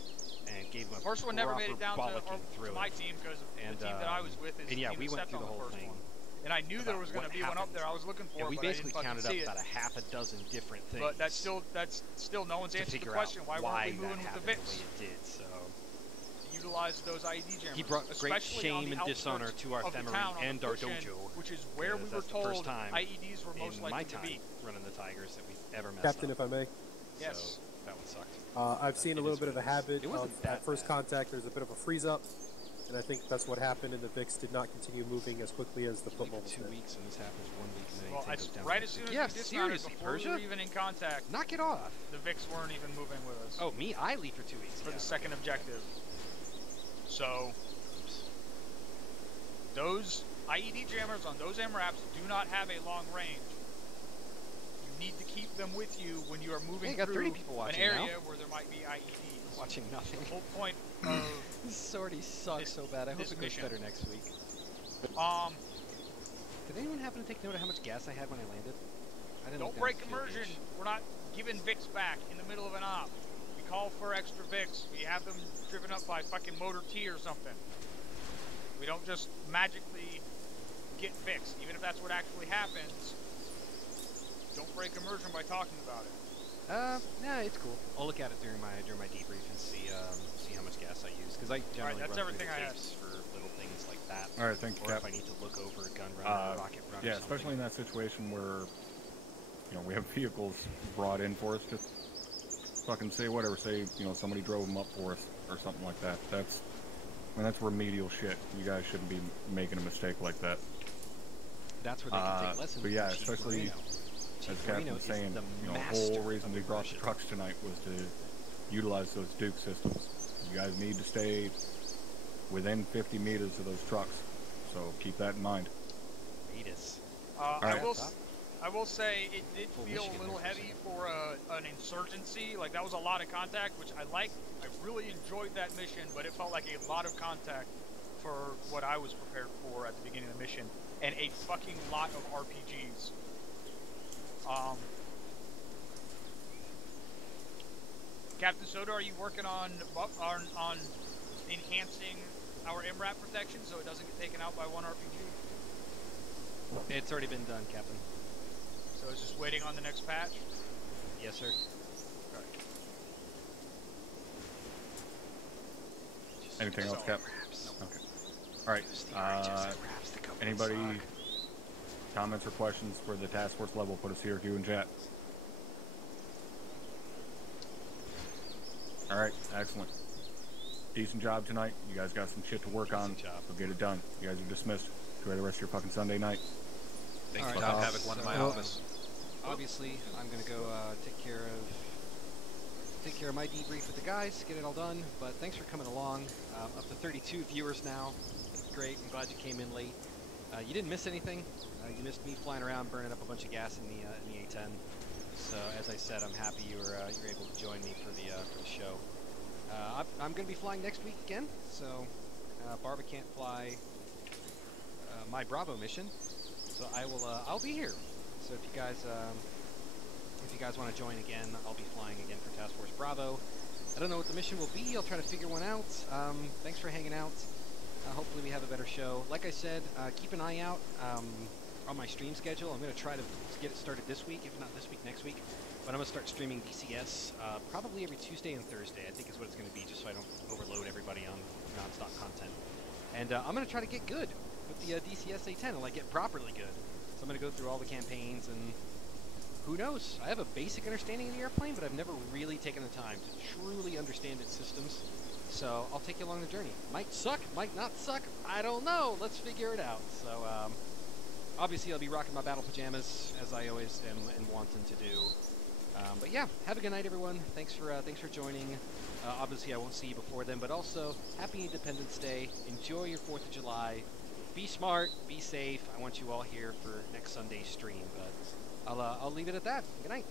and gave him a First one never made it down to bollocking through my team because the team that I was with is and yeah, team we that went stepped through on the whole first thing. one. And I knew there was going to be one up there. I was looking for and it, we but basically I didn't counted up see about a half a dozen different things. But that's still no one's answered the question. Why weren't we moving with the VIX? The way it did, so. Utilize those IED jammers. He brought great shame and dishonor to our ephemery and our dojo, which is where we were told IEDs were most likely to be. Running the Tigers that we've ever messed Captain, up. if I may. Yes. So that one sucked. I've seen a little bit of a habit at first bad. contact. There's a bit of a freeze up, and I think that's what happened. And the VIX did not continue moving as quickly as the football was. 2 weeks, and this happens 1 week, and then Well, goes down. right as soon as we dismounted, before we were even in contact, knock it off. The VIX weren't even moving with us. Oh, me? I leave for 2 weeks. For the second objective. So, those IED jammers on those MRAPs do not have a long range. You need to keep them with you when you are moving through an area where there might be IEDs. Watching nothing. The whole point of this sortie sucks so bad. I hope it goes better next week. Did anyone happen to take note of how much gas I had when I landed? I didn't. Don't break immersion. We're not giving VIX back in the middle of an op. We call for extra VIX. We have them driven up by fucking motor T or something. We don't just magically get VIX, even if that's what actually happens. Don't break immersion by talking about it. Nah, it's cool. I'll look at it during my debrief and see how much gas I use, because I generally that's run everything through the I tapes for little things like that. All right, thank you, or Cap. if I need to look over a gun run or a rocket run. Yeah, or something. especially in that situation where we have vehicles brought in for us. Just fucking say whatever. Say somebody drove them up for us or something like that. That's remedial shit. You guys shouldn't be making a mistake like that. That's where they can take lessons. But yeah, from Chief especially Marino. as Captain was saying, the whole reason we brought the trucks tonight was to utilize those Duke systems. You guys need to stay within 50 meters of those trucks, so keep that in mind. Meters. I will say it did feel a little heavy for an insurgency. Like, that was a lot of contact, which I liked. I really enjoyed that mission, but it felt like a lot of contact for what I was prepared for at the beginning of the mission, and a fucking lot of RPGs. Captain Soda, are you working on enhancing our MRAP protection so it doesn't get taken out by one RPG? It's already been done, Captain. So it's just waiting on the next patch? Yes, sir. Anything else, Cap? Okay. All right. Anybody comments or questions for the task force level? Put us here, Hugh and chat. All right. Excellent. Decent job tonight. You guys got some shit to work on. So get it done. You guys are dismissed. Enjoy the rest of your fucking Sunday night. Thanks for having Havoc one in my office. Obviously, I'm gonna go take care of my debrief with the guys, get it all done. But thanks for coming along. Up to 32 viewers now. Great. I'm glad you came in late. You didn't miss anything. You missed me flying around, burning up a bunch of gas in the A10. So as I said, I'm happy you're able to join me for the show. I'm going to be flying next week again. So Barba can't fly my Bravo mission. So I'll be here. So if you guys want to join again, I'll be flying again for Task Force Bravo. I don't know what the mission will be. I'll try to figure one out. Thanks for hanging out. Hopefully we have a better show. Like I said, keep an eye out on my stream schedule. I'm going to try to get it started this week, if not this week, next week. But I'm going to start streaming DCS probably every Tuesday and Thursday, I think is what it's going to be, just so I don't overload everybody on non-stop content. And I'm going to try to get good with the DCS A10, and get properly good. So I'm going to go through all the campaigns, and who knows? I have a basic understanding of the airplane, but I've never really taken the time to truly understand its systems. So I'll take you along the journey. Might suck, might not suck. I don't know. Let's figure it out. So obviously I'll be rocking my battle pajamas as I always am and wanting to do. But yeah, have a good night, everyone. Thanks for joining. Obviously I won't see you before then, but also happy Independence Day. Enjoy your 4th of July. Be smart. Be safe. I want you all here for next Sunday's stream. But I'll leave it at that. Good night.